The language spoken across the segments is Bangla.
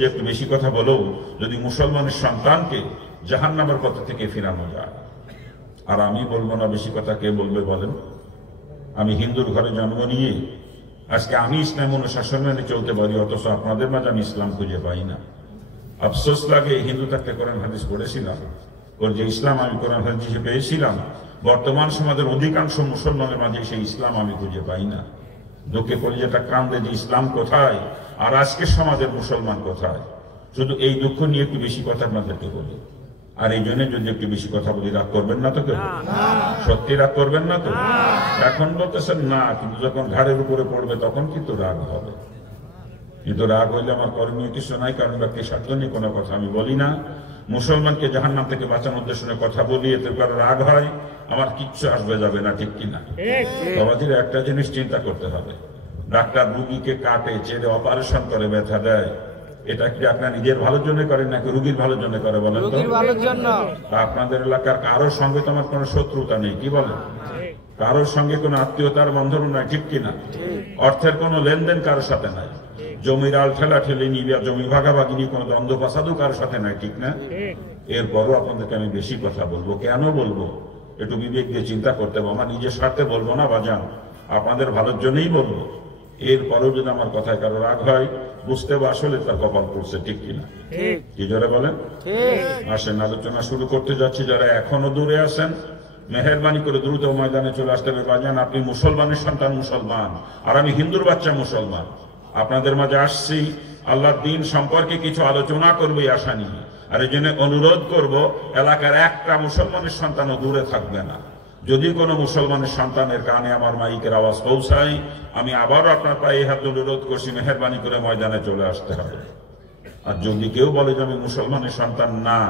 যে একটু বেশি কথা বলেও যদি মুসলমানের সন্তানকে জাহান্নামের পথ থেকে ফিরানো যায়। আর আমি বলবো না বেশি কথা, কে বলবে বলেন? আমি হিন্দুর ঘরে জন্ম নিয়ে আজকে আমি ইসলাম অনুশাসন মেনে চলতে পারি, অথচ আপনাদের মাঝে আমি ইসলাম খুঁজে পাই না। আফসোস লাগে, হিন্দু থাকতে কোরআন হাদিস পড়েছিলাম, ওর যে ইসলাম আমি কোরআন হাদিসে পেয়েছিলাম, বর্তমান সমাজের অধিকাংশ মুসলমানের মাঝে সেই ইসলাম আমি খুঁজে পাই না। দুঃখে কলিজাটা কান্দে যে ইসলাম কোথায় আর আজকে সমাজের মুসলমান কোথায়। শুধু এই দুঃখ নিয়ে একটু বেশি কথা আপনাদেরকে বলি। আর এই জন্য যদি একটু বেশি কথা বলি, রাগ করবেন না তো? কেউ সত্যি রাগ করবেন না তো? এখন বলতেছেন না, কিন্তু যখন ঘাড়ের উপরে পড়বে তখন কিন্তু রাগ হবে। কিন্তু রাগ হইলে আমার করণীয় কিছু নাই, কারণ ব্যক্তি স্বার্থ নিয়ে কোনো কথা আমি বলি না। মুসলমানকে জাহান্নাম থেকে বাঁচানোর উদ্দেশ্যে কথা বলি, এতে কারো রাগ হয়, আমার কিচ্ছু আসবে যাবে না, ঠিক কিনা? বাবাজির একটা জিনিস চিন্তা করতে হবে, ডাক্তার রুগীকে কাটে চেড়ে অপারেশন করে ব্যথা দেয়, এটা কি আপনার নিজের ভালোর জন্য করেন নাকি রুগীর ভালোর জন্য করে বলেন তো? আপনাদের এলাকার কারোর সঙ্গে তো আমার কোনো শত্রুতা নেই, কি বলেন? কারোর সঙ্গে কোনো আত্মীয়তার বন্ধন নাই, ঠিক কিনা? অর্থের কোনো লেনদেন কারোর সাথে নাই, জমির আল ঠেলা ঠেলে নিয়ে জমি ভাগাভাগি নিয়ে কোনো দ্বন্দ্ব ফাসাদও কারোর সাথে নাই, ঠিক না? এরপরও আপনাদেরকে আমি বেশি কথা বলবো। কেন বলবো? একটু বিবেক দিয়ে চিন্তা করতে হবে। আমার নিজের স্বার্থে বলবো না বাজান, আপনাদের ভালোর জন্যই বলবো। এরপরও যদি আমার কথায় কারো রাগ হয়, বুঝতে হবে আসলে তার কপাল পড়ছে, ঠিক কিনা? কি জোরে বলেন? আসেন, আলোচনা শুরু করতে যাচ্ছি। যারা এখনো দূরে আছেন, মেহেরবানি করে দ্রুত ময়দানে চলে আসতে হবে। বাজান, আপনি মুসলমানের সন্তান মুসলমান, আর আমি হিন্দুর বাচ্চা মুসলমান। আপনাদের মাঝে আসছি আল্লাহর দ্বীন সম্পর্কে কিছু আলোচনা করবো এই আশা নিয়ে। আর এই জন্য অনুরোধ করবো, এলাকার একটা মুসলমানের সন্তানও দূরে থাকবে না। যদি কোনো মুসলমানের সন্তানের কানে আমার মাইকের আওয়াজ পৌঁছায়, আমি আবারও আপনার পায়ে হাত অনুরোধ করছি, মেহেরবানি করে ময়দানে চলে আসতে হবে। আর যদি কেউ বলে যে আমি মুসলমানের সন্তান না,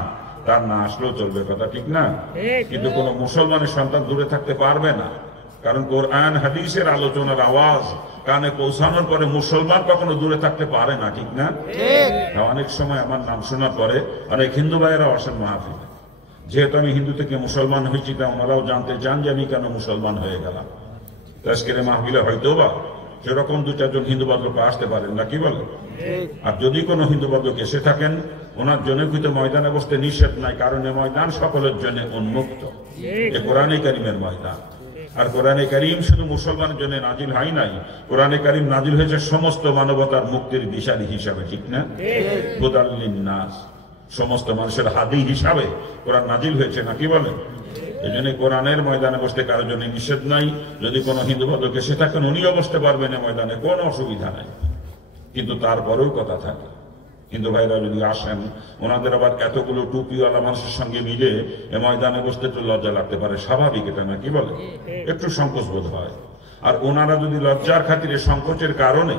তার না আসলেও চলবে, কথা ঠিক না? কিন্তু কোনো মুসলমানের সন্তান দূরে থাকতে পারবে না, কারণ কোরআন হাদিসের আলোচনার আওয়াজ কানে পৌঁছানোর পরে মুসলমান কখনো দূরে থাকতে পারে না, ঠিক না? অনেক সময় আমার নাম শোনার পরে অনেক হিন্দু ভাইয়েরাও আসেন মাহফিলে। যেহেতু আমি হিন্দু থেকে মুসলমান হয়েছি, তা ওনারাও জানতে চান যে আমি কেন মুসলমান হয়ে গেলাম। আজকের মাহফিলে হয়তো বা সেরকম দু চারজন হিন্দু বাদক আসতে পারেন না, কি বলে? আর যদি কোনো হিন্দু বাদক এসে থাকেন, ওনার জন্য কিন্তু ময়দানে বসতে নিষেধ নাই, কারণ এই ময়দান সকলের জন্য উন্মুক্ত। এ কোরআনে কারিমের ময়দান। আর কোরআনে কারিম শুধু মুসলমানের জন্য নাজিল হয় নাই, কোরআনে কারিম নাজিল হয়েছে সমস্ত মানবতার মুক্তির দিশারি হিসাবে, ঠিক না? হুদাল লিন্নাস, সমস্ত মানুষের হাদি হিসাবে কোরআন নাজিল হয়েছে, না কি বলেন? এই জন্য কোরআনের ময়দানে বসতে কারোর জন্য নিষেধ নাই। যদি কোনো হিন্দু বাদক এসে থাকেন, উনিও বসতে পারবেন এই ময়দানে, কোনো অসুবিধা নাই। কিন্তু তারপরেও কথা থাকে, হিন্দু ভাইরা যদি আসেন, ওনাদের আবার এতগুলো টুপিওয়ালা মানুষের সঙ্গে মিলে এ ময়দানে বসতে একটু লজ্জা লাগতে পারে, স্বাভাবিক এটা, না কি বলে? একটু সংকোচ বোধ হয়। আর ওনারা যদি লজ্জার খাতিরে, সংকোচের কারণে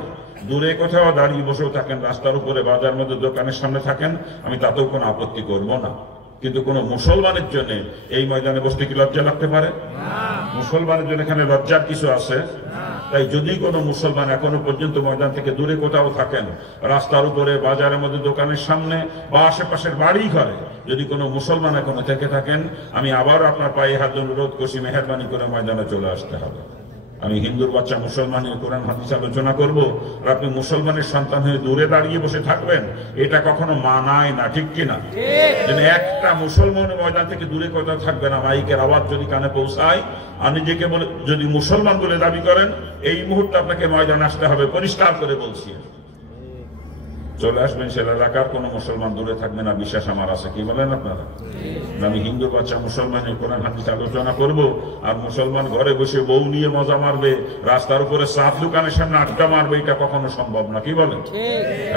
দূরে কোথাও দাঁড়িয়ে বসেও থাকেন, রাস্তার উপরে, বাজার মধ্যে, দোকানের সামনে থাকেন, আমি তাতেও কোনো আপত্তি করব না। কিন্তু কোন মুসলমানের জন্য এই ময়দানে বসতে কি লজ্জা লাগতে পারে? মুসলমানের জন্য এখানে লজ্জার কিছু আছে? তাই যদি কোনো মুসলমান এখনো পর্যন্ত ময়দান থেকে দূরে কোথাও থাকেন, রাস্তার উপরে, বাজারের মধ্যে, দোকানের সামনে বা আশেপাশের বাড়ি ঘরে, যদি কোনো মুসলমান এখনো থেকে থাকেন, আমি আবার আপনার পায়ে হাত অনুরোধ করছি, মেহেরবানি করে ময়দানে চলে আসতে হবে। আমি হিন্দুর বাচ্চা মুসলমানের কোরআন হাদিস আলোচনা করব, আর আপনি মুসলমানের সন্তান হয়ে দূরে দাঁড়িয়ে বসে থাকবেন, এটা কখনো মানায় না, ঠিক কিনা? একটা মুসলমানের ময়দান থেকে দূরে কোথাও থাকবে না, মাইকের আওয়াজ যদি কানে পৌঁছায়, আর নিজেকে বলে যদি মুসলমান বলে দাবি করেন, এই মুহূর্তে আপনাকে ময়দান আসতে হবে, পরিষ্কার করে বলছি। চলে আসবেন, সে এলাকার কোনো মুসলমান দূরে থাকবে না, বিশ্বাস আমার আছে, কি বলেন আপনারা? আমি হিন্দুর বাচ্চা মুসলমানের কোরআন হাদিস আলোচনা করব, আর মুসলমান ঘরে বসে বউ নিয়ে মজা মারবে, রাস্তার উপরে সাফ দোকানের সামনে আড্ডা মারবে, এটা কখনো সম্ভব না, কি বলেন?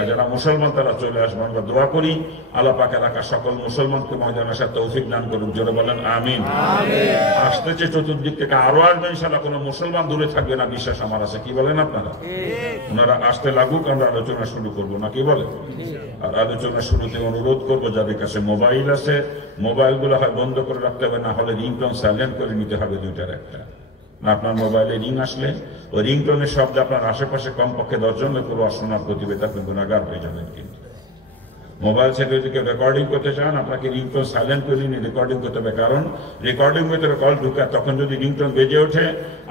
যারা মুসলমান তারা চলে আসবেন। আমরা দোয়া করি আল্লাহ পাক এলাকার সকল মুসলমানকে ময়দানে আসার তৌফিক দান করুন, জোরে বলেন আমিন। আসতেছে চতুর্দিক থেকে আরো আসবেন ইনশাআল্লাহ, কোনো মুসলমান দূরে থাকবে না, বিশ্বাস আমার আছে, কি বলেন আপনারা? ওনারা আসতে লাগুক, আমরা আলোচনা শুরু করবো, না কি বলে? আর আলোচনা শুরুতে অনুরোধ করবো, যাদের কাছে মোবাইল আছে, মোবাইলগুলো হয় বন্ধ করে রাখতে হবে, না হলে রিংটোন সাইলেন্ট করে নিতে হবে, দুইটার একটা। না আপনার মোবাইলে রিং আসলে ওই রিংটোনের শব্দ আপনার আশেপাশে কমপক্ষে 10 জন লোকের অশোনার প্রতিবেদন, আপনি গুনাহগার হয়ে যাবেন। কিন্তু মোবাইল থেকে যদি কেউ রেকর্ডিং করতে চান, আপনাকে রিংটোন সাইলেন্ট করে নিয়ে রেকর্ডিং করতে হবে, কারণ রেকর্ডিং ভিতরে কল ঢুকায়, তখন যদি রিংটোন বেজে ওঠে,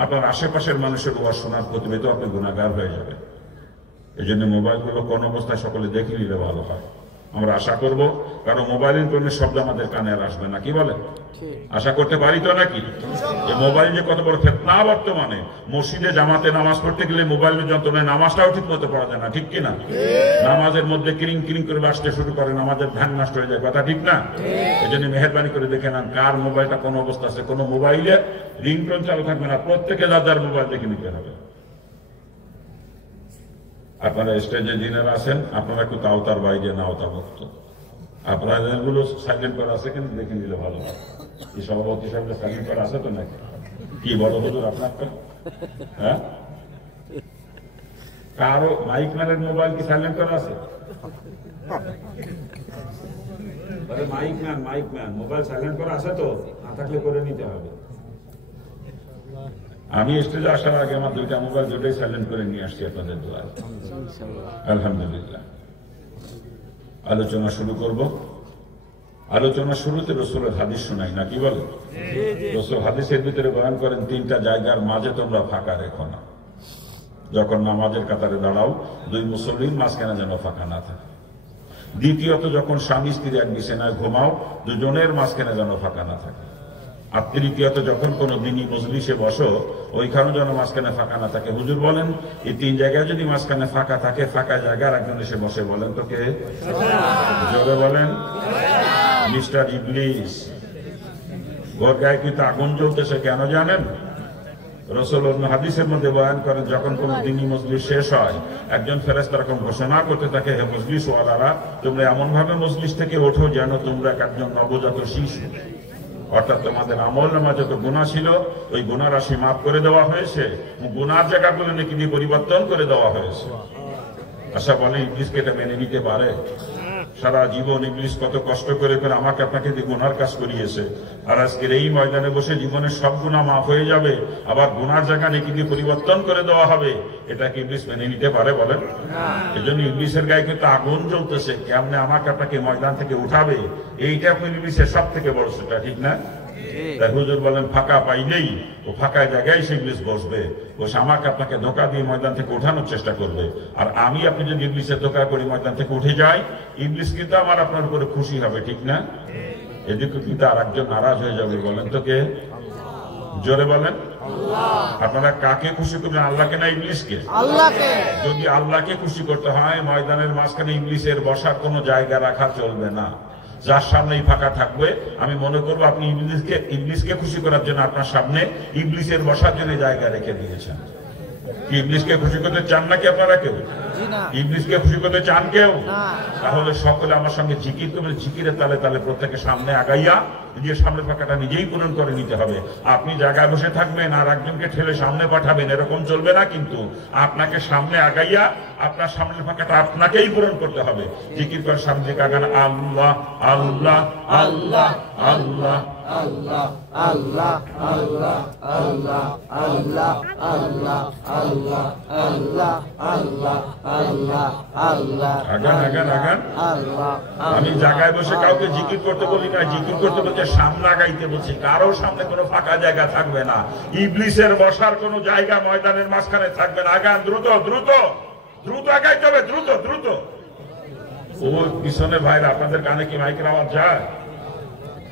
আপনার আশেপাশের মানুষের অশোনার প্রতিবেদন, আপনি গুনাহগার হয়ে যাবেন। এই জন্য মোবাইলগুলো কোন অবস্থায় সকলে দেখে নিলে ভালো হয়। আমরা আশা করব কারণ মোবাইলের কোনো শব্দ আমাদের কানে আর আসবে না, কি বলেন? আশা করতে পারি তো নাকি? যে মোবাইল যে কত বড় ফিতনা বর্তমানে, মসজিদে জামাতে নামাজ পড়তে গেলে মোবাইলের যন্ত্রণায় নামাজটাও ঠিক মতো পড়া যায় না, ঠিক কিনা? নামাজের মধ্যে কিরিং কিরিং করে বাসতে শুরু করে, নামাজের ধ্যান নষ্ট হয়ে যায়, কথা ঠিক না? এই জন্য মেহেরবানি করে দেখে নেন কার মোবাইলটা কোন অবস্থা আছে। কোনো মোবাইলে রিংটোন চালু থাকবে না, প্রত্যেকে যার মোবাইল দেখে নিতে হবে। আপনারা স্টেজে যিনারা আছেন আপনারা একটু তাওতার বাইরে না আওতাভুক্ত, আপনাদের গুলো সাইলেন্ট করা আছে কিন্তু দেখে নিলে ভালো হয়। এই সভাপতি সাহেব সাইলেন্ট করা আছে তো নাকি? কি বড় হুজুর আপনার? হ্যাঁ, কারো মাইক ম্যানের মোবাইল কি সাইলেন্ট করা আছে? মাইক ম্যান মোবাইল সাইলেন্ট করা আছে তো? না থাকলে করে নিতে হবে। আমি স্টেজে আসার আগে আমার দুইটা মোবাইল দুটোই সাইলেন্ট করে নিয়ে আসছি আপনাদের দোয়ায়, আলহামদুলিল্লাহ। আলোচনা শুরু করব। আলোচনা শুরুতে রসুলের হাদিস শোনাই না, কি বলে? রসুল হাদিসের ভিতরে বয়ান করেন তিনটা জায়গার মাঝে তোমরা ফাঁকা রেখো না। যখন নামাজের কাতারে দাঁড়াও দুই মুসল্লির মাঝখানে যেন ফাঁকা না থাকে। দ্বিতীয়ত যখন স্বামী স্ত্রী এক বিছানায় ঘুমাও দুজনের মাঝখানে যেন ফাঁকা না থাকে। আর তৃতীয়ত যখন কোন দিনই মজলিসে বসো ওইখানে যেন মাঝখানে ফাঁকা না থাকে। হুজুর বলেন এই তিন জায়গায় যদি মাঝখানে ফাঁকা থাকে, ফাঁকা জায়গার একজন এসে বসে, বলেন তো কে? জোরে বলেন। মিস্টার ইবলিস। ঘর গায়ে কিন্তু আগুন জ্বলতেছে, কেন জানেন? রাসূল হাদিসের মধ্যে বয়ান করেন যখন কোন দিনই মজলিস শেষ হয় একজন ফেরেশতা এরকম ঘোষণা করতে থাকে, হে মজলিস ওয়ালারা, তোমরা এমন ভাবে মজলিস থেকে ওঠো যেন তোমরা একজন নবজাত শিশু। অর্থাৎ তোমাদের আমল নামা যত গুনাহ ছিল ওই গুনাহ রাশি মাফ করে দেওয়া হয়েছে, গুনার জায়গাগুলো নেকি দিয়ে পরিবর্তন করে দেওয়া হয়েছে। আশা বলে ইবলিসকে এটা মেনে নিতে পারে? সারা জীবন ইবলিস কত কষ্ট করে করে আমাকে আপনাকে দিয়ে গুনার কাজ করিয়েছে, আর আজকের এই ময়দানে বসে জীবনের সব গুনাহ মাফ হয়ে যাবে, আবার গুনার জায়গা নেকি দিয়ে পরিবর্তন করে দেওয়া হবে, এটা কি ইবলিস মেনে নিতে পারে বলেন? এজন্য ইবলিসের গায়ে কিন্তু আগুন জ্বলতেছে, কেমনে আমাকে আপনাকে ময়দান থেকে উঠাবে, এইটা আপনি ইবলিসের সব থেকে বড় সেটা, ঠিক না? হুজুর বলেন ফাঁকা পাইলেই ও ফাঁকা জায়গায় সে ইবলিস বসবে, ও আমাকে আপনাকে ধোঁকা দিয়ে ময়দান থেকে উঠানোর চেষ্টা করবে। আর আমি আপনি যদি ইবলিসের ধোঁকা করি ময়দান থেকে উঠে যাই, ইবলিস কিন্তু আমার আপনার উপরে খুশি হবে, ঠিক না? এদিকে কিন্তু আর একজন নারাজ হয়ে যাবে, বলেন তো কে? জোরে বলেন। আপনারা কাকে খুশি করবেন, আল্লাহকে না ইবলিসকে? আল্লাহকে। যদি আল্লাহকে খুশি করতে হয় ময়দানের মাঝখানে ইবলিসের বসার কোনো জায়গা রাখা চলবে না। যার সামনেই ফাঁকা থাকবে আমি মনে করবো আপনি ইবলিসকে খুশি করার জন্য আপনার সামনে ইবলিসের বসার জন্য জায়গা রেখে দিয়েছেন। ইবলিসকে খুশি করতে চান নাকি আপনারা কেউ? ইবলিসকে খুশি করতে চান কেউ? তাহলে সকলে আমার সঙ্গে জিকির করবেন, জিকিরের তালে তালে প্রত্যেকের সামনে আগাইয়া নিজের সামনে ফাঁকাটা নিজেই পূরণ করে নিতে হবে। আপনি জায়গায় বসে থাকবেন আর একজনকে ঠেলে সামনে পাঠাবেন, এরকম চলবে না। কিন্তু আপনাকে সামনে আগাইয়া আপনার সামনের ফাঁকাটা আপনাকেই পূরণ করতে হবে। জিকির করে সামনে দিকে আগান, আল্লাহ আল্লাহ আল্লাহ আল্লাহ আল্লাহ আল্লাহ আল্লাহ আল্লাহ আল্লাহ আল্লাহ আল্লাহ আল্লাহ আল্লাহ আল্লাহ আল্লাহ আগান আগান আগান আল্লাহ। আমি জায়গায় বসে কাউকে জিকির করতে বলি না, জিকির করতে বলতে সামনে আগাইতে বলছি। কারো সামনে কোনো ফাঁকা জায়গা থাকবে না, ইবলিসের বসার কোনো জায়গা ময়দানের মাঝখানে থাকবে না। আগান, দ্রুত দ্রুত দ্রুত আগাইতে হবে, দ্রুত দ্রুত। ও পিছনে ভাইরা আপনাদের কানে কি মাইকের আওয়াজ যায়?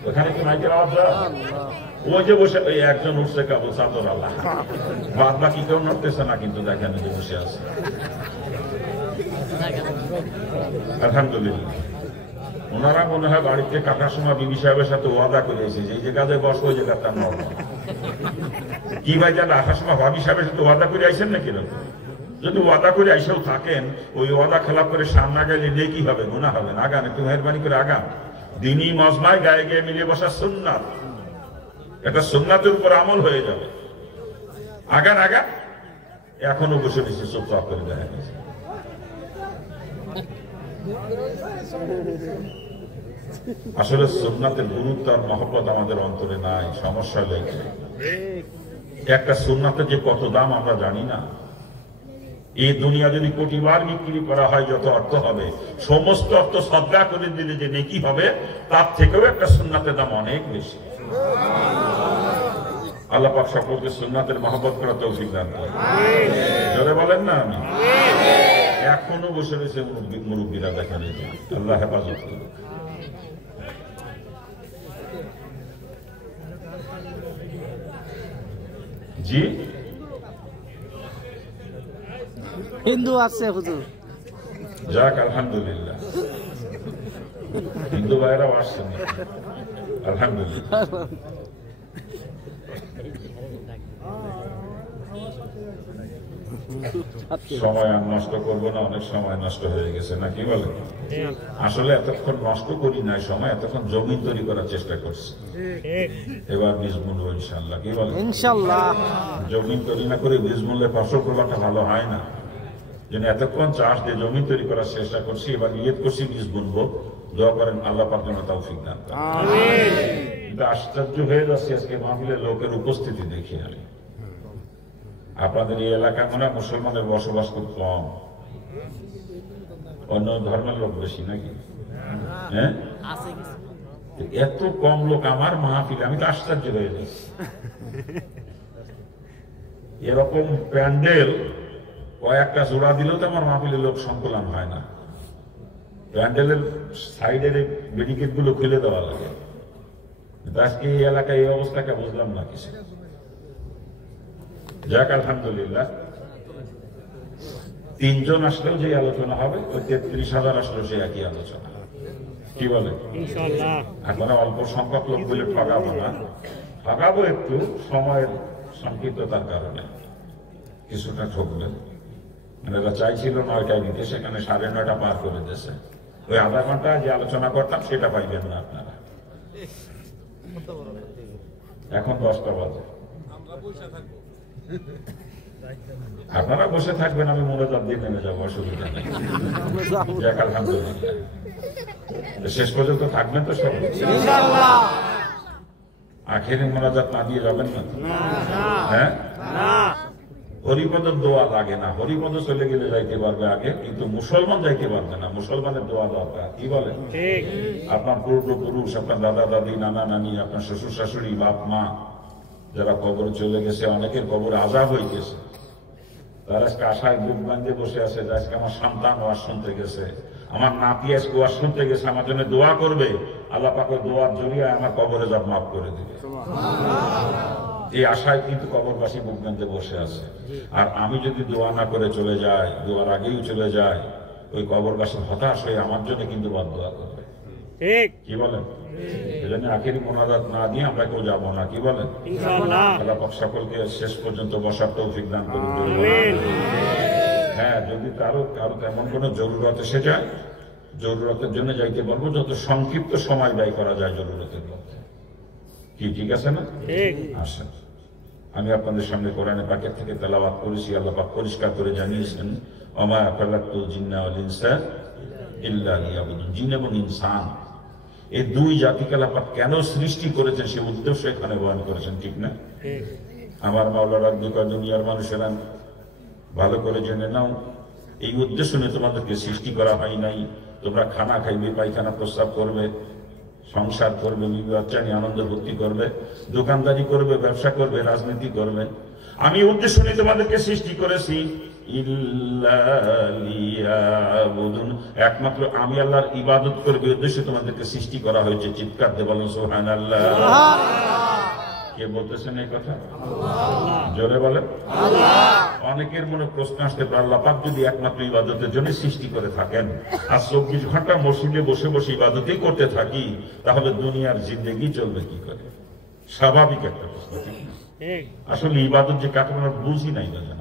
ওখানে কি মাইকের আওয়াজ যায়? ওই যে বসে ওই একজন উঠছে কেবল চাদর আল্লাহ, বাদ বাকি কেউ নড়তেছে না, কিন্তু দেখেন যে বসে আছে। আলহামদুলিল্লাহ। ওনারা মনে হয় বাড়িতে কাটার সময় বিবি সাহেবের সাথে ওয়াদা করেছে যে এই যে কাজে বসবো ওই জায়গা তার নড়ব কি ভাই, জান আসার সময় ভাবি সাহেবের সাথে ওয়াদা করে আইসেন নাকি? যদি ওয়াদা করে আইসেও থাকেন, ওই ওয়াদা খেলাপ করে সামনে গেলে নেকি হবে, গুনাহ হবে না। আগান, একটু মেহরবানি করে আগান। দিনই মজমায় গায়ে গায়ে মিলিয়ে বসার সুন্নাত, এটা সুন্নাতের উপর আমল হয়ে যাবে। আগান আগান। এখনো বসে দিচ্ছে চুপচাপ করে দেখা গেছে। আসলে সুন্নাতের গুরুত্ব আর মহব্বত আমাদের অন্তরে নাই, সমস্যা লেগে। একটা সুন্নাতের যে কত দাম আমরা জানি না। এই দুনিয়া যদি কোটিবার বিক্রি করা হয় যত অর্থ হবে, সমস্ত অর্থ সদকা করে দিলে যে নেকি হবে, তার থেকেও একটা সুন্নাতের দাম অনেক বেশি। আল্লাহ পাক সকলকে সুন্নাতের মহব্বত করার তৌফিক দান করেন। জোরে বলেন না। আমি এখনো বসে রয়েছে মুরব্বীরা, দেখা যায়। আল্লাহ হেফাজত করুন। জি, হিন্দু আছে হুজুর। যাক আলহামদুলিল্লাহ, হিন্দু ভাইরাও আসছেন, আলহামদুলিল্লাহ। সময় আর নষ্ট করবো না, অনেক সময় নষ্ট হয়ে গেছে না, কি বলে? আসলে এতক্ষণ নষ্ট করি নাই সময়, এতক্ষণ জমি তৈরি করার চেষ্টা করছি। এবার বীজ মূল্য ইনশাল্লাহ, কি বলে? ইনশাল্লাহ। জমি তৈরি না করে বীজ মূল্যে ফসল করবাটা ভালো হয় না। যেন এতক্ষণ চাষ দিয়ে জমি তৈরি করার চেষ্টা করছি, এবার নিয়ত করছি বীজ বুনবো। দোয়া করেন আল্লাহ পাক যেন তৌফিক দান করেন। কিন্তু আশ্চর্য হয়ে যাচ্ছে আজকে মাহফিলে লোকের উপস্থিতি দেখি আমি। আপনাদের এই এলাকায় মনে হয় মুসলমানের বসবাস খুব কম, অন্য ধর্মের লোক বেশি নাকি? হ্যাঁ, এত কম লোক আমার মাহফিলে, আমি তো আশ্চর্য হয়ে যাচ্ছি। এরকম প্যান্ডেল কয়েকটা জোড়া দিলেও তো আমার মাহফিলে লোক সংকলন হয় না। প্যান্ডেলের সাইডের ব্যারিকেড গুলো খুলে দেওয়া লাগে। আজকে এই এলাকায় এই অবস্থাকে বুঝলাম না কিছু। যাক আলহামদুলিল্লাহ, 3 জন আসলেও যে আলোচনা হবে, ওই 33,000 আসলেও সে একই আলোচনা, কি বলে? এখন অল্প সংখ্যক লোক বলে ঠকাবো না, ঠকাবো একটু সময়ের সংক্ষিপ্ততার কারণে কিছুটা ঠকবেন। মানে এরা চাইছিল 9টায় দিতে, সেখানে 9:30 পার করে দিয়েছে। ওই আধা ঘন্টা যে আলোচনা করতাম সেটা পাইবেন না আপনারা। এখন 10টা বাজে, আপনারা বসে থাকবেন, আমি মোনাজাত দিয়ে নেমে যাবো, অসুবিধা নেই। যাক আলহামদুলিল্লাহ, শেষ পর্যন্ত থাকবেন তো সব? আখেরি মোনাজাত না দিয়ে যাবেন না? হ্যাঁ, হরিপদের দোয়া লাগে না, হরিপদ চলে গেলে যাইতে পারবে আগে, কিন্তু মুসলমান যাইতে পারবে না। মুসলমানের দোয়া দরকার, কি বলে? আপনার পূর্বপুরুষ, আপনার দাদা দাদি, নানা নানি, আপনার শ্বশুর শাশুড়ি, বাপ মা যারা কবরে চলে গেছে, অনেকের কবরে আযাব হয়ে গেছে, তারা আজকে আশায় বুক বাঁধে বসে আছে যে আজকে আমার সন্তান ওয়াজ শুনতে গেছে, আমার নাতি আজকে ওয়াজ শুনতে গেছে, আমার জন্য দোয়া করবে, আল্লাহ পাকের দোয়ার জরিয়ে আমার কবরে যাব মাফ করে দিবে। এই আশায় কিন্তু কবরবাসী বুক বাঁধে বসে আছে। আর আমি যদি দোয়া না করে চলে যাই, দোয়ার আগেই চলে যাই, ওই কবরবাসী হতাশ হয়ে আমার জন্য কিন্তু বাদ দোয়া করবে, কি বলেন? এজন্য আখেরি মোনাজাত না দিয়ে আমরা কেউ যাবো না, কি বলেন? আল্লাহ পাক সকলকে শেষ পর্যন্ত বসার তৌফিক দান করুন। হ্যাঁ, যদি কারো তেমন কোনো জরুরত এসে যায়, জরুরতের জন্য যাইতে পারবো, যত সংক্ষিপ্ত সময় ব্যয় করা যায় জরুরতের মধ্যে, কি ঠিক আছে না? আসেন, আমি আপনাদের সামনে কোরআনে পাকের থেকে তেলাওয়াত করেছি। আল্লাহ পাক পরিষ্কার করে জানিয়েছেন, ওমা খালাকতুল জিন্না ওয়াল ইনসা ইল্লা লিয়াবুদুন। জিন এবং ইনসান এই দুই জাতিকে আল্লাহ পাক কেন সৃষ্টি করেছেন সে উদ্দেশ্য এখানে বয়ান করেছেন, ঠিক না? আমার মাওলা রাব্বি কয়, দুনিয়ার মানুষেরা ভালো করে জেনে নাও, এই উদ্দেশ্য নিয়ে তোমাদেরকে সৃষ্টি করা হয় নাই। তোমরা খানা খাইবে, পায়খানা প্রস্রাব করবে, সংসার করবে, বাচ্চা নিয়ে আনন্দ ভর্তি করবে, দোকানদারি করবে, ব্যবসা করবে, রাজনীতি করবে। আমি উদ্দেশ্য নিয়ে তোমাদেরকে সৃষ্টি করেছি, একমাত্র আমি আল্লাহর ইবাদত করবে উদ্দেশ্যে তোমাদেরকে সৃষ্টি করা হয়েছে। চিৎকার দিয়ে বলেন সুবহানাল্লাহ। কে বলতেছেন এই কথা? জোরে বলেন। অনেকের মনে প্রশ্ন আসতে পারে, আল্লাহ পাক যদি একমাত্র ইবাদতের জন্য সৃষ্টি করে থাকেন আর 24 ঘন্টা মসজিদে বসে বসে ইবাদতই করতে থাকি, তাহলে দুনিয়ার জিন্দেগি চলবে কি করে? স্বাভাবিক একটা প্রশ্ন। আসলে ইবাদত যে কাকে আমরা বুঝি নাই, জানেন?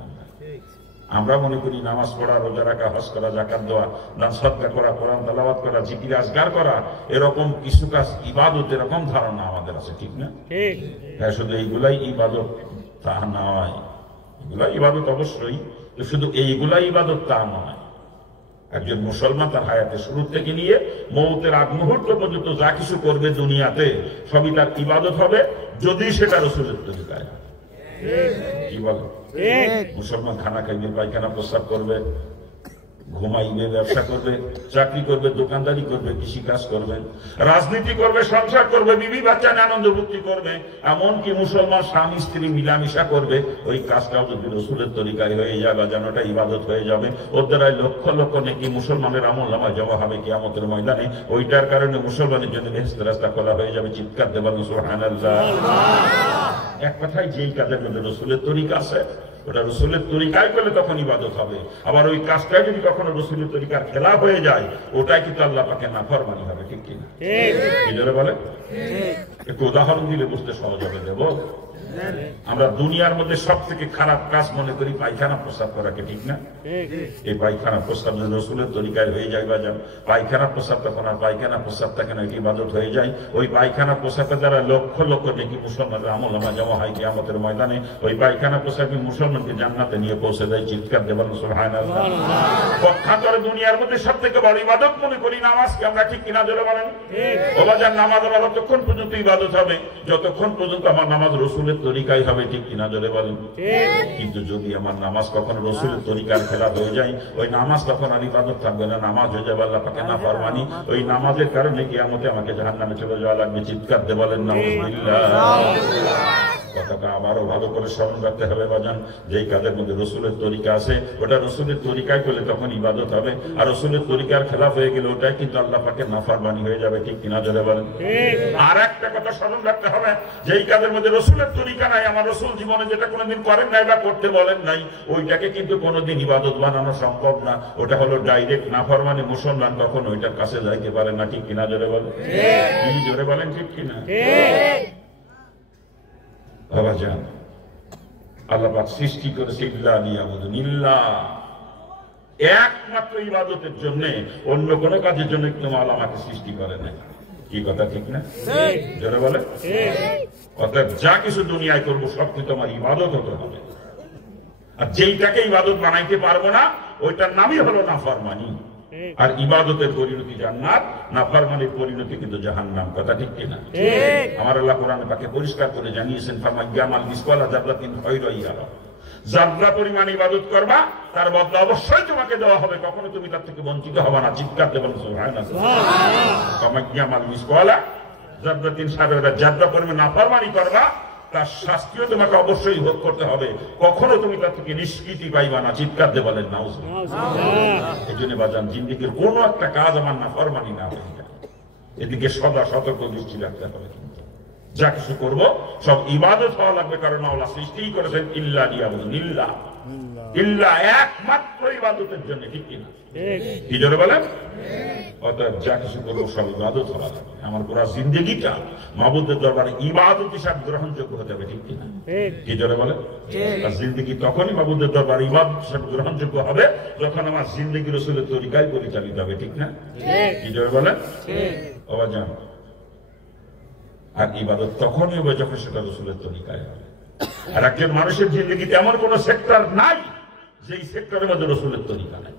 আমরা মনে করি নামাজ পড়া, রোজা রাখা, হজ করা, যাকাত দেওয়া, দান সদকা করা, কোরআন তেলাওয়াত করা, জিকির আজকার করা, এরকম কিছু কাজ ইবাদত, এরকম ধারণা আমাদের আছে, ঠিক না? হ্যাঁ, শুধু এইগুলাই ইবাদত তা নয়। এগুলা ইবাদত অবশ্যই, শুধু এইগুলাই ইবাদত তা নয়। একজন মুসলমান তার হায়াতে শুরু থেকে নিয়ে মৌতের আগ মুহূর্ত পর্যন্ত যা কিছু করবে দুনিয়াতে সবই তার ইবাদত হবে, যদি সেটা রাসূলের তরিকায়। কি বলে? মুসলমান খানা খাইবে, পায়খানা প্রস্রাব করবে, ঘুমাইবে, ব্যবসা করবে, চাকরি করবে, দোকানদারি করবে, কৃষি কাজ করবে, রাজনীতি করবে, সংসার করবে, বিবি বাচ্চা নিয়ে আনন্দ ভুক্তি করবে, এমনকি মুসলমান স্বামী স্ত্রী মিলামিশা করবে, ওই কাজটাও যদি রসুলের তরিকায় হয়ে যায় বা যেন ওটা ইবাদত হয়ে যাবে, ওর দ্বারাই লক্ষ লক্ষ নেকি মুসলমানের আমলনামায় জমা হবে কিয়ামতের ময়দানে। ওইটার কারণে মুসলমানের জন্য বেহেশতের রাস্তা খোলা হয়ে যাবে। চিৎকার দেবেন সুবহানাল্লাহ। এক কথায় যেই কাজের মধ্যে রসুলের তরিকা আছে ওটা রসুলের তরিকায় করলে তখন ইবাদত হবে। আবার ওই কাজটাই যদি কখনো রসুলের তরিকার খেলাফ হয়ে যায় ওটাই কিন্তু আল্লাহ পাকের নাফরমানি হবে। ঠিক কিনা? কি জোরে বলে? একটু উদাহরণ দিলে বুঝতে সহজ হবে। দেব, আমরা দুনিয়ার মধ্যে সব থেকে খারাপ কাজ মনে করি পায়খানা প্রস্রাব করাকে, ঠিক না? এই পায়খানা প্রস্রাব যদি রসুলের তরিকায় হয়ে যায় বা যান পায়খানা প্রস্রাব তখন আর পায়খানা প্রস্রাব থাকে না, এটি ইবাদত হয়ে যায়। ওই পায়খানা প্রস্রাবের দ্বারা লক্ষ লক্ষ নেকি মুসলমানের আমলনামায় জমা হয় কিয়ামতের ময়দানে। ওই পায়খানা প্রস্রাবই মুসলমানকে জান্নাতে নিয়ে পৌঁছে দেয়। চিৎকার দেবেন সুবহানাল্লাহ। পক্ষান্তরে দুনিয়ার মধ্যে সব থেকে বড় ইবাদত মনে করি নামাজকে আমরা, ঠিক কিনা জোরে বলেন? ও বাজার নামাজ আমার ততক্ষণ পর্যন্ত ইবাদত হবে যতক্ষণ পর্যন্ত আমার নামাজ রসুলের তরিকাই হবে, ঠিক কিনা জোরে বলেন? কিন্তু যদি আমার নামাজ কখনো রসুলের তরিকার খেলাফ হয়ে যায় ওই নামাজ তখন আর ইবাদত থাকবে না, নামাজ হয়ে যাবে আল্লাহ পাকের নাফরমানি। ওই নামাজের কারণে কিয়ামতে আমাকে জাহান্নামে চলে যাওয়া লাগবে। চিৎকার দিয়ে বলেন নাউযুবিল্লাহ। কথাটা আবারও ভালো করে স্মরণ রাখতে হবে বাজান, যেই কাজের মধ্যে রসুলের তরিকা আছে ওটা রসুলের তরিকায় করলে তখন ইবাদত হবে, আর রসুলের তরিকার খেলাফ হয়ে গেলে ওটাই কিন্তু আল্লাহ পাকের নাফরমানি হয়ে যাবে। ঠিক কিনা জোরে বলেন? আর একটা কথা স্মরণ রাখতে হবে, যেই কাজের মধ্যে রসুলের তরিকা নাই, আমার রসুল জীবনে যেটা কোনোদিন করেন নাই বা করতে বলেন নাই, ওইটাকে কিন্তু কোনোদিন ইবাদত বানানো সম্ভব না। ওটা হলো ডাইরেক্ট নাফরমানি। মুসলমান তখন ওইটার কাছে যাইতে পারে না। ঠিক কিনা জোরে বলেন? কি জোরে বলেন? ঠিক কিনা? বাবা যান, আল্লাহ পাক সৃষ্টি করেছে ইল্লা লিয়াবুদুন, ইল্লাহ একমাত্র ইবাদতের জন্য, অন্য কোনো কাজের জন্য কিন্তু আল্লাহ আমাকে সৃষ্টি করে নাই। কি কথা ঠিক না? জোরে বলে? অর্থাৎ যা কিছু দুনিয়ায় করবো সব কিন্তু আমার ইবাদত হতে হবে, আর যেইটাকে ইবাদত বানাইতে পারবো না ওইটার নামই হলো নাফরমানি। আর ইবাদতের পরিণতি জান্নাত, নাফরমানির পরিণতি কিন্তু জাহান্নাম। কথা ঠিক কিনা? আমার আল্লাহ কোরআনে পাকে পরিষ্কার করে জানিয়েছেন, ফামাইয়ামাল মিসকালা যাররাতিন খায়রান ইয়ারা, যাররা পরিমাণ ইবাদত করবা তার বদলা অবশ্যই তোমাকে দেওয়া হবে, কখনো তুমি তার থেকে বঞ্চিত হবে না। চিৎকার দেবেন সুবহানাল্লাহ। ফামাইয়ামাল মিসকালা যাররাতিন, যাররা পরিমাণ নাফরমানি করবা তার শাস্তিও তোমাকে অবশ্যই ভোগ করতে হবে, কখনো তুমি তার থেকে নিষ্কৃতি পাইবা না। চিৎকার দিয়ে বলেন নাউযুবিল্লাহ। এই জন্য বাজান, জিন্দেগির কোনো একটা কাজ আমার নাফরমানি না হয়ে যায়, এদিকে সদা সতর্ক দৃষ্টি রাখতে হবে। যা কিছু করবো সব ইবাদত হওয়া লাগবে, কারণ আল্লাহ সৃষ্টিই করেছেন ইল্লা লিয়াবুদুন, ইল্লাহ ইল্লাহ একমাত্র ইবাদতের জন্য। ঠিক কিনা? কি জোরে বলেন? অর্থাৎ যা কিছু করবো সব ইবাদত হওয়া লাগবে। আমার পুরো জিন্দেগিটা মাবুদের দরবারে ইবাদত হিসাবে গ্রহণযোগ্য হতে হবে। ঠিক কিনা? কি জোরে বলেন? আর জিন্দেগি তখনই মাবুদের দরবারে ইবাদত হিসাবে গ্রহণযোগ্য হবে যখন আমার জিন্দেগি রসুলের তরিকায় পরিচালিত হবে। ঠিক না? কি জোরে বলেন? বাবা জান, আর ইবাদত তখনই হবে যখন সেটা রসুলের তরিকায় হবে। আর একজন মানুষের জিন্দগিতে এমন কোন সেক্টর নাই যেই সেক্টরের মধ্যে রসুলের তরিকা নাই।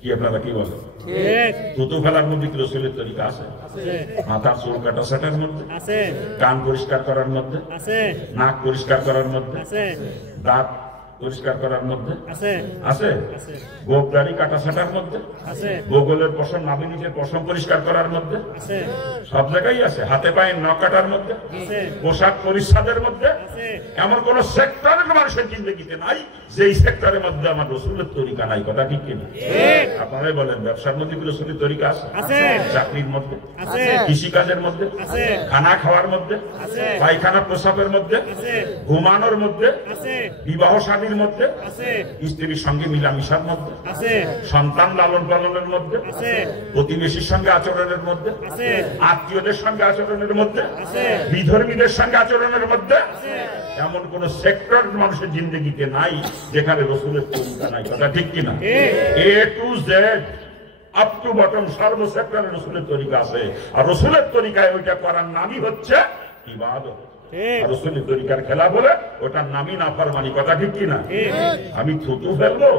কি আপনারা কি বলেন? থুতু ফেলার মধ্যে কি রসুলের তরিকা আছে? মাথার চুল কাটা ছাটার মধ্যে আছে, কান পরিষ্কার করার মধ্যে আছে, নাক পরিষ্কার করার মধ্যে আছে, দাঁত পরিষ্কার করার মধ্যে আছে, গোপ দাড়ি কাটা ছাটার মধ্যে আছে, গোগলের পশম নাভিনীদের পশম পরিষ্কার করার মধ্যে আছে, সব জায়গায় আছে, হাতে পায়ে নখ কাটার মধ্যে আছে, পোশাক পরিচ্ছদের মধ্যে আছে। এমন কোন সেক্টরের মানুষের জিন্দগিতে নাই যেই সেক্টরের মধ্যে আমার রসুলের তরিকা নাই। কথা ঠিক কিনা? আপনারাই বলেন, ব্যবসার মধ্যে কি রসুলের তরিকা আছে? চাকরির মধ্যে আছে, কৃষিকাজের মধ্যে আছে, খানা খাওয়ার মধ্যে আছে, পায়খানা প্রস্রাবের মধ্যে আছে, ঘুমানোর মধ্যে আছে, বিবাহ শাদীর মধ্যে আছে, স্ত্রীর সঙ্গে মিলামিশার মধ্যে আছে, সন্তান লালন পালনের মধ্যে আছে, প্রতিবেশীর সঙ্গে আচরণের মধ্যে আছে, আত্মীয়দের সঙ্গে আচরণের মধ্যে আছে, বিধর্মীদের সঙ্গে আচরণের মধ্যে আছে। এমন কোন সেক্টর মানুষের জিন্দগিতে নাই যেখানে রসুলের তরিকা নাই। কথা ঠিক কিনা? A to Z up to bottom সর্ব সেক্টরে রসুলের তরিকা আছে, আর রসুলের তরিকায় ওইটা করার নামই হচ্ছে ইবাদত। রসুলের তরিকার খেলা বলে ওটার নামই নাফরমানি। কথা ঠিক কিনা? আমি থুতু ফেলবো,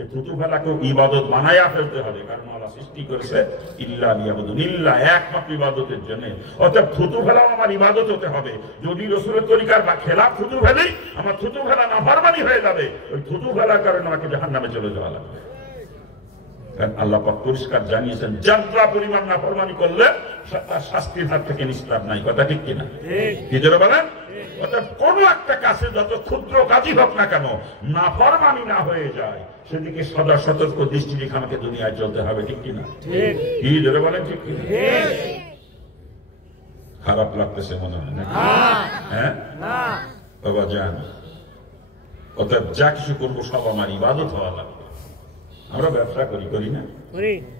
এই থুতু ফেলাকেও ইবাদত বানায়া ফেলতে হবে, কারণ আল্লাহ সৃষ্টি করেছে ইল্লা লিয়াবুদুন, ইল্লাহ একমাত্র ইবাদতের জন্য। অর্থাৎ থুতু ফেলাও আমার ইবাদত হতে হবে। যদি রসুলের তরিকার বা খেলা থুতু ফেলি, আমার থুতু ফেলা নাফরমানি হয়ে যাবে। ওই থুতু ফেলার কারণে আমাকে জাহান্নামে চলে যাওয়া লাগবে। কারণ আল্লাহ পাক পরিষ্কার জানিয়েছেন যারা পরিমাণ নাফরমানি করলে তার শাস্তির হাত থেকে নিস্তার নাই। কথা ঠিক কিনা? কি জোরে বলেন? অর্থাৎ কোন একটা কাছে যত ক্ষুদ্র কাজই হোক না কেন, নাফরমানি না হয়ে যায় সেদিকে সদা সতর্ক দৃষ্টি রেখে আমাকে দুনিয়ায় চলতে হবে। ঠিক কিনা? কি জোরে বলেন? ঠিক কিনা? খারাপ লাগতেছে মনে হয় না? হ্যাঁ বাবা যান, অর্থাৎ যা কিছু করবো সব আমার ইবাদত হওয়া লাগবে। আমরা ব্যবসা করি না?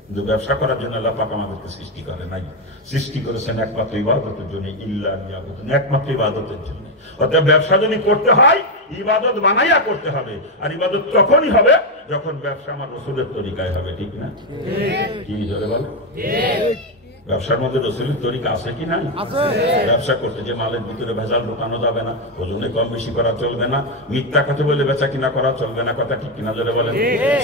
কিন্তু ব্যবসা করার জন্য আল্লাহ পাক আমাদেরকে সৃষ্টি করে নাই, সৃষ্টি করেছেন একমাত্র ইবাদতের জন্য, একমাত্র ইবাদতের জন্য। অর্থাৎ ব্যবসা যদি করতে হয় ইবাদত বানাইয়া করতে হবে, আর ইবাদত তখনই হবে যখন ব্যবসা আমার রাসূলের তরিকায় হবে। ঠিক না? কি জোরে বল? ব্যবসার মধ্যে রাসূলের তরিকা আছে কি নাই? ব্যবসা করতে যে মালের ভিতরে ভেজাল ঢোকানো যাবে না, ওজনে কম বেশি করা চলবে না, মিথ্যা কথা বলে বেচা কিনা করা চলবে না। কথা ঠিক কিনা জোরে বলেন?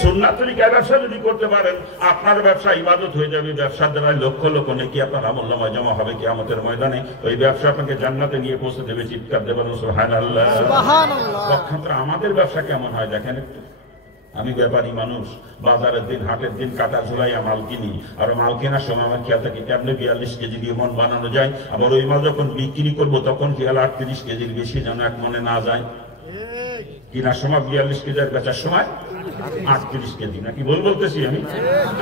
সুন্নাত তরিকায় ব্যবসা যদি করতে পারেন আপনার ব্যবসা ইবাদত হয়ে যাবে। ব্যবসার দ্বারা লক্ষ লক্ষ নেকি আপনার আমলনামায় জমা হবে কিয়ামতের ময়দানে। ওই ব্যবসা আপনাকে জান্নাতে নিয়ে পৌঁছে দেবে। চিৎকার দেবেন সুবহানাল্লাহ। পক্ষান্তরে আমাদের ব্যবসা কেমন হয় দেখেন একটু। আমি ব্যাপারী মানুষ, বাজারের দিন হাটের দিন কাটা ঝুলাইয়া মাল কিনি, আর মাল কেনার সময় আমার খেয়াল থাকে কেমনে 42 কেজি দিয়ে মন বানানো যায়। আবার ওই মাল যখন বিক্রি করবো তখন খেয়াল 38 কেজির বেশি যেন এক মনে না যায়। কিনার সময় 42 কেজি, আর বেচার সময় 38 কেজি। নাকি ভুল বলতেছি আমি?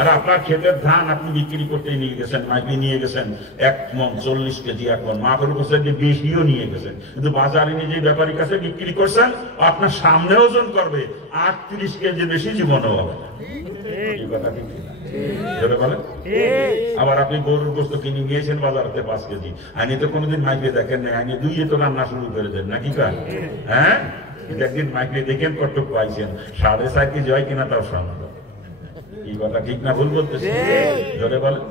আর আপনার ক্ষেতের ধান আপনি বিক্রি করতে নিয়ে গেছেন, মাইপি নিয়ে গেছেন 1 মন 40 কেজি, 1 মন মাপের উপর যে বেশিও নিয়ে গেছেন, কিন্তু বাজারে নিয়ে যে ব্যাপারীর কাছে বিক্রি করছেন আপনার সামনে ওজন করবে 38 কেজি বেশি জীবনও হবে না। এই কথা ঠিক না? আবার আপনি গরুর গোস্ত কিনে নিয়েছেন বাজারতে 5 কেজি, আইনি তো কোনোদিন মাইপে দেখেন না, আইনি 2 তো রান্না শুরু করে দেন নাকি? হ্যাঁ, একদিন মাইকে দেখেন কটক পাইছেন 4.5 কেজি হয় কিনা তাও সন্দেহ। এই কথা ঠিক না ভুল বলতেছি? জোরে বলেন।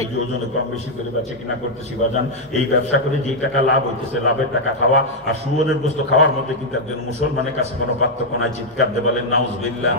এই যে ওজনে কম বেশি করে বেচা কিনা করতেছি বাজান, এই ব্যবসা করে যে টাকা লাভ হইতেছে, লাভের টাকা খাওয়া আর শুয়োরের গোস্ত খাওয়ার মধ্যে কিন্তু একজন মুসলমানের কাছে কোনো পার্থক্য নাই। চিৎকার দিয়ে বলেন নাউজুবিল্লাহ।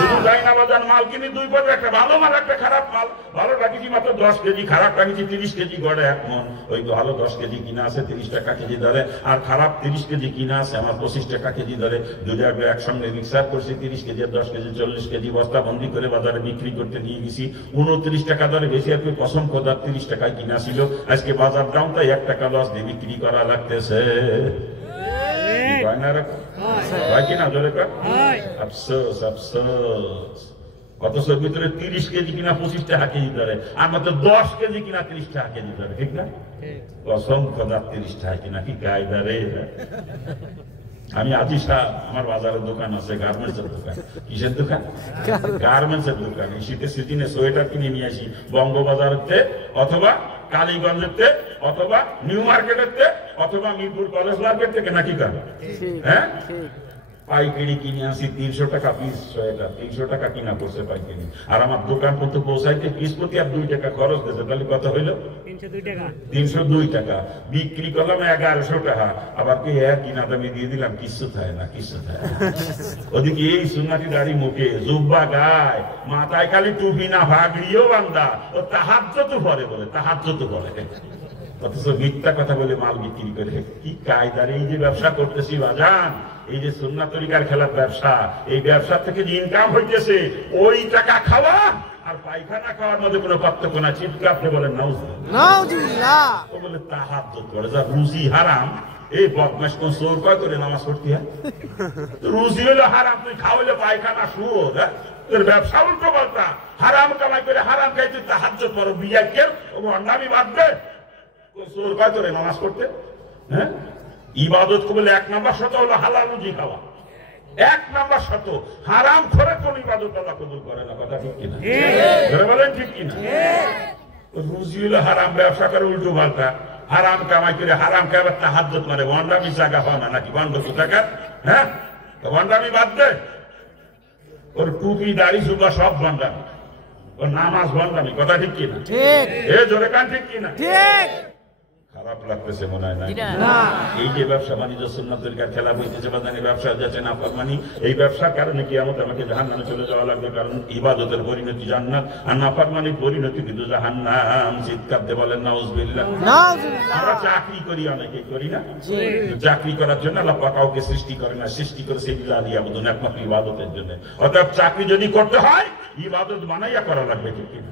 শুধু তাই না বাজান, মাল কিনি 2 পদের, একটা ভালো মাল একটা খারাপ মাল। ভালো রাখিছি মাত্র 10 কেজি, খারাপ রাখিছি 30 কেজি গড়ে 1 মন। ওই তো ভালো 10 কেজি কিনা আছে 30 টাকা কেজি ধরে, আর খারাপ 30 কেজি কিনা আছে আমার 25 টাকা কেজি ধরে। দুটাকে একসঙ্গে মিক্সার করছি, 30 কেজি আর 10 কেজি 40 কেজি বস্তা বন্দি করে বাজারে বিক্রি করতে নিয়ে গেছি। 29 টাকা দরে বেশি, আর কসম খোদা 30 টাকায় কিনা ছিল, আজকে বাজার দাম তাই 1 টাকা লস দিয়ে বিক্রি করা লাগতেছে। আফসোস আফসোস। অথচ ভিতরে 30 কেজি কিনা 25 টাকা কেজি ধরে, আর মাত্র 10 কেজি কিনা 30 টাকা কেজি ধরে। ঠিক না? কসম খোদা 30 টাকা কিনা কি কায়দা রে। আমি আজিসা, আমার বাজারের দোকান আছে, গার্মেন্টসের দোকান। কিসের দোকান? গার্মেন্টসের দোকান। এই শীতের সিজনে সোয়েটার কিনে নিয়ে আসি বঙ্গবাজারের অথবা কালীগঞ্জের অথবা নিউ মার্কেটের অথবা মিরপুর কলেজ মার্কেট থেকে। নাকি কারণ হ্যাঁ পাইকারি কিনে আসি 300 টাকা পিস সোয়েটার, 300 টাকা কিনা করছে পাইকারি, আর আমার দোকান পর্যন্ত পৌঁছাইতে পিস প্রতি আর 2 টাকা খরচ দিয়েছে। তাহলে কত হইলো? 302 টাকা। বিক্রি করলাম 1100 টাকা। আবার কি কিনা দামে দিয়ে দিলাম, কিচ্ছু থাকে না, কিচ্ছু থাকে না। ওদিকে এই সুন্নাতি দাড়ি মুখে, জুব্বা গায়, মাথায় খালি টুপি না, ভাগড়িও বান্দা, ও তাহাজ্জুদ পড়ে বলে, তাহাজ্জুদ পড়ে, অথচ মিথ্যা কথা বলে মাল বিক্রি করে। কি কায়দার এই যে ব্যবসা করতেছি বাজান, এই যে সুন্নাত তরিকার খেলার ব্যবসা, এই ব্যবসা থেকে যে ইনকাম হইতেছে, ওই টাকা খাওয়া আর পায়খানা খাওয়ার মধ্যে কোনো পার্থক্য না। চিৎকার দিয়ে বলেন নাউজুবিল্লাহ। ও বলে তাহাজ্জুদ করে, যা রুজি হারাম। এই বদমাশ কোন চোর কয় করে নামাজ পড়তে হয়? রুজি হলো হারাম, তুই খাওয়াইলে পায়খানা শুয়োর। তোর ব্যবসা উল্টো পাল্টা, হারাম কামাই করে হারাম খাই, তুই তাহাজ্জুদ করো বিয়াকের অন্যামি বাদ দে। চোর কয় করে নামাজ পড়তে? হ্যাঁ, ইবাদত করলে 1 নম্বর শর্ত হলো হালাল রুজি খাওয়া। 1 নম্বর শর্ত। হারাম করে কোন ইবাদত আল্লাহ কবুল করে না। কথা ঠিক কিনা? বলেন ঠিক কিনা? রুজি হলো হারাম, ব্যবসা করে উল্টো পাল্টা, হারাম কামাই করে হারাম খাবার তাহাজ্জুদ মানে ওয়ান্ডামি জায়গা হয় না নাকি? বন্ধ টাকা। হ্যাঁ, ওয়ান্ডামি বাদ দে। ওর টুপি দাড়ি সুবা সব বন্ডামি, ওর নামাজ বন্ডামি। কথা ঠিক কিনা? এ জোরে কান ঠিক কিনা? খারাপ লাগতেছে মনে হয় না? এই যে ব্যবসা বাণিজ্য সুন্নাত তরিকার খেলা হইতেছে বাজানে, ব্যবসা যাচ্ছে না ফরমানি, এই ব্যবসার কারণে কিয়ামত আমাকে জাহান্নামে চলে যাওয়া লাগবে। কারণ ইবাদতের পরিণতি জান্নাত, আর নাফরমানির পরিণতি কিন্তু জাহান্নাম। চিৎকার দিয়ে বলেন নাউজুবিল্লাহ। আমরা চাকরি করি, অনেকে করি না? চাকরি করার জন্য আল্লাহ পাক কাউকে সৃষ্টি করে না, সৃষ্টি করেছে ইবাদতের জন্য, একমাত্র ইবাদতের জন্য। অর্থাৎ চাকরি যদি করতে হয় ইবাদত বানাইয়া করা লাগবে, ঠিক কিনা?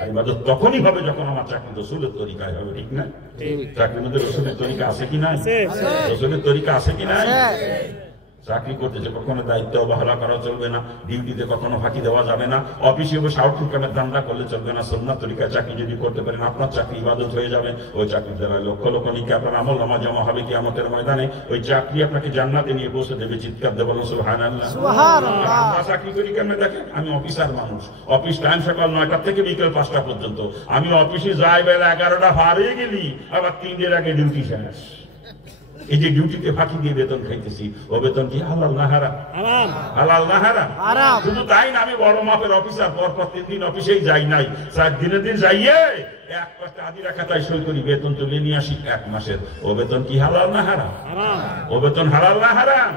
আর ইবাদত তখনই হবে যখন আমার চাকরি রসুলের তরিকায় হবে, ঠিক না? চাকরির মধ্যে রসুলের তরিকা আছে কিনা? রসুলের তরিকা আছে কিনা? চাকরি করতেছে কখনো দায়িত্ব অবহেলা করা চলবে না, ডিউটিতে কখনো ফাঁকি দেওয়া যাবে না, অফিসে বসে আউটলুকামের ধান্দা করলে চলবে না। সুন্নাত তরিকায় চাকরি যদি করতে পারেন আপনার চাকরি ইবাদত হয়ে যাবে। ওই চাকরির দ্বারা লক্ষ লক্ষ নিকে আপনার আমল নামা জমা হবে কিয়ামতের ময়দানে। ওই চাকরি আপনাকে জান্নাতে নিয়ে পৌঁছে দেবে। চিৎকার দেব না সুবহানাল্লাহ। আমরা চাকরি করি কেমনে দেখেন? আমি অফিসার মানুষ, অফিস টাইম সকাল 9টা থেকে বিকেল 5টা পর্যন্ত। আমি অফিসে যাই বেলা 11টা পার হয়ে গেলি, আবার 3 আগে ডিউটি শেষ। এই যে ডিউটিতে ফাঁকি দিয়ে বেতন খাইতেছি, ও বেতন কি হালাল না হারাম? হালাল না হারাম? শুধু তাই না, আমি বড় মাপের অফিসার, পর 3 দিন অফিসেই যাই নাই, 4 দিনের দিন যাইয়ে এক পাশে আদিরা খাতায় সই করি, বেতন তুলে নিয়ে আসি 1 মাসের। ও বেতন কি হালাল না হারাম? ও বেতন হালাল না হারাম?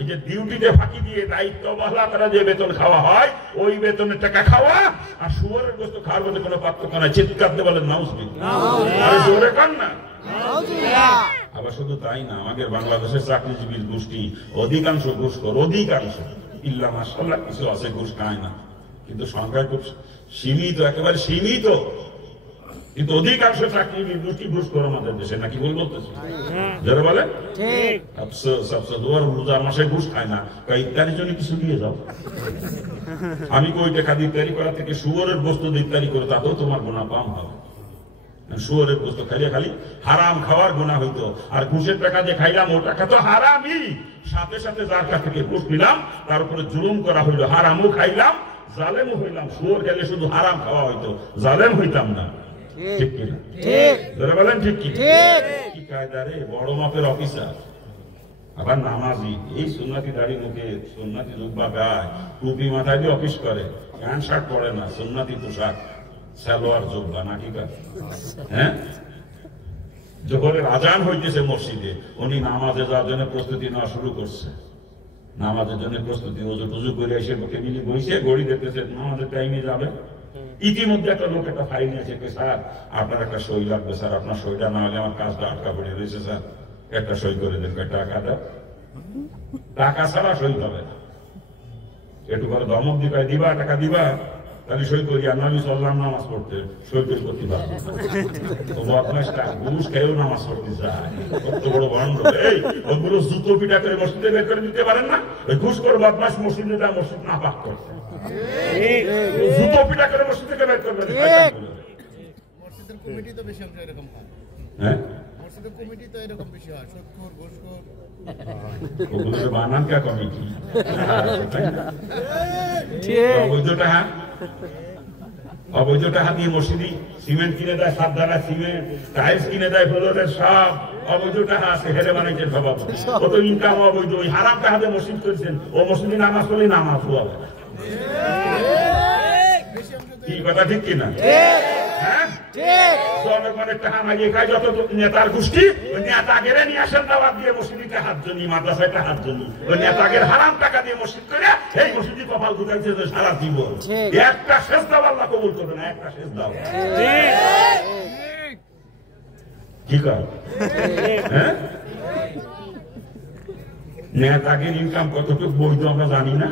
এই যে ডিউটিতে ফাঁকি দিয়ে দায়িত্ব অবহেলা করা যে বেতন খাওয়া হয়, ওই বেতনের টাকা খাওয়া আর শুয়োরের গোশত খাওয়ার মধ্যে কোনো পার্থক্য নাই। চিৎকার দিয়ে বলেন নাউজুবিল্লাহ। আরে জোরে কান না। আবার শুধু তাই না, আমাদের বাংলাদেশের চাকরিজীবীর গোষ্ঠী অধিকাংশ ঘুষখোর, অধিকাংশ, ইল্লা মাশাআল্লাহ কিছু আছে ঘুষ খায় না, কিন্তু সংখ্যা খুব সীমিত, একেবারে সীমিত, কিন্তু অধিকাংশ চাকরিজীবীর গোষ্ঠী ঘুষখোর আমাদের দেশে। নাকি ভুল বলতেছি? যারা বলে রোজার মাসে ঘুষ খায় না, ইফতারির জন্য কিছু দিয়ে যাও। আমি কই টাকা দিয়ে ইফতারি করা থেকে শুয়োরের বস্তু দিয়ে ইফতারি করে, তাতেও তোমার গুনাহ কম হবে। শুয়োরের বস্তু খাইলে খালি হারাম খাওয়ার গুনাহ হইতো, আর ঘুষের টাকা যে খাইলাম ও টাকা তো হারামই। সাথে সাথে যার কাছ থেকে ঘুষ নিলাম তার উপরে জুলুম করা হইল, হারামও খাইলাম, জালেমও হইলাম। শুয়োর খেলে শুধু হারাম খাওয়া হইতো, জালেম হইতাম না। ঠিক কিনা? ধরে বলেন ঠিক কি? কি কায়দা রে! বড় মাপের অফিসার, আবার নামাজি, এই সুন্নাতি দাড়ি মুখে, সুন্নাতি জুব্বা গায়, টুপি মাথায় দিয়ে অফিস করে, প্যান্ট শার্ট পরে না, সুন্নাতি পোশাক, সালোয়ার জুব্বা, না ঠিক আছে? হ্যাঁ, জোহরের আজান হইতেছে মসজিদে, উনি নামাজে যাওয়ার জন্য প্রস্তুতি নেওয়া শুরু করছে। নামাজের জন্য প্রস্তুতি, ওজু টুজু করে এসে টেবিলে বসে ঘড়ি দেখতেছে, নামাজের টাইমে যাবে। ইতিমধ্যে একটা লোক একটা ফাইল নিয়েছে, স্যার আপনার একটা সই লাগবে, স্যার আপনার সইটা না হলে আমার কাজটা আটকা পড়ে রয়েছে, স্যার একটা সই করে দেন। টাকা দাও, টাকা ছাড়া সই হবে না। একটু করে ধমক দিবা, দিবা টাকা দিবা, তাহলে সই করি। আর আমি চললাম নামাজ পড়তে, সই করে করতে পারবো না। ঘুষ খেয়েও নামাজ পড়তে যায়, কত বড় ভণ্ড! এই ওগুলো জুতো পিটা করে মসজিদে বের করে দিতে পারেন না? ওই ঘুষ করে বদমাস মসজিদে যায়, মসজিদ না পাক করতে, জুতো পিটা করে মসজিদ থেকে বের করবে। মসজিদের কমিটি তো বেশি অংশ এরকম হয়। হ্যাঁ, মসজিদের কমিটি তো এরকম বেশি হয়, সুদখোর, ঘুষখোর। ওগুলো বানান কা কমিটি? অবৈধ টাকা, অবৈধ টাকা দিয়ে মসজিদি সিমেন্ট কিনে দেয়, 7 ধারা সিমেন্ট, টাইলস কিনে দেয়, ফ্লোরের সব অবৈধ টাকা আছে, হেরে বানাইছেন সব। কত ইনকাম অবৈধ। ওই হারাম টাকা দিয়ে মসজিদ করেছেন, ও মসজিদে নামাজ পড়লে নামাজ হবে। কি কথা ঠিক কিনা? হ্যাঁ, জনগণের টাকা মাগিয়ে খায় যত নেতার গোষ্ঠী, ওই নেতাগেরে নিয়ে আসেন দাওয়াত দিয়ে মসজিদে হাতজনি, মাদ্রাসায় হাতজনি, ওই নেতাগের হারাম টাকা দিয়ে মসজিদ করে এই মসজিদে কপাল গুটাইছে সারা জীবন। একটা শেষ দাও আল্লাহ কবুল করবে না, একটা শেষ দাও। কি কর? হ্যাঁ, নেতাগের ইনকাম কতটুকু বৈধ আমরা জানি না,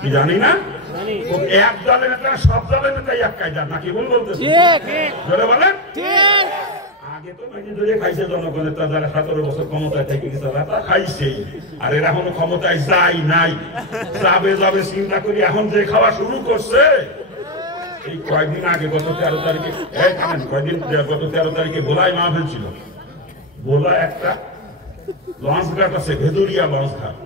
কি জানি না? এক দলের নেতা সব দলের নেতাই এক কায়দা, নাকি ভুল বলতেছে? বলেন আগে তো নাকি ধরে খাইছে জনগণের, যারা 17 বছর ক্ষমতায় থেকে গেছে তারা খাইছে, আর এরা এখনো ক্ষমতায় যাই নাই, যাবে যাবে চিন্তা করি এখন যে খাওয়া শুরু করছে। এই কয়েকদিন আগে গত 13 তারিখে, গত 13 তারিখে ভোলায় মাহফিল ছিল। ভোলা একটা লঞ্চ ঘাট আছে, ভেদুরিয়া লঞ্চ ঘাট,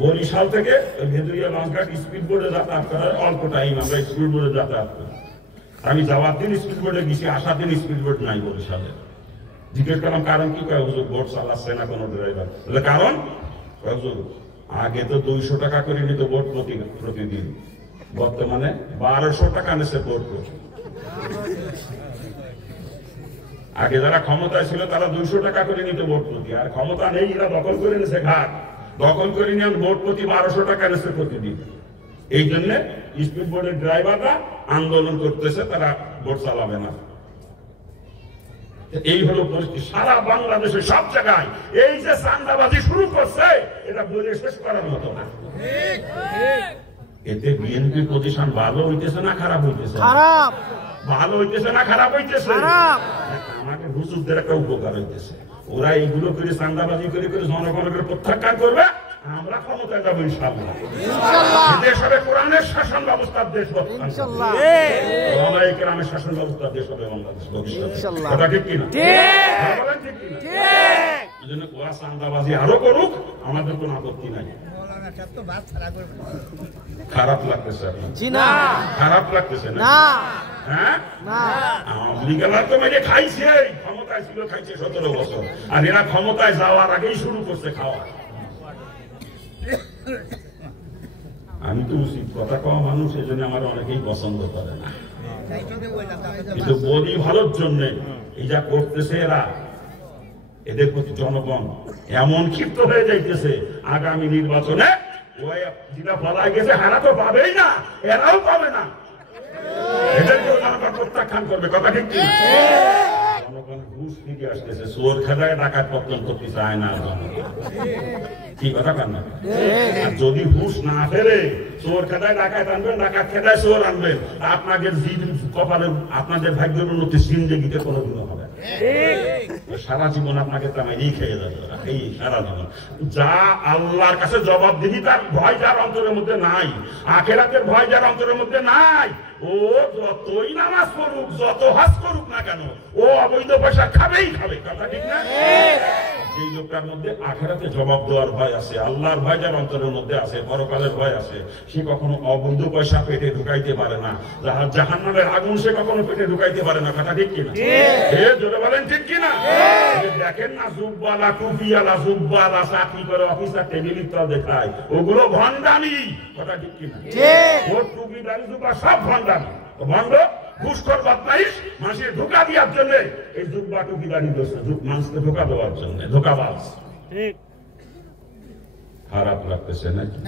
বরিশাল থেকে ভেদুরিয়া লঞ্চ ঘাট স্পিড বোর্ডে যাতায়াত করার অল্প টাইম, আমরা স্পিড বোর্ডে যাতায়াত করি। আমি যাওয়ার দিন স্পিড বোর্ডে গেছি, আসার দিন স্পিড বোর্ড নাই বরিশালে। জিজ্ঞেস করলাম কারণ কি? কয় হুজুর বোট চালাচ্ছে না কোনো ড্রাইভার। বলে কারণ? হুজুর আগে তো 200 টাকা করে নিত বোট প্রতিদিন, বর্তমানে 1200 টাকা নেছে বোট প্রতি। আগে যারা ক্ষমতায় ছিল তারা 200 টাকা করে নিত বোট প্রতি, আর ক্ষমতা নেই, এরা দখল করে নিয়েছে ঘাট, দখল করে নিয়ে বোট প্রতি 1200 টাকা নেছে প্রতিদিন। এই জন্য স্পিড বোর্ডের ড্রাইভাররা আন্দোলন করতেছে, তারা বোট চালাবে না। এই হলো পরিস্থিতি সারা বাংলাদেশে সব জায়গায়। এই যে চাঁদাবাজি শুরু করছে, এটা বলে শেষ করার মতো না। এতে বিএনপির পজিশন ভালো হইতেছে না খারাপ হইতেছে? খারাপ। ভালো হইতেছে না খারাপ হইতেছে? খারাপ। আমাকে হুজুরদের একটা উপকার হইতেছে, ওরা এইগুলো করে চাঁদাবাজি করে করে জনগণকে প্রত্যাখ্যান করবে, আমরা ক্ষমতায় যাবো ইনশাআল্লাহ। দেশ হবে কোরআনের শাসন ব্যবস্থার দেশ, ওলামায়ে-কেরামের শাসন ব্যবস্থার দেশ হবে বাংলাদেশ ভবিষ্যতে। কথা ঠিক কিনা? ঠিক কিনা? এই জন্য ওরা চাঁদাবাজি আরো করুক, আমাদের কোনো আপত্তি নাই। খারাপ লাগতেছে? খারাপ লাগতেছে না? হ্যাঁ, আওয়ামী লীগেরা তো মেরে খাইছে, ক্ষমতায় ছিল খাইছে 17 বছর, আর এরা ক্ষমতায় যাওয়ার আগেই শুরু করছে খাওয়া। আমি তো উচিত কথা কওয়া মানুষ, এই জন্য আমার অনেকেই পছন্দ করে না, কিন্তু বলি ভালোর জন্য। এই যা করতেছে এরা, এদের প্রতি জনগণ এমন ক্ষিপ্ত হয়ে যাইতেছে, আগামী নির্বাচনে ওই যেটা বলা গেছে হারা তো পাবেই না, এরাও পাবে না, এদেরকেও জনগণ প্রত্যাখ্যান করবে। কথা ঠিক কি? জনগণ ঘুষ ফিরে আসতেছে, চোর খেদায় ডাকাত পতন করতে চায় না জনগণ। কি কথা কান না? যদি ঘুষ না ফেরে, চোর খেদায় ডাকাত আনবেন, ডাকাত খেদায় চোর আনবেন, আপনাদের কপালে আপনাদের ভাগ্যের উন্নতি জিন্দেগিতে কোনোদিনও হবে। সারা জীবন আপনাকে তামাই খেয়ে যাবে, এই সারা জীবন। যা আল্লাহর কাছে জবাবদিহি তার ভয় যার অন্তরের মধ্যে নাই, আখিরাতের ভয় যার অন্তরের মধ্যে নাই, ও যতই নামাজ পড়ুক, যত হজ করুক না কেন, ও অবৈধ পয়সা খাবেই খাবে। কথা ঠিক না? এই লোকটার মধ্যে আখিরাতে জবাব দেওয়ার ভয় আছে, আল্লাহর ভয় যার অন্তরের মধ্যে আছে, পরকালের ভয় আছে, সে কখনো অবৈধ পয়সা পেটে ঢুকাইতে পারে না, জাহান্নামের আগুন সে কখনো পেটে ঢুকাইতে পারে না। কথা ঠিক কিনা? জোরে বলেন ঠিক কিনা? দেখেন না, জুব্বালা টুপিওয়ালা জুব্বালা চাকরি করে অফিসার টেবিল দেখায়, ওগুলো ভণ্ডামি। কথা ঠিক কিনা? ওর টুপি দাড়ি জুব্বা সব ভণ্ডামি, ভণ্ড ঘুষখোর বদমাইশ, মানুষের ধোঁকা দেওয়ার জন্য এই জুব্বা টুপি দাড়ি দোষে মানুষকে ধোঁকা দেওয়ার জন্য ধোঁকাবাজ। খারাপ লাগতেছে নাকি?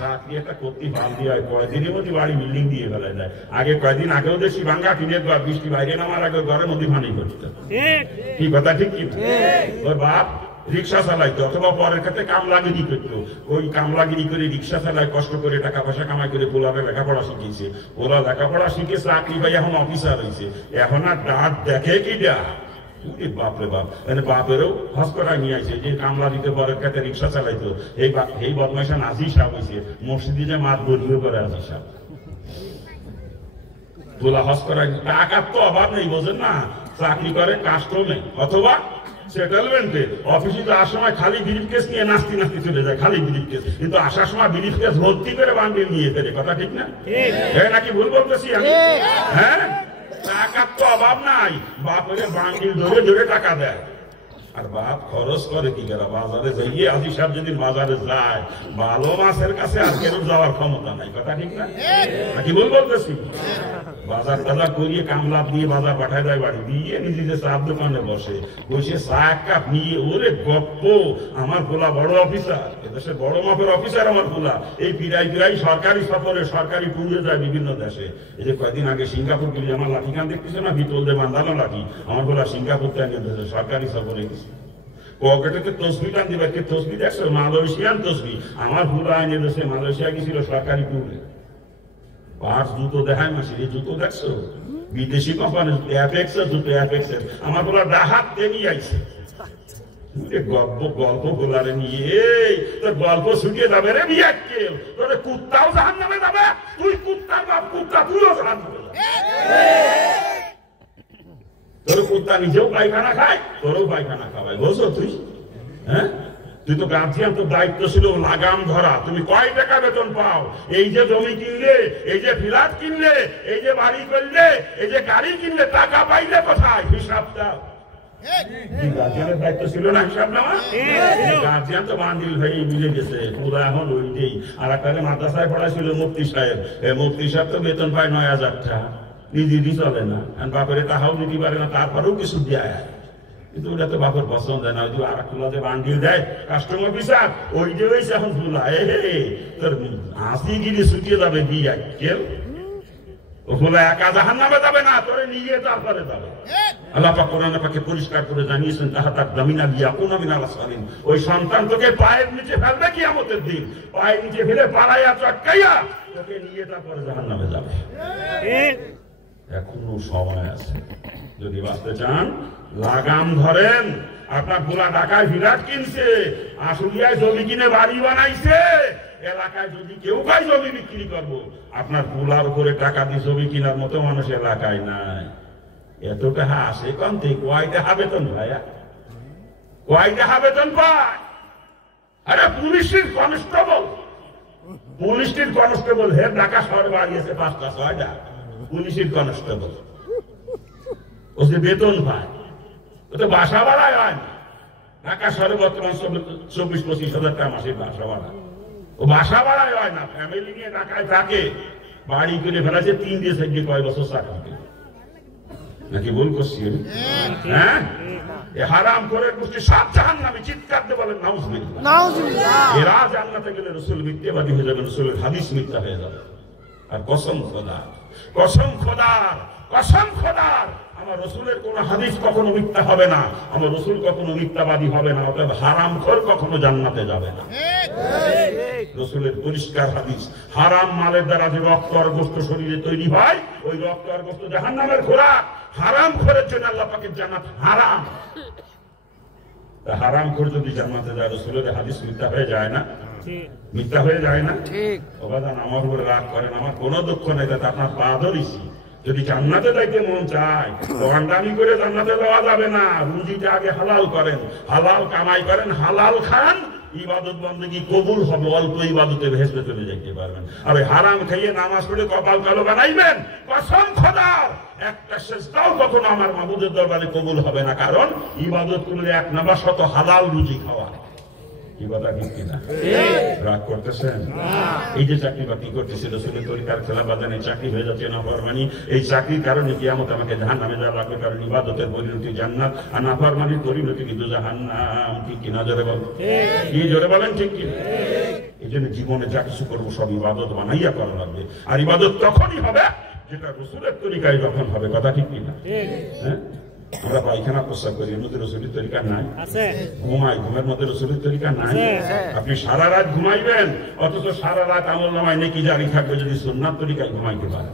চাকরি একটা করতে ভাল দিয়ে কয়দিনের মধ্যে বাড়ি বিল্ডিং দিয়ে ফেলা যায়। আগে কয়দিন আগেও দেশি ভাঙ্গা কিনে বৃষ্টি বাইরে নামার আগে ঘরের মধ্যে পানি করতে। কি কথা ঠিক কি? ওর বাপ রিক্সা চালাইতো, অথবা পরের ক্ষেত্রে কামলাগিরি করতো, ওই কামলাগিরি করে রিক্সা চালায়, কষ্ট করে টাকা পয়সা কামাই করে পোলারে লেখাপড়া শিখিয়েছে, ওরা লেখাপড়া শিখে চাকরি ভাই এখন অফিসার হয়েছে। এখন আর দাঁত দেখে কি দেয়া বাপরে বাপ, মানে বাপেরও হসপিটাল নিয়ে আসে, যে কামলা দিতে পরের ক্ষেত্রে রিক্সা চালাইতো, এই বদমাইশা নাজি সাহেব হয়েছে, মসজিদে যে মাত গরিও করে আজি সাহেব তোলা হসপিটাল। টাকার তো অভাব নেই, বোঝেন না, চাকরি করে কাস্টমে অথবা সেটেলমেন্টে, অফিসে তো আসার সময় খালি ব্রিফকেস নিয়ে নাস্তি নাস্তি চলে যায়, খালি ব্রিফকেস, কিন্তু আসার সময় ব্রিফকেস ভর্তি করে বান্ডিল নিয়ে ফেলে। কথা ঠিক না? নাকি ভুল বলতেছি আমি? হ্যাঁ, টাকার তো অভাব নাই, বাপরে বান্ডিল ধরে ধরে টাকা দেয়, আর বাপ খরচ করে কি করে বাজারে যাইয়ে। আজি সাহেব যেদিন বাজারে যায়, ভালো মাছের কাছে আর কেউ যাওয়ার ক্ষমতা নাই। কথা ঠিক না? নাকি ভুল বলতেছি? বাজার টাজার করিয়ে কামলা দিয়ে বাজার পাঠায় দেয় বাড়ি, দিয়ে নিজে চার দোকানে বসে, বসে চা এক কাপ নিয়ে, ওরে গপ্প, আমার পোলা বড় অফিসার, এদেশে বড় মাপের অফিসার আমার পোলা, এই পিড়াই পিড়াই সরকারি সফরে, সরকারি ট্যুরে যায় বিভিন্ন দেশে। এই যে কয়েকদিন আগে সিঙ্গাপুর গেলে, আমার লাঠিখান দেখতেছে না, ভিতর দিয়ে বান্ধানো লাঠি, আমার পোলা সিঙ্গাপুর থেকে সরকারি সফরে গেছে। পকেটেতে তসবি টান দিবে, কে তসবি দেখছো? মালয়েশিয়ান তসবি। আমার পোলা এনে দেশে মালয়েশিয়া গেছিল সরকারি ট্যুরে, পাঁচ জুতো দেখায় মাসি, এই জুতো দেখছো? বিদেশি কোম্পানি অ্যাপেক্স জুতো, অ্যাপেক্সের। আমার বলার ডাহাত তেগিয়ে আইছে, গল্প বলারে নিয়ে তোর গল্প শুকিয়ে যাবে রে বিয়াক্কেল, তোর কুত্তাও জাহান্নামে যাবে, তুই কুত্তার বাপ কুত্তা, তুইও জাহান্নামে যাবে। তোর কুত্তা নিজেও পায়খানা খায়, তোরও পায়খানা খাওয়ায়, বুঝছো তুই? হ্যাঁ, তুই তো গার্জিয়ান, তোর দায়িত্ব ছিল লাগাম ধরা। তুমি কয় টাকা বেতন পাও? এই যে জমি কিনলে, এই যে ফ্ল্যাট কিনলে, এই যে বাড়ি করলে, এই যে গাড়ি কিনলে, টাকা পাইলে কোথায়? হিসাবটা গার্জিয়ানের দায়িত্ব ছিল না হিসাব নেওয়া? গার্জিয়ান তো বান্ডিল হয়ে মিলে গেছে পুরো, এখন ওইটাই। আর একটা মাদ্রাসায় পড়াছিল মুফতি সাহেব, মুফতি সাহেব তো বেতন পায় ৯,০০০ টাকা, নিজেরই চলে না, বাপের তাহাও দিতে পারে না, তারপরেও কিছু দেয়, কিন্তু ওটা তো বাপের পছন্দ হয় না। ওই যে আর তুলাতে বান্ডিল দেয় কাস্টমার পিসাব, ওই যে হয়েছে এখন তুলা, তোর হাসি গিরি শুকিয়ে যাবে বিয়াক্কেল। ও বলে একা জাহান্নামে যাবে না, তোরে নিয়ে তারপরে যাবে। আল্লাহ পাক কোরআনে পাকে পরিষ্কার করে জানিয়েছেন তাহাতাক দামিনা লিয়াকুনা মিনাল সালিম, ওই সন্তান তোকে পায়ের নিচে ফেলবে কিয়ামতের দিন, পায়ের নিচে ফেলে পাড়াইয়া চটকাইয়া তোকে নিয়ে তারপরে জাহান্নামে যাবে। এখনো সময় আছে, যদি বাঁচতে চান লাগাম ধরেন। আপনার পুরা ঢাকায় বিরাট কিনছে, আশুলিয়ায় জমি কিনে বাড়ি বানাইছে, এলাকায় যদি কেউ কাজ জমি বিক্রি করবো, আপনার পুলার উপরে টাকা দিয়ে জমি কেনার মতো মানুষ এলাকায় নাই। এত টাকা আসে কম থেকে কয় টাকা বেতন ভাইয়া, কয় টাকা বেতন পায়? আরে পুলিশের কনস্টেবল, পুলিশের কনস্টেবল হে ঢাকা শহরে বাড়িয়েছে 5টা 6টা পুলিশের কনস্টেবল, ও যে বেতন পায় ও তো বাসা ভাড়ায় হয় না। ঢাকা শহরে বর্তমান 24-25 হাজার টাকা মাসে বাসা ভাড়া, ও বাসা ভাড়ায় হয় না, ফ্যামিলি নিয়ে ঢাকায় থাকে, বাড়ি করে ফেলাছে 3 দিয়ে 4 কয় বছর চাকরি, নাকি ভুল করছি? হ্যাঁ, হারাম করে গোষ্ঠী 7 জাহান্নামী, চিৎকার দিয়ে বলেন নাউজুবিল্লাহ। এরা জান্নাতে গেলে রাসূল মিথ্যাবাদী হয়ে যাবে, রাসূলের হাদিস মিথ্যা হয়ে যাবে। আর কসম খোদার, কসম খোদার, কসম খোদার, আমার রাসূলের কোন হাদিস কখনো মিথ্যা হবে না, আমার রাসূল কখনো মিথ্যাবাদী হবে না, অতএব হারামখোর কখনো জান্নাতে যাবে না। রাসূলের পরিষ্কার হাদিস, হারাম মালের দ্বারা যে রক্ত আর গোশত শরীরে তৈরি হয়, ওই রক্ত আর গোশত জাহান্নামের খোরাক। হারামখোরের জন্য আল্লাহ পাকের জান্নাত হারাম। হারামখোর যদি জান্নাতে যায়, রাসূলের হাদিস মিথ্যা হয়ে যায় না? মিথ্যা হয়ে যায় না? ঠিক। ওবাদান আমার উপরে রাগ করেন, আমার কোনো দুঃখ নেই, তাতে আপনার পা ধরিছি। যদি জান্নাতে যাইতে মন চায়, দণ্ডামি করে জান্নাতে যাওয়া যাবে না। রুজিটা আগে হালাল করেন, হালাল কামাই করেন, হালাল খান, ইবাদত বন্দেগী কবুল হবে, অল্প ইবাদতে ভেসে চলে যাইতে পারবেন। আর ওই হারাম খাইয়ে নামাজ পড়ে কপাল কালো বানাইবেন, কসম খোদার একটা সেজদাও কখনো আমার মাবুদের দরবারে কবুল হবে না, কারণ ইবাদত করলে 1 নাম্বার শত হালাল রুজি খাওয়া। কি কথা ঠিক কিনা? রাগ করতেছেন? এই যে চাকরি বাকরি করতেছে, রাসূলের তরিকার খেলাফ বাজানে চাকরি হয়ে যাচ্ছে নাফরমানি, এই চাকরির কারণে কিয়ামত আমাকে জাহান্নামে যাওয়া লাগবে, কারণ ইবাদতের পরিণতি জান্নাত আর নাফরমানির পরিণতি কিন্তু জাহান্নাম। ঠিক কিনা? জোরে বলেন, কি জোরে বলেন, ঠিক কিনা? এই জন্য জীবনে যা কিছু করবো সব ইবাদত বানাইয়া করা লাগবে, আর ইবাদত তখনই হবে যেটা রাসূলের তরিকায় যখন হবে। কথা ঠিক কিনা? হ্যাঁ, আমরা পায়খানা প্রস্রাব করি, এর মধ্যে রাসূলের তরিকা নাই? ঘুমাই, ঘুমের মধ্যে রাসূলের তরিকা নাই? আপনি সারা রাত ঘুমাইবেন, অথচ সারা রাত আমলনামায় নেকি জারি থাকবে যদি সুন্নাত তরিকায় ঘুমাইতে পারেন।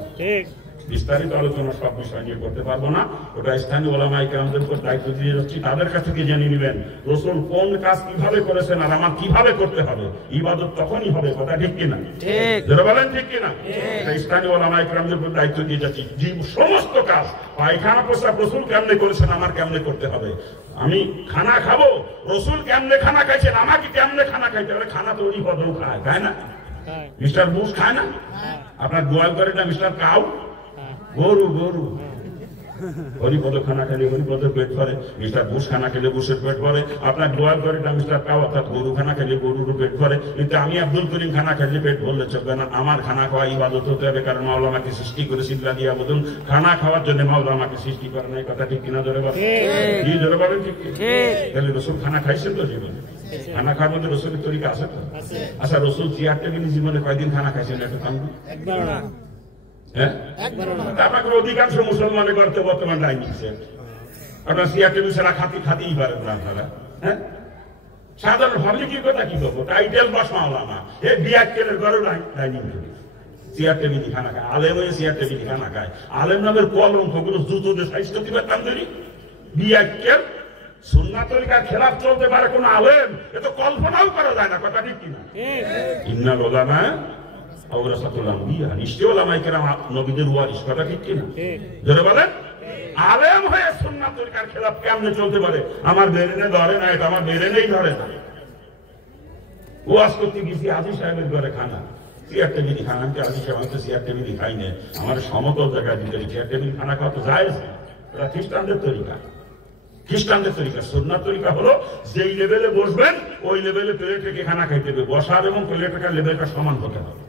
বিস্তারিত আলোচনা সব বিষয় নিয়ে করতে পারবো না, ওটা স্থানীয় ওলামায়ে কেরামদের উপর দায়িত্ব দিয়ে যাচ্ছি, তাদের কাছ থেকে জেনে নেবেন রাসূল কোন কাজ কিভাবে করেছেন আর আমার কিভাবে করতে হবে। ইবাদত তখনই হবে। কথা ঠিক কিনা? ঠিক। যারা বলেন ঠিক কিনা? স্থানীয় ওলামায়ে কেরামদের উপর দায়িত্ব দিয়ে যাচ্ছি, যে সমস্ত কাজ পায়খানা প্রস্রাব রাসূল কেমনে করেছেন আমার কেমনে করতে হবে। আমি খানা খাবো, রাসূল কেমনে খানা খাইছেন, আমাকে কেমনে খানা খাইতে হবে। খানা তো উনি বদল খায়, তাই না? মিস্টার বুশ খায় না? আপনার গোয়াল করে না মিস্টার কাউ? গরু, গরু হরিপদ খানা খেলে হরিপদ পেট ভরে, মিস্টার বুশ খানা খেলে বুশের পেট ভরে। আপনার গোয়াল করে না মিস্টার কাউ, অর্থাৎ গরু খানা খেলে গরুর পেট ভরে। কিন্তু আমি আব্দুল করিম খানা খেলে পেট ভরলে চলবে না, আমার খানা খাওয়া ইবাদত হতে হবে, কারণ মাওলা আমাকে সৃষ্টি করেছিল দিয়া বলুন খানা খাওয়ার জন্য, মাওলা আমাকে সৃষ্টি করে নাই। কথা ঠিক কিনা? জোরে বলেন, কি জোরে বলেন, ঠিক কি? তাহলে রাসূল খানা খাইছেন তো জীবনে? খানা খাওয়ার মধ্যে রাসূলের তরিকা আছে তো? আচ্ছা, রাসূল চেয়ার টেবিলে জীবনে কয়দিন খানা খাইছেন একটা কাম? হ্যাঁ, আপনাকে অধিকাংশ মুসলমানের করতে বর্তমান ডাইনিং সেট, আপনার চেয়ার টেবিল ছাড়া খাতেই পারেন না আপনারা। হ্যাঁ, সাধারণ পাবলিকের কথা কি করবো, টাইটেল বস মাওলানা, এই বিয়াক্কেলের ঘরেও ডাইনিং টেবিল, চেয়ার টেবিলই খানা খায়। আলেম হয়ে চেয়ার টেবিলই খানা খায়। আলেম নামের কলঙ্ক, কোনো জুতো দিয়ে সাইজটা দিবে তান্দুরি। বিয়াক্কেল সুন্নাত তরিকার খেলাফ চলতে পারে কোন আলেম, এ তো কল্পনাও করা যায় না। কথা ঠিক কিনা? ইন্নাল উলামা ওয়ারাসাতুল আম্বিয়া, নিশ্চয়ই ওলামায়ে কেরাম নবীদের ওয়ারিস। কথা ঠিক কিনা? জোরে বলেন। আলেম হয়ে সুন্নাত তরিকার খেলাফ কেমনে চলতে পারে? আমার বেরেনে ধরে না, এটা আমার বেরেনেই ধরে না। ওয়াজ করতে গেছি হাজী সাহেবের ঘরে খানা, চেয়ার টেবিল খানা। আমি হাজী সাহেব, আমি তো চেয়ার টেবিল খাই না, আমার সমতল জায়গায় দিতে চেয়ার টেবিল খানা খাওয়া তো জায়েজ। এটা খ্রিস্টানদের তরিকা, খ্রিস্টানদের তরিকা। সুন্নাত তরিকা হলো যেই লেভেলে বসবেন ওই লেভেলে প্লেট রেখে খানা খাইতে হবে, বসার এবং প্লেট রাখার লেভেলটা সমান হতে হবে।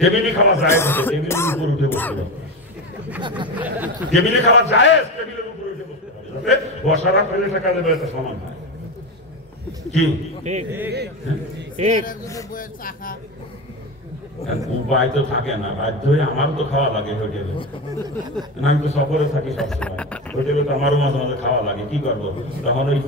টেবিলে খাওয়া যায়, টেবিলের উপর উঠে বসতে হবে। টেবিলে খাওয়া যায়, টেবিলের উপর উঠে বসতে হবে, যাতে বসার আর প্লেট রাখার লেভেলটা সমান হয়। কি উপায় তো থাকে না, বাধ্য হয়ে আমারও তো খাওয়া লাগে হোটেলে। আমি তো সফরে থাকি সবসময়, হোটেলে তো আমারও মাঝে মাঝে খাওয়া লাগে। কি করবো তখন? ওই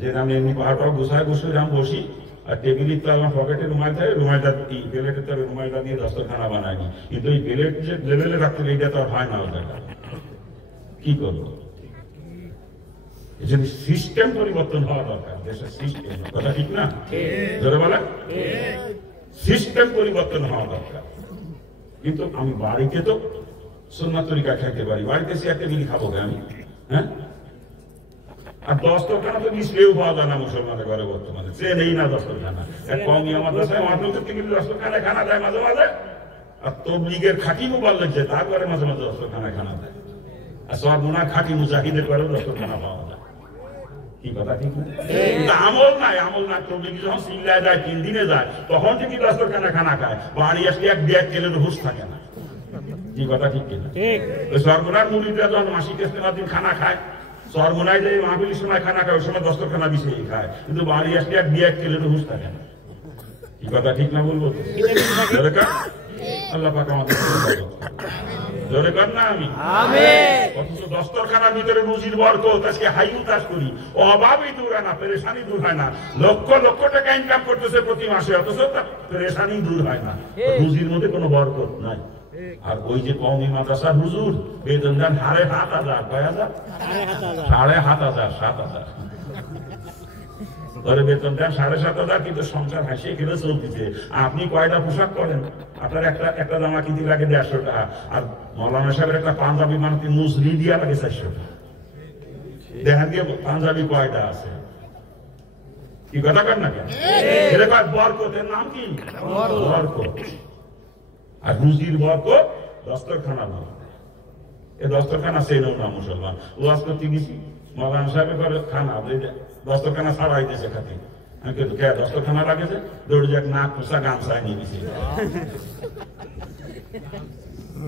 যে আমি এমনি পাহাড়টাও গুছায় গুছিয়ে আমি বসি, আর টেবিলের তো আমার পকেটে রুমাল থাকে, রুমালটা প্লেটের তো রুমালটা দিয়ে দস্তরখানা বানায়নি, কিন্তু এই প্লেট যে লেভেলে রাখতে এইটা তো আর হয় না ওটা। কি করবো? এজন্য সিস্টেম পরিবর্তন হওয়া দরকার, দেশের সিস্টেম। কথা ঠিক না? ধরে বলে সিস্টেম পরিবর্তন হওয়া দরকার। কিন্তু আমি বাড়িতে তো সুন্নাত তরিকা খাইতে পারি, বাড়িতে সে একটা বিড়ি খাবো আমি, হ্যাঁ? আর দস্তরখানা তো মিশলেও পাওয়া যায় না মুসলমানের ঘরে বর্তমানে, সে নেই না দস্তরখানা। এক কমই আমার দেশে দস্তরখানায় খানা দেয় মাঝে মাঝে, আর তবলিগের খাঁটি মোবাল্লেগ যে তার ঘরে মাঝে মাঝে দস্তরখানায় খানা দেয়, আর সব মনে হয় খাঁটি মুজাহিদের ঘরে দস্তরখানা পাওয়া যায়। কি কথা ঠিক না? কিন্তু আমল নাই, আমল নাই। তবলিগি যখন সিল্লায় যায় 3 দিনে যায়, তখন ঠিকই দস্তরখানা খানা খায়, বাড়ি আসলে এক ব্যাগ তেলের হুঁশ থাকে না। কি কথা ঠিক কিনা? ওই সরবরাহ মুরিদরা যখন মাসিক ইস্তেমার দিন খানা খায়, সরমনায় যে মাহফিলের সময় খানা খায়, ওই সময় দস্তরখানা বিছিয়ে খায়, কিন্তু বাড়ি আসলে এক ব্যাগ তেলের হুঁশ থাকে না। কি কথা ঠিক না বলবো? আল্লাহ পাক আমাদের জোরে কর না আমি অথচ দস্তরখানার ভিতরে রুজির বরকত, আজকে হাই উতাস করি, অভাবই দূর হয় না, পেরেশানি দূর হয় না। লক্ষ লক্ষ টাকা ইনকাম করতেছে প্রতি মাসে, অথচ পেরেশানি দূর হয় না, রুজির মধ্যে কোনো বরকত নাই। আর ওই যে কওমি মাদ্রাসার হুজুর বেতন দেন 7,500, কয় হাজার? 7,500, 7,000 ধরে বেতন দেন 7,500, কিন্তু সংসার হাসিয়ে খেলে চলতেছে। আপনি কয়টা পোশাক করেন? আপনার একটা জামা কিনতে লাগে 150 টাকা, আর মৌলানা সাহেবের একটা পাঞ্জাবি মানতে মুসলি দিয়া লাগে 400 টাকা। দেখেন দিয়ে পাঞ্জাবি কয়টা আছে? কি কথা কর না কেন? এটা কয় বরকতের নাম কি? বরকত। আর রুজির বরকত দস্তরখানা নাম। এই দস্তরখানা চেনো না মুসলমান। ওয়াজ করতে গেছি, মৌলানা সাহেবের ঘরে খানা, দস্তরখানা ছাড়াইতেছে খাতে। আমি কিন্তু কে দস্তরখানা লাগেছে, দৌড়ে যাক নাক পোষা গামছায় নিয়ে গেছি।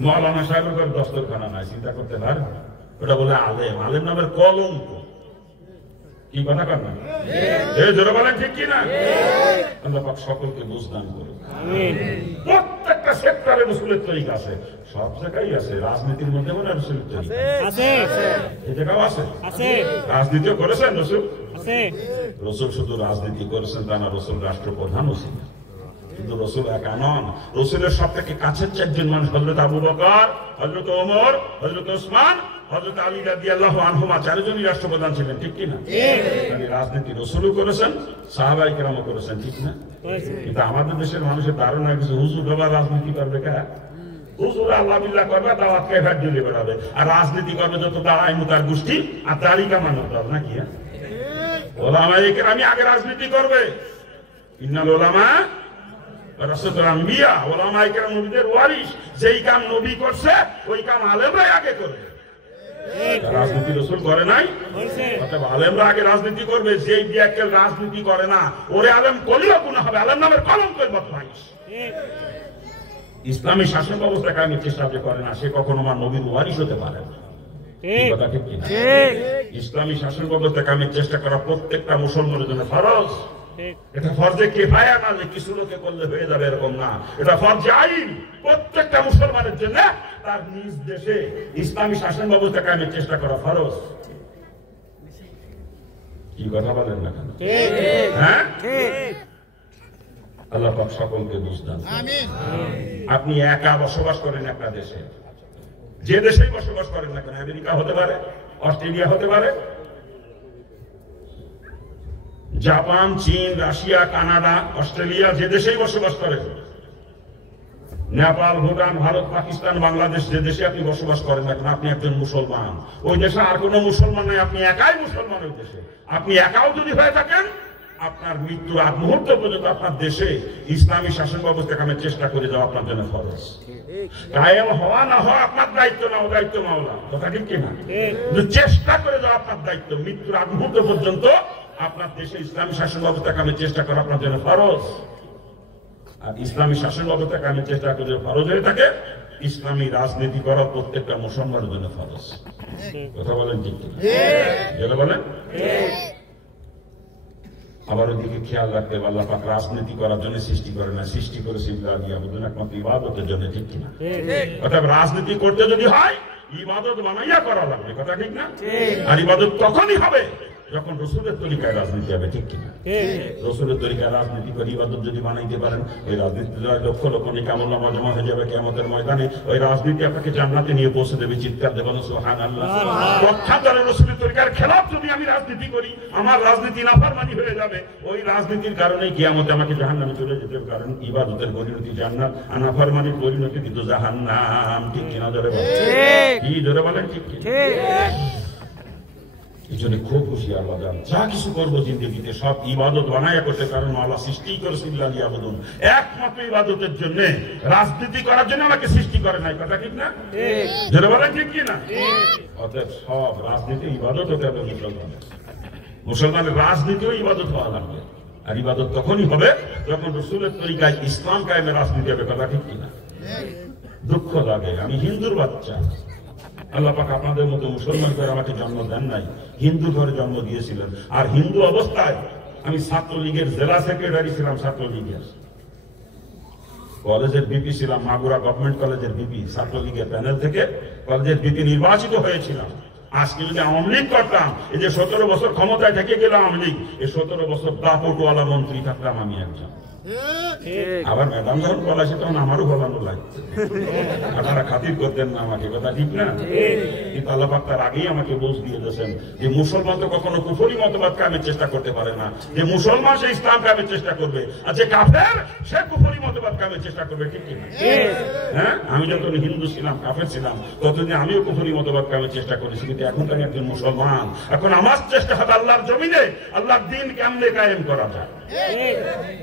মৌলানা সাহেবের ঘরে দস্তরখানা নাই, চিন্তা করতে পারে? ওটা বলে আলেম, আলেম নামের কলঙ্ক। কি কথা কর না? জোরে বলেন ঠিক কি না? আল্লাহ পাক সকলকে বুঝদান করুন। প্রত্যেকটা সেক্টরে রাসূলের তরিকা আছে, সব জায়গায় আছে। রাজনীতির মধ্যে মানে রাসূলের তরিকা আছে, এই জায়গাও আছে। রাজনীতিও করেছেন রাসূল, রাসূল শুধু রাজনীতি করেছেন তা না, রাসূল রাষ্ট্রপ্রধানও ছিলেন। কিন্তু রাসূল একা নন, রাসূলের সব থেকে কাছের 4 জন মানুষ হযরত আবু বকর, হযরত ওমর, হযরত ওসমান, হযরত আলী রাদিয়াল্লাহু আনহুমা, 4 জনই রাষ্ট্রপ্রধান ছিলেন। ঠিক কি না? রাজনীতি রাসূলও করেছেন, সাহাবায়ে কেরামও করেছেন। ঠিক না? কিন্তু আমাদের দেশের মানুষের ধারণা কিছু, হুজুর বাবা রাজনীতি করবে কে? হুজুর আল্লাহ বিল্লাহ করবে, দাওয়াত খেয়ে ভাত জ্বলে বেড়াবে, আর রাজনীতি করবে যত দাঁড়ায় মুতার গোষ্ঠী আর তারই কামানো দল নাকি? ওলামায়ে কেরাম আগে রাজনীতি করবে। ইন্নাল উলামা ওয়ারাসাতুল আম্বিয়া, ওলামায়ে কেরাম নবীদের ওয়ারিস। যেই কাম নবী করছে ওই কাম আলেমরাই আগে করবে। রাজনীতি রাসূল করে নাই, অতএব আলেমরা আগে রাজনীতি করবে। যেই বিয়াক্কেল রাজনীতি করে না, ওরে আলেম কলিও গুনাহ হবে, আলেম নামের কলঙ্কের বদমাইশ। ইসলামী শাসন ব্যবস্থা কায়েমের চেষ্টা যে করে না, সে কখনো আমার নবীর ওয়ারিস হতে পারে না। কথা ঠিক কিনা? ইসলামী শাসন ব্যবস্থা কায়েমের চেষ্টা করা প্রত্যেকটা মুসলমানের জন্য ফরজ। এটা ফরজে কিফায়া না, যে কিছু লোকে করলে হয়ে যাবে এরকম না, এটা ফরজে আইন। প্রত্যেকটা মুসলমানের জন্য তার নিজ দেশে ইসলামী শাসন ব্যবস্থা কায়েমের চেষ্টা করা ফরজ। কি কথা বলেন না কেন? হ্যাঁ, আল্লাহ পাক সকলকে বুঝদান। আপনি একা বসবাস করেন একটা দেশে, যে দেশেই বসবাস করেন না কেন, আমেরিকা হতে পারে, অস্ট্রেলিয়া হতে পারে, জাপান, চীন, রাশিয়া, কানাডা, অস্ট্রেলিয়া, যে দেশেই বসবাস করেন, নেপাল, ভুটান, ভারত, পাকিস্তান, বাংলাদেশ, যে দেশে আপনি বসবাস করেন না কেন, আপনি একজন মুসলমান। ওই দেশে আর কোনো মুসলমান নাই, আপনি একাই মুসলমান ওই দেশে। আপনি একাও যদি হয়ে থাকেন, আপনার মৃত্যুর আগ মুহূর্ত পর্যন্ত আপনার দেশে ইসলামী শাসন ব্যবস্থা কামের চেষ্টা করে যাওয়া আপনার জন্য ফরজ। কায়েম হওয়া না হওয়া আপনার দায়িত্ব না, ও দায়িত্ব মাওলা। কথা ঠিক কিনা? চেষ্টা করে যাওয়া আপনার দায়িত্ব। মৃত্যুর আগ মুহূর্ত পর্যন্ত আপনার দেশে ইসলামী শাসন ব্যবস্থা কামের চেষ্টা করা আপনার জন্য ফরজ। আর ইসলামী শাসন ব্যবস্থা কামের চেষ্টা করে ফরজ হয়ে থাকে, ইসলামী রাজনীতি করা প্রত্যেকটা মুসলমানের জন্য ফরজ। কথা বলেন ঠিক কিনা? যেটা বলেন আবার ওদিকে খেয়াল রাখতে হবে আল্লাহ পাক রাজনীতি করার জন্য সৃষ্টি করে না, সৃষ্টি করেছে একমাত্র ইবাদতের জন্য, ঠিক কিনা? অর্থাৎ রাজনীতি করতে যদি হয় ইবাদত বানাইয়া করা লাগবে, কথা ঠিক না? আর ইবাদত তখনই হবে যখন রসুলের তরিকায় রাজনীতি হবে, ঠিক কিনা? রসুলের তরিকায় রাজনীতি করে ইবাদত যদি বানাইতে পারেন, ওই রাজনীতি লক্ষ লক্ষ নেকামুল্লাহ জমা হয়ে যাবে কিয়ামতের ময়দানে, ওই রাজনীতি আপনাকে জান্নাতে নিয়ে পৌঁছে দেবে। চিৎকার দেবেন সুবহানাল্লাহ। পক্ষান্তরে রসুলের তরিকার খেলাফ যদি আমি রাজনীতি করি, আমার রাজনীতি নাফরমানি হয়ে যাবে, ওই রাজনীতির কারণে কিয়ামতে আমাকে জাহান্নামে চলে যেতে হবে, কারণ ইবাদতের পরিণতি জান্নাত, আর নাফরমানির পরিণতি কিন্তু জাহান্নাম, ঠিক কিনা? জোরে বলেন, কি জোরে বলেন, ঠিক কিনা? এই জন্য খুব হুঁশিয়ার বাজার, যা কিছু করবো জিন্দগিতে সব ইবাদত বানায়া করতে, কারণ আল্লাহ সৃষ্টি করেছে একমাত্র ইবাদতের জন্য, রাজনীতি করার জন্য আমাকে সৃষ্টি করে নাই, কথা ঠিক না? যারা বলেন ঠিক কিনা? অতএব সব রাজনীতি ইবাদত হতে হবে মুসলমানের রাজনীতিও ইবাদত হওয়া লাগবে, আর ইবাদত তখনই হবে যখন রসুলের তরিকায় ইসলাম কায়েমে রাজনীতি হবে, কথা ঠিক কিনা? দুঃখ লাগে, আমি হিন্দুর বাচ্চা, আল্লাহ পাক আপনাদের মতো মুসলমান করে আমাকে জন্ম দেন নাই, হিন্দু ঘরে জন্ম দিয়েছিলেন। আর হিন্দু অবস্থায় আমি ছাত্রলীগের জেলা সেক্রেটারি ছিলাম, ছাত্রলীগের কলেজের বিপি ছিলাম, মাগুরা গভর্নমেন্ট কলেজের বিপি, ছাত্রলীগের প্যানেল থেকে কলেজের বিপি নির্বাচিত হয়েছিলাম। আজকে যদি আওয়ামী লীগ করতাম, এই যে 17 বছর ক্ষমতায় থেকে গেল আওয়ামী লীগ, এই 17 বছর দাপটওয়ালা মন্ত্রী থাকতাম আমি একজন। আবার ম্যাডাম যখন বলাছে তখন আমারও বলানো লাগছে, আপনারা খাতির করতেন না আমাকে, কথা ঠিক না? কিন্তু আল্লাহ পাক তার আগেই আমাকে বুঝ দিয়ে দিয়েছেন যে মুসলমান তো কখনো কুফরি মতবাদ কায়েমের চেষ্টা করতে পারে না, যে মুসলমান সে ইসলাম কায়েমের চেষ্টা করবে, আর যে কাফের সে কুফরি মতবাদ কায়েমের চেষ্টা করবে, ঠিক কিনা? হ্যাঁ, আমি যখন হিন্দু ছিলাম, কাফের ছিলাম, ততদিন আমিও কুফরি মতবাদ কায়েমের চেষ্টা করেছি, কিন্তু এখন তো আমি একজন মুসলমান, এখন আমার চেষ্টা হবে আল্লাহর জমিনে আল্লাহর দ্বীন কেমনে কায়েম করা যায়।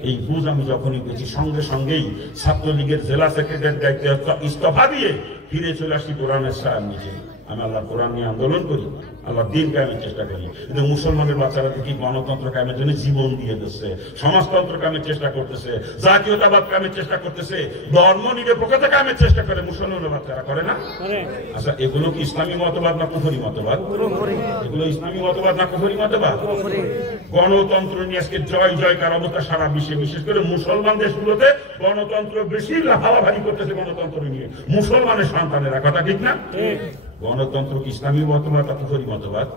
এই বুঝ আমি যখনই পেয়েছি, সঙ্গে সঙ্গেই ছাত্রলীগের জেলা সেক্রেটারি দায়িত্ব ইস্তফা দিয়ে ফিরে চলে আসি কোরআনের সাহায্য নিয়ে। আমি আল্লাহ কোরআন নিয়ে আন্দোলন করি, আল্লাহ দিন কায়েমের চেষ্টা করি, কিন্তু মুসলমানের বাচ্চারা দেখি গণতন্ত্র কায়েমের জন্য জীবন দিয়ে দিচ্ছে, সমাজতন্ত্র কায়েমের চেষ্টা করতেছে, জাতীয়তাবাদ কায়েমের চেষ্টা করতেছে, ধর্ম নিরপেক্ষতা কায়েমের চেষ্টা করে, মুসলমানের বাচ্চারা করে না? আচ্ছা, এগুলো কি ইসলামী মতবাদ না কুফরি মতবাদ? এগুলো ইসলামী মতবাদ না কুফরি মতবাদ? গণতন্ত্র নিয়ে আজকে জয় জয়কার অবস্থা সারা বিশ্বে, বিশেষ করে মুসলমান দেশগুলোতে গণতন্ত্র বেশি হাওয়াভারি করতেছে, গণতন্ত্র নিয়ে মুসলমানের সন্তানেরা, কথা ঠিক না? গণতন্ত্র কি ইসলামী মতবাদ না কুফরি মতবাদ?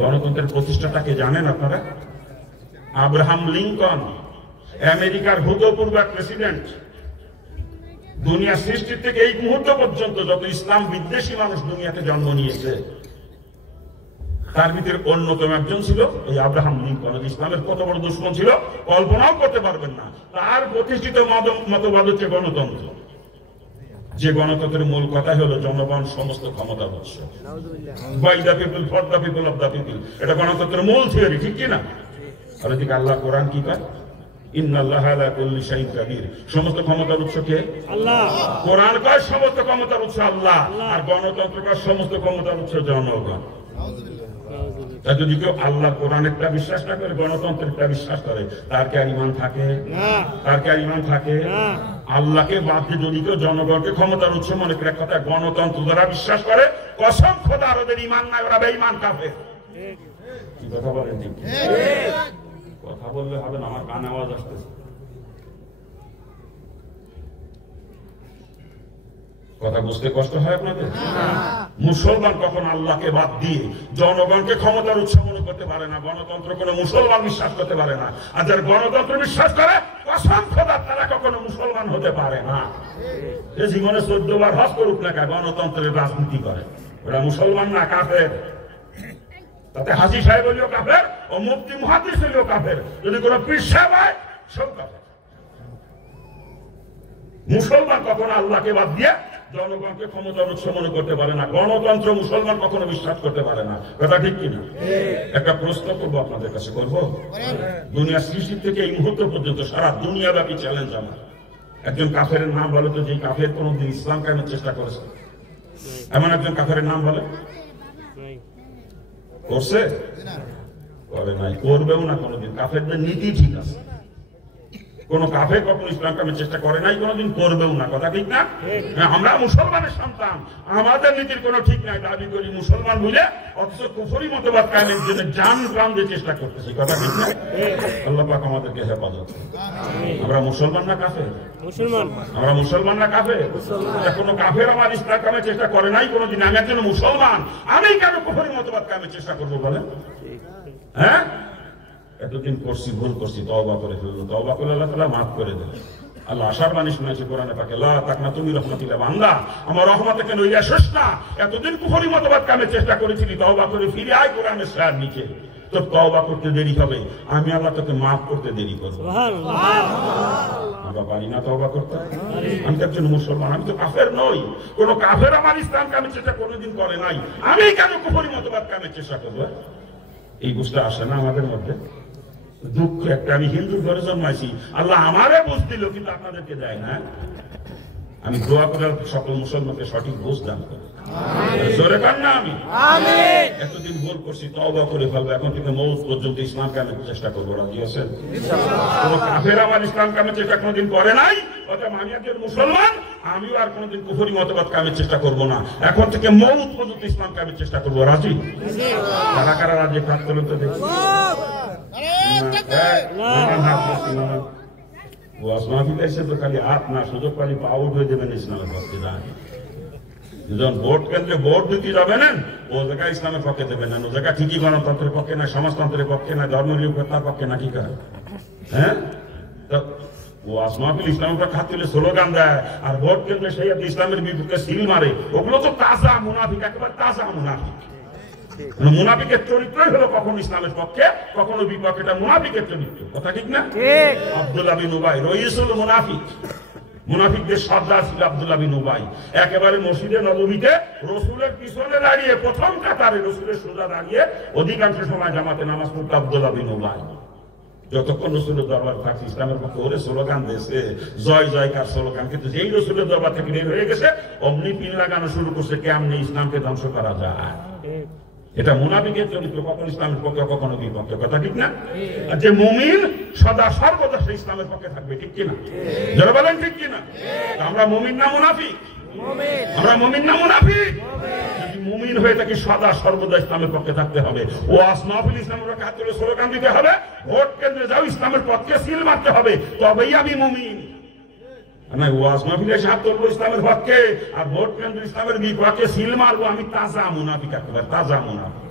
গণতন্ত্রের প্রতিষ্ঠাতাকে জানেন আপনারা? আব্রাহাম লিঙ্কন, আমেরিকার ভূতপূর্ব প্রেসিডেন্ট। দুনিয়া সৃষ্টির থেকে এই মুহূর্ত পর্যন্ত যত ইসলাম বিদ্বেষী মানুষ দুনিয়াতে জন্ম নিয়েছে, তার ভিতরে অন্যতম একজন ছিল এই আব্রাহাম লিঙ্কন। ইসলামের কত বড় দুশ্মন ছিল কল্পনাও করতে পারবেন না। তার প্রতিষ্ঠিত মতবাদ হচ্ছে গণতন্ত্র, যে গণতন্ত্রের মূল কথা হলো জনগণ সমস্ত ক্ষমতার উৎস, by the people for the people of the people, এটা গণতন্ত্রের মূল থিওরি, ঠিক কিনা? আর এদিকে আল্লাহ কোরআন কি কয়? ইন্নাল্লাহা আলা কুল্লি শাইইন কাদির, সমস্ত ক্ষমতার উৎস কে? আল্লাহ। কোরআন কয় সমস্ত ক্ষমতার উৎস আল্লাহ, আর গণতন্ত্র কয় সমস্ত ক্ষমতার উৎস জনগণ। তা যদি কেউ আল্লাহ কোরআনেরটা বিশ্বাস না করে, গণতন্ত্রেরটা বিশ্বাস করে, তার কি আর ঈমান থাকে? তার কি আর ঈমান থাকে? আল্লাহকে বাদ দিয়ে যদি কেউ জনগণকে ক্ষমতার উৎস মনে করে, কথা গণতন্ত্র যারা বিশ্বাস করে, কসম খোদার ওদের ঈমান নাই, ওরা বেঈমান কাফের। কি কথা বলেন? ঠিক কথা বললে হবে না, আমার কানে আওয়াজ আসতেছে। কথা বুঝতে কষ্ট হয় আপনাদের? মুসলমান কখন আল্লাহকে বাদ দিয়ে জনগণকে ক্ষমতার উৎস মনে করতে পারে না। গণতন্ত্র কোনো মুসলমান বিশ্বাস করতে পারে না, আর যারা গণতন্ত্র বিশ্বাস করে কসম খোদা তারা কখনো মুসলমান হতে পারে না। জীবনে 14 বার হজ করুক না, গণতন্ত্রের রাজনীতি করে, ওরা মুসলমান না, কাফের। তাতে হাজী সাহেব হইলেও কাফের, ও মুফতি মুহাদ্দিস হইলেও কাফের, যদি কোনো পীর সাহেব হয় সব কাফের। মুসলমান কখনো আল্লাহকে বাদ দিয়ে জনগণকে ক্ষমতার উৎস মনে করতে পারে না। গণতন্ত্র মুসলমান কখনো বিশ্বাস করতে পারে না, কথা ঠিক কিনা? একটা প্রশ্ন করবো আপনাদের কাছে, করবো? দুনিয়া সৃষ্টি থেকে এই মুহূর্ত পর্যন্ত সারা দুনিয়াব্যাপী চ্যালেঞ্জ আমার, একজন কাফের নাম বলে তো, যে কাফের কোনদিন ইসলাম কায়েমের চেষ্টা করেছে? এমন একজন কাফের নাম বলে? করছে? করে নাই, করবেও না কোনদিন। কাফেরদের নীতি ঠিক আছে, কোন কাফের কখনো ইসলাম কামের চেষ্টা করে নাই, কোনোদিন করবেও না। কথা ঠিক না? আমরা মুসলমানের সন্তান, আমাদের নীতির কোনো ঠিক নাই, দাবি করি মুসলমান বুঝে, অথচ কুফরি মতবাদ কায়েমের জন্য জান প্রাণ দিয়ে চেষ্টা করতেছি। কথা ঠিক না? আল্লাহ পাক আমাদেরকে হেফাজত। আমরা মুসলমান না কাফের? মুসলমান। আমরা মুসলমান না কাফের? কোনো কাফের আমার ইসলাম কামের চেষ্টা করে নাই কোনোদিন। আমি একজন মুসলমান, আমি কেন কুফরি মতবাদ কায়েমের চেষ্টা করবো বলেন? হ্যাঁ, এতদিন করছি, ভুল করছি, তওবা করে ফেললো। তওবা করে আল্লাহ তাআলা মাফ করে দেন। আল্লাহ আশার বাণী শুনেছে কোরআনে পাকে, লা তাকনাতু মির রাহমাতিল্লাহ, বান্দা আমার রহমতে কেন নইয়া শেষ না। এতদিন কুফরি মতবাদ কামের চেষ্টা করেছিলি, তওবা করে ফিরে আয় কোরআনের ছায়ার নিচে। তোর তওবা করতে দেরি হবে, আমি আল্লাহ তোকে মাফ করতে দেরি করবো। আমরা পারি না তওবা করতে? আমি তো একজন মুসলমান, আমি তো কাফের নই। কোন কাফের আমার ইসলাম কামের চেষ্টা কোনোদিন করে নাই, আমি কেন কুফরি মতবাদ কামের চেষ্টা করবো? এই বুঝতে আসে না আমাদের মধ্যে। দুঃখ একটা, আমি হিন্দু ঘরে জন্মাইছি, আল্লাহ আমারে বুঝ দিল, কিন্তু আপনাদেরকে দেয় না। আমি দোয়া করে সকল মুসলমানকে সঠিক বুঝ দান করি। জোরে কান না আমি এতদিন ভুল করছি, তওবা করে ফেলবো। এখন থেকে মৌত পর্যন্ত ইসলাম কামের চেষ্টা করবো। রাজি আছেন? কোন কাফের আমার ইসলাম কামের চেষ্টা কোনোদিন করে নাই, অর্থাৎ আমি একজন মুসলমান, আমিও আর কোনোদিন কুফরি মতবাদ কামের চেষ্টা করবো না। এখন থেকে মৌত পর্যন্ত ইসলাম কামের চেষ্টা করবো। রাজি? কারা কারা রাজি? কাজ করুন তো দেখি। খালি হাত না, সুযোগ পালি আউট হয়ে যাবেন ইসলামের পক্ষে। যখন ভোট কেন্দ্রে ভোট দিতে যাবেন, ও জায়গায় ইসলামের পক্ষে দেবেন না, ও জায়গা ঠিকই গণতন্ত্রের পক্ষে না, সমাজতন্ত্রের পক্ষে না, ধর্মনিরপেক্ষতার পক্ষে না। কি করে? হ্যাঁ, ও আসমাফিল ইসলামের উপর খাত তুলে স্লোগান দেয়, আর ভোট কেন্দ্রে সেই ইসলামের বিপক্ষে সিল মারে। ওগুলো তো তাজা মুনাফিক, একেবারে তাজা মুনাফিক। মুনাফিকের চরিত্রই হলো কখনো ইসলামের পক্ষে, কখনো বিপক্ষে। এটা মুনাফিকের চরিত্র। কথা ঠিক না? আব্দুল্লাহ বিন উবাই রইসুল মুনাফিক, মুনাফিকদের সর্দার ছিল আব্দুল্লাহ বিন উবাই। একেবারে মসজিদে নববীতে রসুলের পিছনে দাঁড়িয়ে, প্রথম কাতারে রসুলের সোজা দাঁড়িয়ে অধিকাংশ সময় জামাতে নামাজ পড়তো আব্দুল্লাহ বিন উবাই। যতক্ষণ রসুলের দরবার থাকছে ইসলামের পক্ষে ওরে স্লোগান দিয়েছে, জয় জয়কার স্লোগান। কিন্তু যেই রসুলের দরবার থেকে বের হয়ে গেছে, অমনি পিন লাগানো শুরু করছে, কেমনে ইসলামকে ধ্বংস করা যায়। এটা মুনাফিকের চরিত্র, কখনো ইসলামের পক্ষে কখনো বিপক্ষে। কথা ঠিক না? আর যে মুমিন সদা সর্বদা সে ইসলামের পক্ষে থাকবে। ঠিক কিনা? যারা বলেন ঠিক কিনা? আমরা মুমিন না মুনাফিক? আমরা মুমিন না মুনাফিক? যদি মুমিন হয়ে থাকি সদা সর্বদা ইসলামের পক্ষে থাকতে হবে। ও আসমাফুল ইসলামের পক্ষে হাত তুলে স্লোগান দিতে হবে, ভোট কেন্দ্রে যাও ইসলামের পক্ষে সিল মারতে হবে, তবেই আমি মুমিন। ইসলামের পক্ষে আর ভোট কেন্দ্র ইসলামের বিপক্ষে সিল মারবো, আমি তাজা মুনাফিক, একেবারে তাজা মুনাফিক।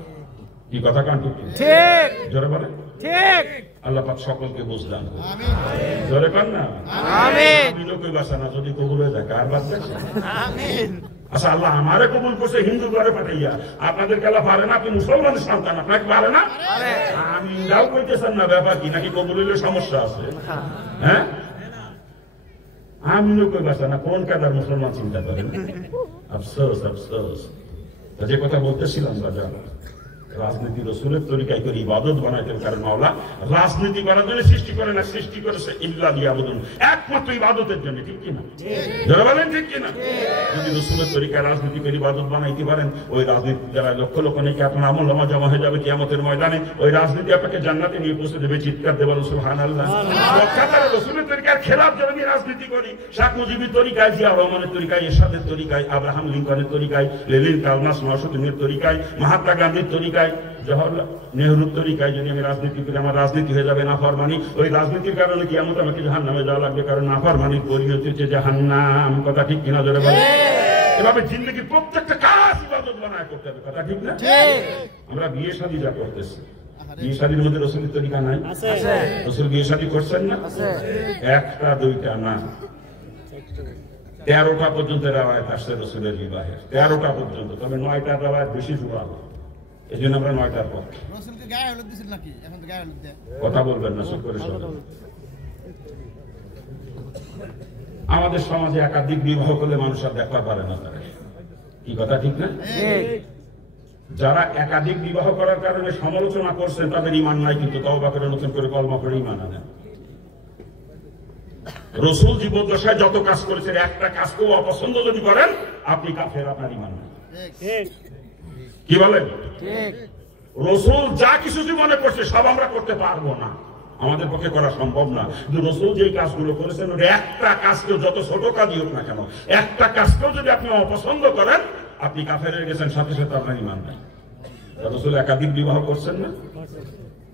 কি কথা কান? ঠিক জোরে বলে ঠিক। আল্লাহ পাক সকলকে বুঝলাম। জোরে কান না লোকে বাসা না, যদি কবুল হয়ে যায় কার বাদ দেখছে? আচ্ছা, আল্লাহ আমারে কবুল করছে হিন্দু ঘরে পাঠাইয়া, আপনাদের খেলা পারে না? আপনি মুসলমানের সন্তান, আপনাকে পারে না? আমি যাও কইতেছেন না, ব্যাপার কি? নাকি কবুল হইলে সমস্যা আছে? হ্যাঁ, আমি লোকের বাসা না, কোন কাদার মুসলমান চিন্তা করেন। আফসোস আফসোস। যে কথা বলতেছিলাম রাজা, রাজনীতি রসুলের তরিকায় করে ইবাদত বানাইতে, কারণ মাওলা রাজনীতি করার জন্য সৃষ্টি করে না, সৃষ্টি করেছে ইল্লা লিয়াবুদুন, একমাত্র ইবাদতের জন্য। ঠিক কিনা? যারা বলেন ঠিক কিনা? যদি রসুলের তরিকায় রাজনীতি করে ইবাদত বানাইতে পারেন, ওই রাজনীতি দ্বারা লক্ষ লক্ষ নাকি আপনার আমল নামা জমা হয়ে যাবে কিয়ামতের ময়দানে। ওই রাজনীতি আপনাকে জান্নাতে নিয়ে পৌঁছে দেবে। চিৎকার দেবেন সুবহানাল্লাহ। রসুলের তরিকার খেলাফ যদি রাজনীতি করি, শেখ মুজিবের তরিকায়, জিয়া রহমানের তরিকায়, এরশাদের তরিকায়, আব্রাহাম লিঙ্কনের তরিকায়, লেনিন কালমার্ক্স মার্কসের তরিকায়, মহাত্মা গান্ধীর তরিকায়, জওহরলাল নেহরুর তরিকায় যদি আমি রাজনীতি করি, আমার রাজনীতি হয়ে যাবে নাফরমানি। ওই রাজনীতির কারণে কিয়ামতে আমাকে জাহান্নামে যাওয়া লাগবে, কারণ নাফরমানির পরিণতি হচ্ছে জাহান্নাম। কথা ঠিক কিনা? জোরে বলে। এভাবে জিন্দগির প্রত্যেকটা কাজ ইবাদত বানায় করতে হবে। কথা ঠিক না? আমরা বিয়ে শাদী যা করতেছি, বিয়ে শাদীর মধ্যে রসুলের তরিকা নাই? রসুল বিয়ে শাদী করছেন না? একটা দুইটা না, 13টা পর্যন্ত রেওয়ায়েত আসছে রসুলের বিবাহের, 13টা পর্যন্ত। তবে 9টা রেওয়ায়েত বেশি জোরালো, এই জন্য আমরা 9টার পক্ষে। কথা বলবেন না, চুপ করে শোনেন। আমাদের সমাজে একাধিক বিবাহ করলে মানুষ আর দেখতে পারে না। তারা কি কথা ঠিক না? যারা একাধিক বিবাহ করার কারণে সমালোচনা করছেন, তাদের ঈমান নাই, কিন্তু তওবা করে নতুন করে কলমা করে ঈমান আনেন। রসুল জীবদ্দশায় যত কাজ করেছেন, একটা কাজকেও অপছন্দ যদি করেন, আপনি কাফের, আপনার ঈমান নাই। কি বলেন? রসুল যা কিছু জীবনে করছে সব আমরা করতে পারবো না, আমাদের পক্ষে করা সম্ভব না। কিন্তু রাসূল যেই কাজগুলো করেছেন, ওর একটা কাজকেও, যত ছোট কাজই হোক না কেন, একটা কাজকেও যদি আপনি অপছন্দ করেন, আপনি কাফের হয়ে গেছেন, সাথে সাথে আপনার ঈমান নাই। রাসূল একাধিক বিবাহ করছেন না?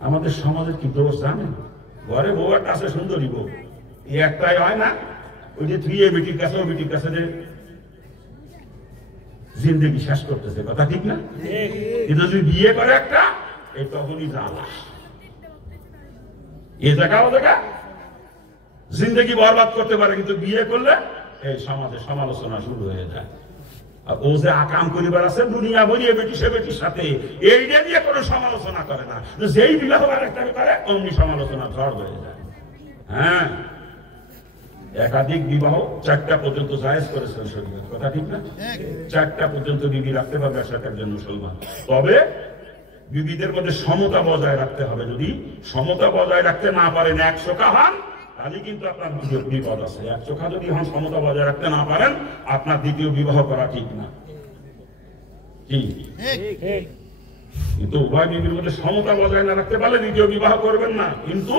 আমাদের সমাজের কি দোষ জানেন? ঘরে বউ একটা আছে, সুন্দরী বউ, এই একটাই হয় না, ওই যে তুই বেটির কাছে, ও বেটির কাছে যে জিন্দেগি শেষ করতেছে, কথা ঠিক না? কিন্তু যদি বিয়ে করে একটা, এই তখনই জ্বালা, এ জায়গা ও জায়গা জিন্দেগি বরবাদ করতে পারে। কিন্তু বিয়ে করলে এই সমাজে সমালোচনা শুরু হয়ে যায়। আর ও যে আকাম করিবার আছে দুনিয়া ভরিয়ে বেটি সে বেটির সাথে, এইটা নিয়ে কোনো সমালোচনা করে না। যেই বিবাহ আরেকটাকে করে অমনি সমালোচনা ঝড় হয়ে যায়। হ্যাঁ, একাধিক বিবাহ 4টা পর্যন্ত জায়েজ করেছেন শরীয়ত, কথা ঠিক না? 4টা পর্যন্ত বিবি রাখতে পারবে একজন মুসলমান। তবে বিবিদের মধ্যে সমতা বজায় রাখতে হবে। যদি সমতা বজায় রাখতে না পারেন, 1 চোখা হন, তাহলে কিন্তু আপনার বিপদ আছে। 1 চোখা যদি হন, সমতা বজায় রাখতে না পারেন, আপনার দ্বিতীয় বিবাহ করা ঠিক না। কি কিন্তু উভয় বিবির মধ্যে সমতা বজায় না রাখতে পারলে দ্বিতীয় বিবাহ করবেন না। কিন্তু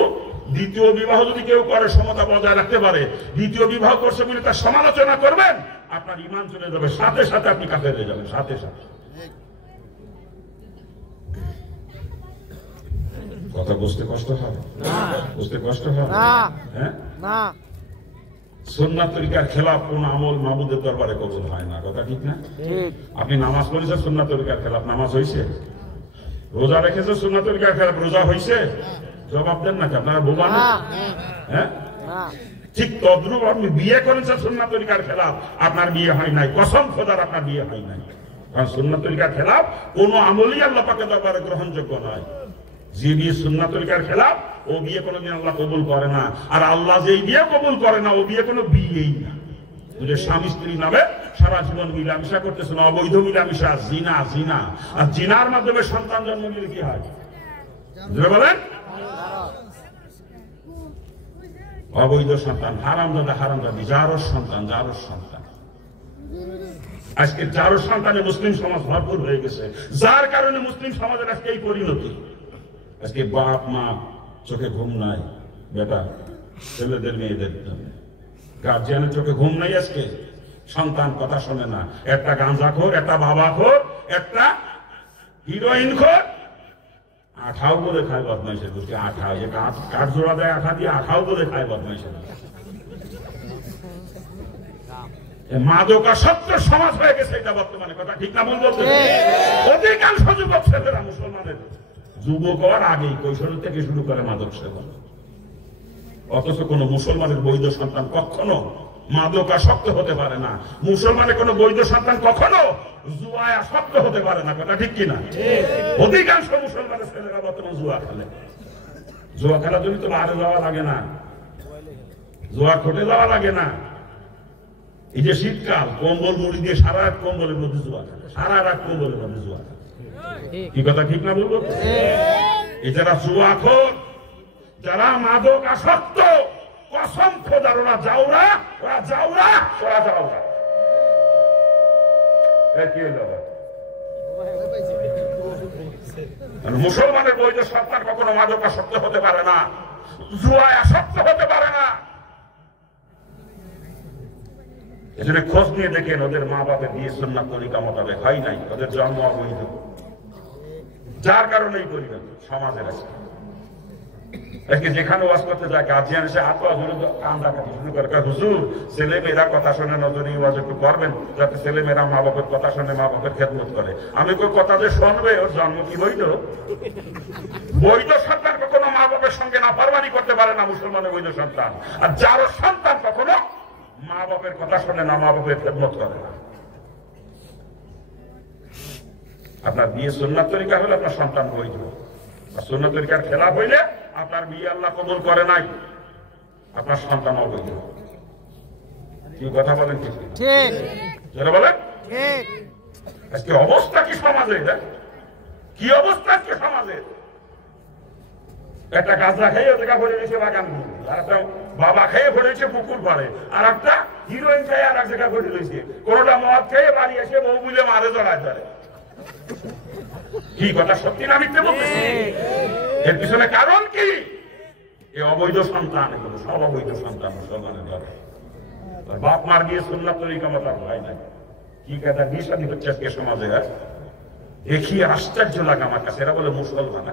দ্বিতীয় বিবাহ যদি কেউ করে, সমতা বজায় রাখতে পারে, দ্বিতীয় বিবাহ করছে বলে তার সমালোচনা করবেন, আপনার ঈমান চলে যাবে, সাথে সাথে আপনি কাফের হয়ে যাবেন, সাথে সাথে। কথা বুঝতে কষ্ট হয়? বুঝতে কষ্ট হয়? হ্যাঁ, না। সুন্নাত তরিকার খেলাফ কোন আমল মাবুদের দরবারে কবুল হয় না, কথা ঠিক না? আপনি নামাজ পড়েছেন, সুন্নাত তরিকার খেলাফ নামাজ হয়েছে? রোজা রেখেছে, সুন্নাত তরিকার খেলাফ রোজা হয়েছে? জবাব দেন নাকি? আপনারা বোঝা না? হ্যাঁ, ঠিক তদ্রুপ আপনি বিয়ে করেছেন সুন্নাত তরিকার খেলাফ, আপনার বিয়ে হয় নাই, কসম খোদার আপনার বিয়ে হয় নাই। কারণ সুন্নাত তরিকার খেলাফ কোন আমলই আল্লাহ পাকের দরবারে গ্রহণযোগ্য নয়। যে বিয়ে সুন্নাত তরিকার খেলাফ, ও বিয়ে কোনোদিন আল্লাহ কবুল করে না। আর আল্লাহ যেই বিয়ে কবুল করে না, ও বিয়ে কোনো বিয়েই না। বুঝে, স্বামী স্ত্রী নামে সারা জীবন মিলামিশা করতেছে না, অবৈধ মিলামিশা, জিনা। জিনা আর জিনার মাধ্যমে সন্তান জন্ম নিলে কি হয় বলেন? অবৈধ সন্তান, হারামজাদা, জারজ সন্তান। আজকে জারজ সন্তানে মুসলিম সমাজ ভরপুর হয়ে গেছে, যার কারণে মুসলিম সমাজের আজকে এই পরিণতি। আজকে বাপ মা চোখে ঘুম নাই, বেটা ছেলেদের মেয়েদের গার্জিয়ানের চোখে ঘুম নাই। আজকে সন্তান কথা শোনে না, একটা গাঁজাখোর, একটা বাবাখোর, একটা হিরোইন খোর, আঠাও করে খায় বদমাইশের গোষ্ঠী। আঠা, যে কাঠ জোড়া দেয় আঠা দিয়ে, আঠাও করে খায় বদমাইশের। মাদকাসক্ত সমাজ হয়ে গেছে এটা বর্তমানে, কথা ঠিক না ভুল বলতে? অধিকাংশ যুবক ছেলেরা, মুসলমানের যুবক হওয়ার আগেই কৈশোর থেকে শুরু করে মাদক সেবন। অথচ কোন মুসলমানের বৈধ সন্তান কখনো মাদকাসক্ত হতে পারে না। মুসলমানের কোন বৈধ সন্তান কখনো জুয়ায় আসক্ত হতে পারে না, কথা ঠিক কিনা? অধিকাংশ মুসলমানের ছেলেরা বর্তমান জুয়া খেলে। জুয়া খেলার জন্য তো বাইরে যাওয়া লাগে না, জুয়া খোটে যাওয়া লাগে না। এই যে শীতকাল, কম্বল মুড়ি দিয়ে সারা রাত কম্বলের মধ্যে জুয়া খেলে, সারা রাত কম্বলের মধ্যে জুয়া খেলে। কি কথা ঠিক না বলবো? এই যারা জুয়াখোর, যারা মাদক আসক্ত, কসম খোদার ওরা জাউরা। মুসলমানের বৈধ সন্তান কখনো মাদক আসক্ত হতে পারে না, জুয়ায় আসক্ত হতে পারে না। এজন্য খোঁজ নিয়ে দেখেন, ওদের মা বাপের বিয়ে সুন্নাত তরিকা মোতাবেক হয় নাই, ওদের জন্ম অবৈধ, যার কারণে এই পরিবেশ সমাজের আছে। আজকে যেখানে ওয়াজ করতে যায়, গার্জিয়ান এসে হাত পা ধরে কান্দাকাটি শুরু করে, হুজুর ছেলে মেয়েরা কথা শোনে না, যদি ওয়াজ একটু করবেন যাতে ছেলে মেয়েরা মা বাপের কথা শোনে, মা বাপের খেদমত করে। আমি কই, কথা যে শুনবে, ওর জন্ম কি বৈধ? বৈধ সন্তান কখনো মা বাপের সঙ্গে নাফরমানি করতে পারে না, মুসলমানের বৈধ সন্তান। আর যার সন্তান কখনো মা বাপের কথা শোনে না, মা বাপের খেদমত করে না। আপনার বিয়ে সুন্নাত তরিকা হলে আপনার সন্তান বৈধ, আর সুন্নাত তরিকার খেলাফ হইলে আপনার বিয়ে আল্লাহ কবুল করে নাই, আপনার সন্তান অবৈধ। কি কথা বলেন? ঠিক বলেন? আজকে অবস্থা কি সমাজে? কি অবস্থা আজকে সমাজে? একটা গাঁজা খেয়ে জায়গা ভরে দিয়েছে বাগান, আর একটা বাবা খেয়ে ভরেছে পুকুর পাড়ে, আর একটা হিরোইন খেয়ে আর এক জায়গা ভরে দিয়েছে। কোনটা মদ খেয়ে বাড়ি এসে বউ বুঝে মারে জড়ায় ধরে। কি কথা সত্যি না মিথ্যে বলতেছি? এর পিছনে কারণ কি? এ অবৈধ সন্তান, এগুলো সব অবৈধ সন্তান মুসলমানের ঘরে। বাপ মার গিয়ে সুন্নাত তরিকা মতো হয় না, কি কথা বিশাদি হচ্ছে আজকে সমাজে। দেখি আশ্চর্য লাগে আমার কাছে, এরা বলে মুসলমান।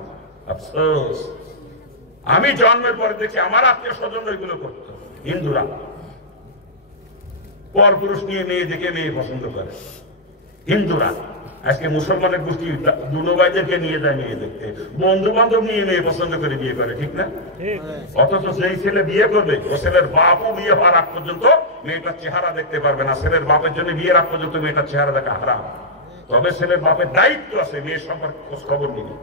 আফসোস, আমি জন্মের পরে দেখি আমার আত্মীয় স্বজন এগুলো করতো। হিন্দুরা পর পুরুষ নিয়ে মেয়ে দেখে মেয়ে পছন্দ করে। হিন্দুরা আজকে মুসলমানের গোষ্ঠী দুনোভাইদেরকে নিয়ে যায় মেয়ে দেখতে, বন্ধু বান্ধব নিয়ে মেয়ে পছন্দ করে বিয়ে করে, ঠিক না? অথচ যেই ছেলে বিয়ে করবে ও ছেলের বাপও বিয়ে হওয়ার আগ পর্যন্ত মেয়েটার চেহারা দেখতে পারবে না। ছেলের বাপের জন্য বিয়ের আগ পর্যন্ত মেয়েটার চেহারা দেখা হারাম। তবে ছেলের বাপের দায়িত্ব আছে মেয়ের সম্পর্কে খোঁজ খবর নিবে,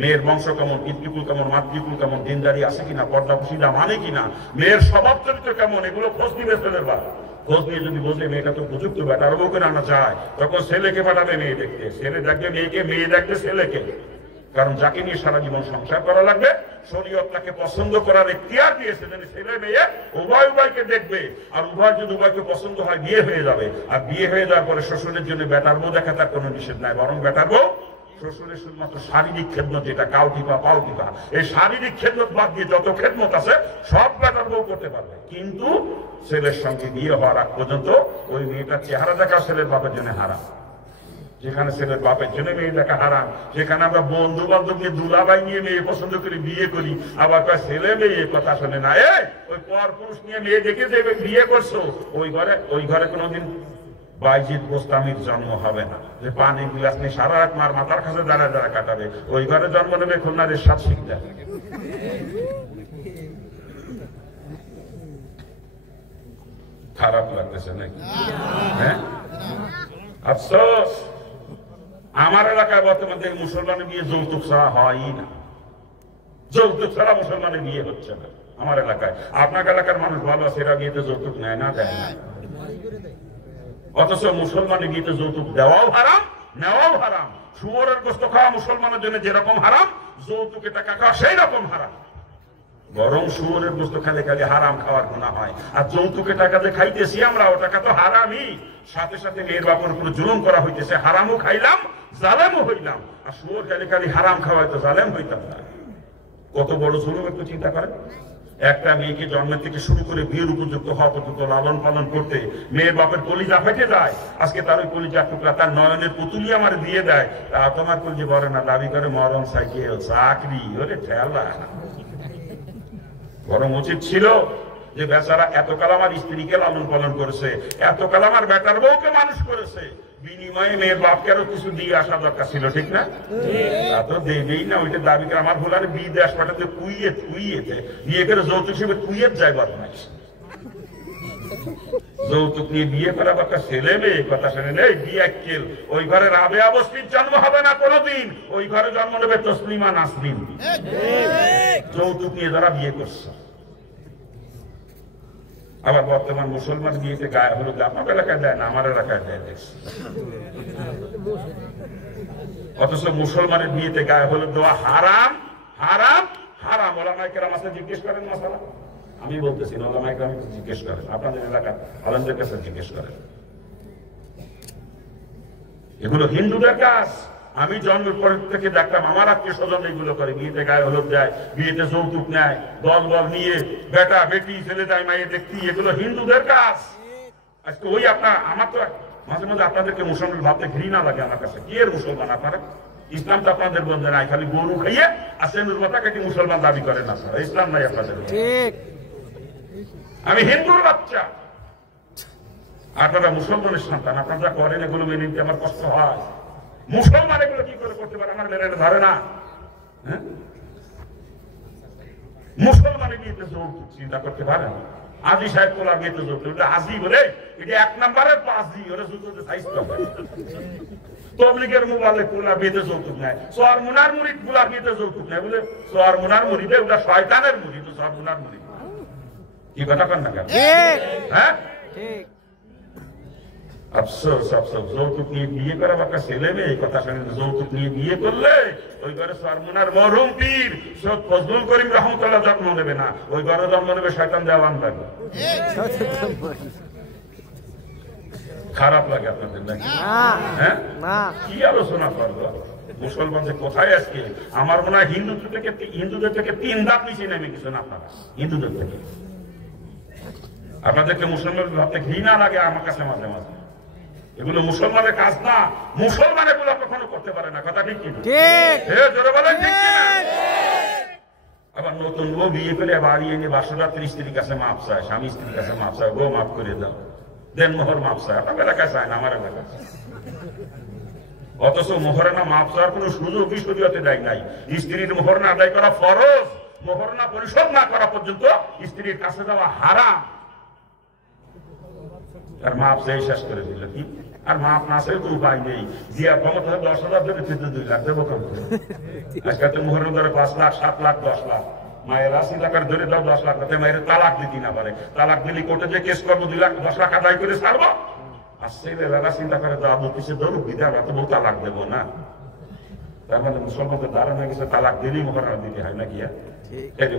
মেয়ের বংশ কেমন, পিতৃকুল কেমন, মাতৃকুল কেমন, দিনদারি আছে কিনা, পর্দা পুশিদা মানে কিনা, মেয়ের স্বভাব চরিত্র কেমন, এগুলো খোঁজ নিবে ছেলের বাপ। খোঁজ নিয়ে যদি বোঝে মেয়েটা তো উপযুক্ত বেটার বউকে আনা চায়, তখন ছেলেকে পাঠাবে মেয়ে দেখতে। ছেলে দেখবে মেয়েকে, মেয়ে দেখবে ছেলেকে। কারণ যাকে নিয়ে সারা জীবন সংসার করা লাগবে, শরীয়ত তাকে পছন্দ করার ইখতিয়ার দিয়েছে, যদি ছেলে মেয়ে উভয় উভয়কে দেখবে। আর উভয় যদি উভয়কে পছন্দ হয়, বিয়ে হয়ে যাবে। আর বিয়ে হয়ে যাওয়ার পরে শ্বশুরের জন্য বেটার বউ দেখা তার কোনো নিষেধ নাই, বরং বেটার বউ শ্বশুরের শুধুমাত্র শারীরিক খেদমত, যেটা কাউ টিপা পাও টিপা, এই শারীরিক খেদমত বাদ দিয়ে যত খেদমত আছে সব বেটার বউ করতে পারবে। কিন্তু ছেলের সঙ্গে বিয়ে হওয়ার আগ পর্যন্ত ওই মেয়েটার চেহারা দেখা ছেলের বাপের জন্য হারাম। যেখানে ছেলের বাপের জন্য মেয়ে দেখা হারাম, সেখানে আমরা বন্ধু বান্ধব নিয়ে দুলাভাই নিয়ে মেয়ে পছন্দ করে বিয়ে করি, আবার ছেলে মেয়ে কথা শোনে না। ওই পর পুরুষ নিয়ে মেয়ে দেখে দেবে বিয়ে করছো, ওই ঘরে কোনোদিন বাইজিদ গোস্তামির জন্ম হবে না, যে পানি গ্লাস নিয়ে সারা রাত মার মাথার কাছে দাঁড়া দাঁড়া কাটাবে। ওই ঘরে জন্ম নেবে খুলনার এরশাদ শিকদার। খারাপ লাগতেছে নাকি? হ্যাঁ, আফসোস, আমার এলাকায় বর্তমানে মুসলমানের বিয়ে যৌতুক ছাড়া হয়ই না। যৌতুক ছাড়া মুসলমানের বিয়ে হচ্ছে না আমার এলাকায়। আপনার এলাকার মানুষ ভালো আছে, এরা বিয়েতে যৌতুক নেয় না, দেয় না। অথচ মুসলমানের বিয়েতে যৌতুক দেওয়াও হারাম, নেওয়াও হারাম। শুয়োরের গোশত খাওয়া মুসলমানের জন্য যেরকম হারাম, যৌতুকে টাকা খাওয়া সেই রকম হারাম। বরং শুয়োরের গোশত খেলে খালি হারাম খাওয়ার গুনাহ হয়, আর যৌতুকে টাকা যে খাইতেছি আমরা, ও টাকা তো হারামই। সাথে সাথে মেয়ের বাপের উপর জুলুম করা হইতেছে, হারামও খাইলাম, জালেমও হইলাম। আর শুয়োর খালি খালি হারাম খাওয়ায় তো জালেম হইতাম না। কত বড় জুলুম একটু চিন্তা করেন। একটা মেয়েকে জন্মের থেকে শুরু করে বিয়ের উপযুক্ত হওয়া পর্যন্ত লালন পালন করতে মেয়ের বাপের কলিজা ফেটে যায়। আজকে তার ওই কলিজা টুকরা তার নয়নের পুতুলি আমার দিয়ে দেয়, তা তোমার কলিজা বলে না, দাবি করে মরণ, সাইকেল, চাকরি। ওরে ঠেলা। বরং উচিত ছিল যে বেচারা এতকাল আমার স্ত্রীকে লালন পালন করেছে, এতকাল আমার বেটার বউকে মানুষ করেছে, বিনিময়ে মেয়ের বাপকে আরো কিছু দিয়ে আসা দরকার ছিল, ঠিক না? তা তো দেবেই না। ওইটা দাবি করে আমার ভুল, আরে বিদেশ পাঠাতে কুইয়েতে বিয়ে করে যৌতুক হিসেবে কুইয়েত যায় বদমাইশ। যৌতুক নিয়ে বিয়ে করা বা ছেলে মেয়ে কথা শুনে নেই, বিয়ে কেল। ওই ঘরে রাবেয়া বস্তির জন্ম হবে না কোনোদিন, ওই ঘরে জন্ম নেবে তসলিমা নাসরিন। যৌতুক নিয়ে যারা বিয়ে করছে। আবার বর্তমান মুসলমান বিয়েতে গায়ে হলুদ আপনার এলাকায় দেয় না, আমার এলাকায় দেয় দেখছি। অথচ মুসলমানের বিয়েতে গায়ে হলুদ দেওয়া হারাম, হারাম, হারাম। ওলামায়ে কেরাম আছে, জিজ্ঞেস করেন মাসালা। আমি বলতেছি না, ওলামায়ে কেরাম জিজ্ঞেস করেন, আপনাদের এলাকার আলেমদের কাছে জিজ্ঞেস করেন। এগুলো হিন্দুদের কাজ। আমি জন্মের পর থেকে দেখলাম আমার আত্মীয় স্বজন এগুলো করে, বিয়েতে গায়ে হলুদ দেয়, বিয়েতে যৌতুক নেয়, দল বল নিয়ে বেটা বেটি ছেলে যায় মাইয়ে দেখতে, এগুলো হিন্দুদের কাজ। আজকে ওই আমার তো মাঝে মাঝে আপনাদেরকে মুসলমান ভাবতে ঘৃণা লাগে আমার কাছে। কি এর মুসলমান আপনারা? ইসলাম তো আপনাদের বন্ধে নাই, খালি গরু খাইয়ে আসেনুর মাথাকে কি মুসলমান দাবি করেন না? ইসলাম নাই আপনাদের। আমি হিন্দুর বাচ্চা, আপনারা মুসলমানের সন্তান, আপনারা যা করেন এগুলো মেনে নিতে আমার কষ্ট হয়। মুসলমান এগুলো কি করে করতে পারে আমার মেনে ধরে না। মুসলমানের বিয়েতে যৌতুক চিন্তা করতে পারেন? আজি সাহেব তোলা বিয়েতে যৌতুক, আজি বলে এটা 1 নম্বরের 5 জি, ওরা যৌতুকের সাইজ কম। তবলিগের মোবাইলে কোলা বিয়েতে যৌতুক নেয়, সোয়ার মুনার মুরিদ গুলা বিয়েতে যৌতুক নেয়, বলে সোয়ার মুনার মুরিদে ওটা শয়তানের মুরিদ, সোয়ার মুনার মুরিদ। কি কথা কন না কেন? হ্যাঁ, ঠিক। আফসোস, আফসোস, যৌতুক নিয়ে বিয়ে করা বা ছেলে মেয়ে কথা শুনে যৌতুক নিয়ে বিয়ে করলে ওই ঘরে সরমুনার মরহুম পীর সৈয়দ ফজলুল করিম রহমতুল্লাহ জন্ম নেবে না, ওই ঘরে জন্ম নেবে শয়তান দেওয়ান থাকবে। খারাপ লাগে আপনাদের নাকি? হ্যাঁ, কি আলোচনা করবো? মুসলমানদের কোথায় আজকে? আমার মনে হয় হিন্দুদের থেকে 3 ধাপ নিচে নেমে গেছেন আপনারা হিন্দুদের থেকে। আপনাদেরকে মুসলমান ভাবতে ঘৃণা লাগে আমার কাছে মাঝে মাঝে। এগুলো মুসলমানের কাজ না, মুসলমান এগুলো কখনো করতে পারে না। কথা ঠিক কিনা? জোরে বলেন ঠিক কিনা? আবার নতুন বউ বিয়ে করে বাড়ি এনে বাসরাত্রি স্ত্রীর কাছে মাপ চায়, স্বামী স্ত্রীর কাছে মাপ চায়, বউ মাফ করে দাও, দেন মোহর মাপ চায়। আপনার এলাকায় চায় না, আমার এলাকায়। অথচ মোহরানা মাপ চাওয়ার কোন সুযোগই শরীয়তে দেয় নাই। স্ত্রীর মোহরানা আদায় করা ফরজ, মোহরানা পরিশোধ না করা পর্যন্ত স্ত্রীর কাছে যাওয়া হারাম। আর মাপ চেয়ে শেষ করে দিল কি? আর মাপ না চেয়ে তো উপায় নেই। দিয়া ক্ষমতা 10,000 ধরে 2 লাখ দেবো কম। আজকাল তো মোহরের ধরে 5 লাখ, 7 লাখ, 10 লাখ। মায়ের 80 লাখের ধরে দাও 10 লাখ, মায়ের তালাক দিতে না পারে। তালাক দিলে কোর্টে যে কেস করবো 2 লাখ 10 লাখ আদায় করে ছাড়বো। আর ছেলেরা চিন্তা করে দাদু পিছিয়ে ধরুক দিতে আমরা তো বউ তালাক দেবো না। তার মানে মুসলমানদের দ্বারা হয়ে গেছে তালাক দিলেই মোহরানা দিতে হয় নাকি?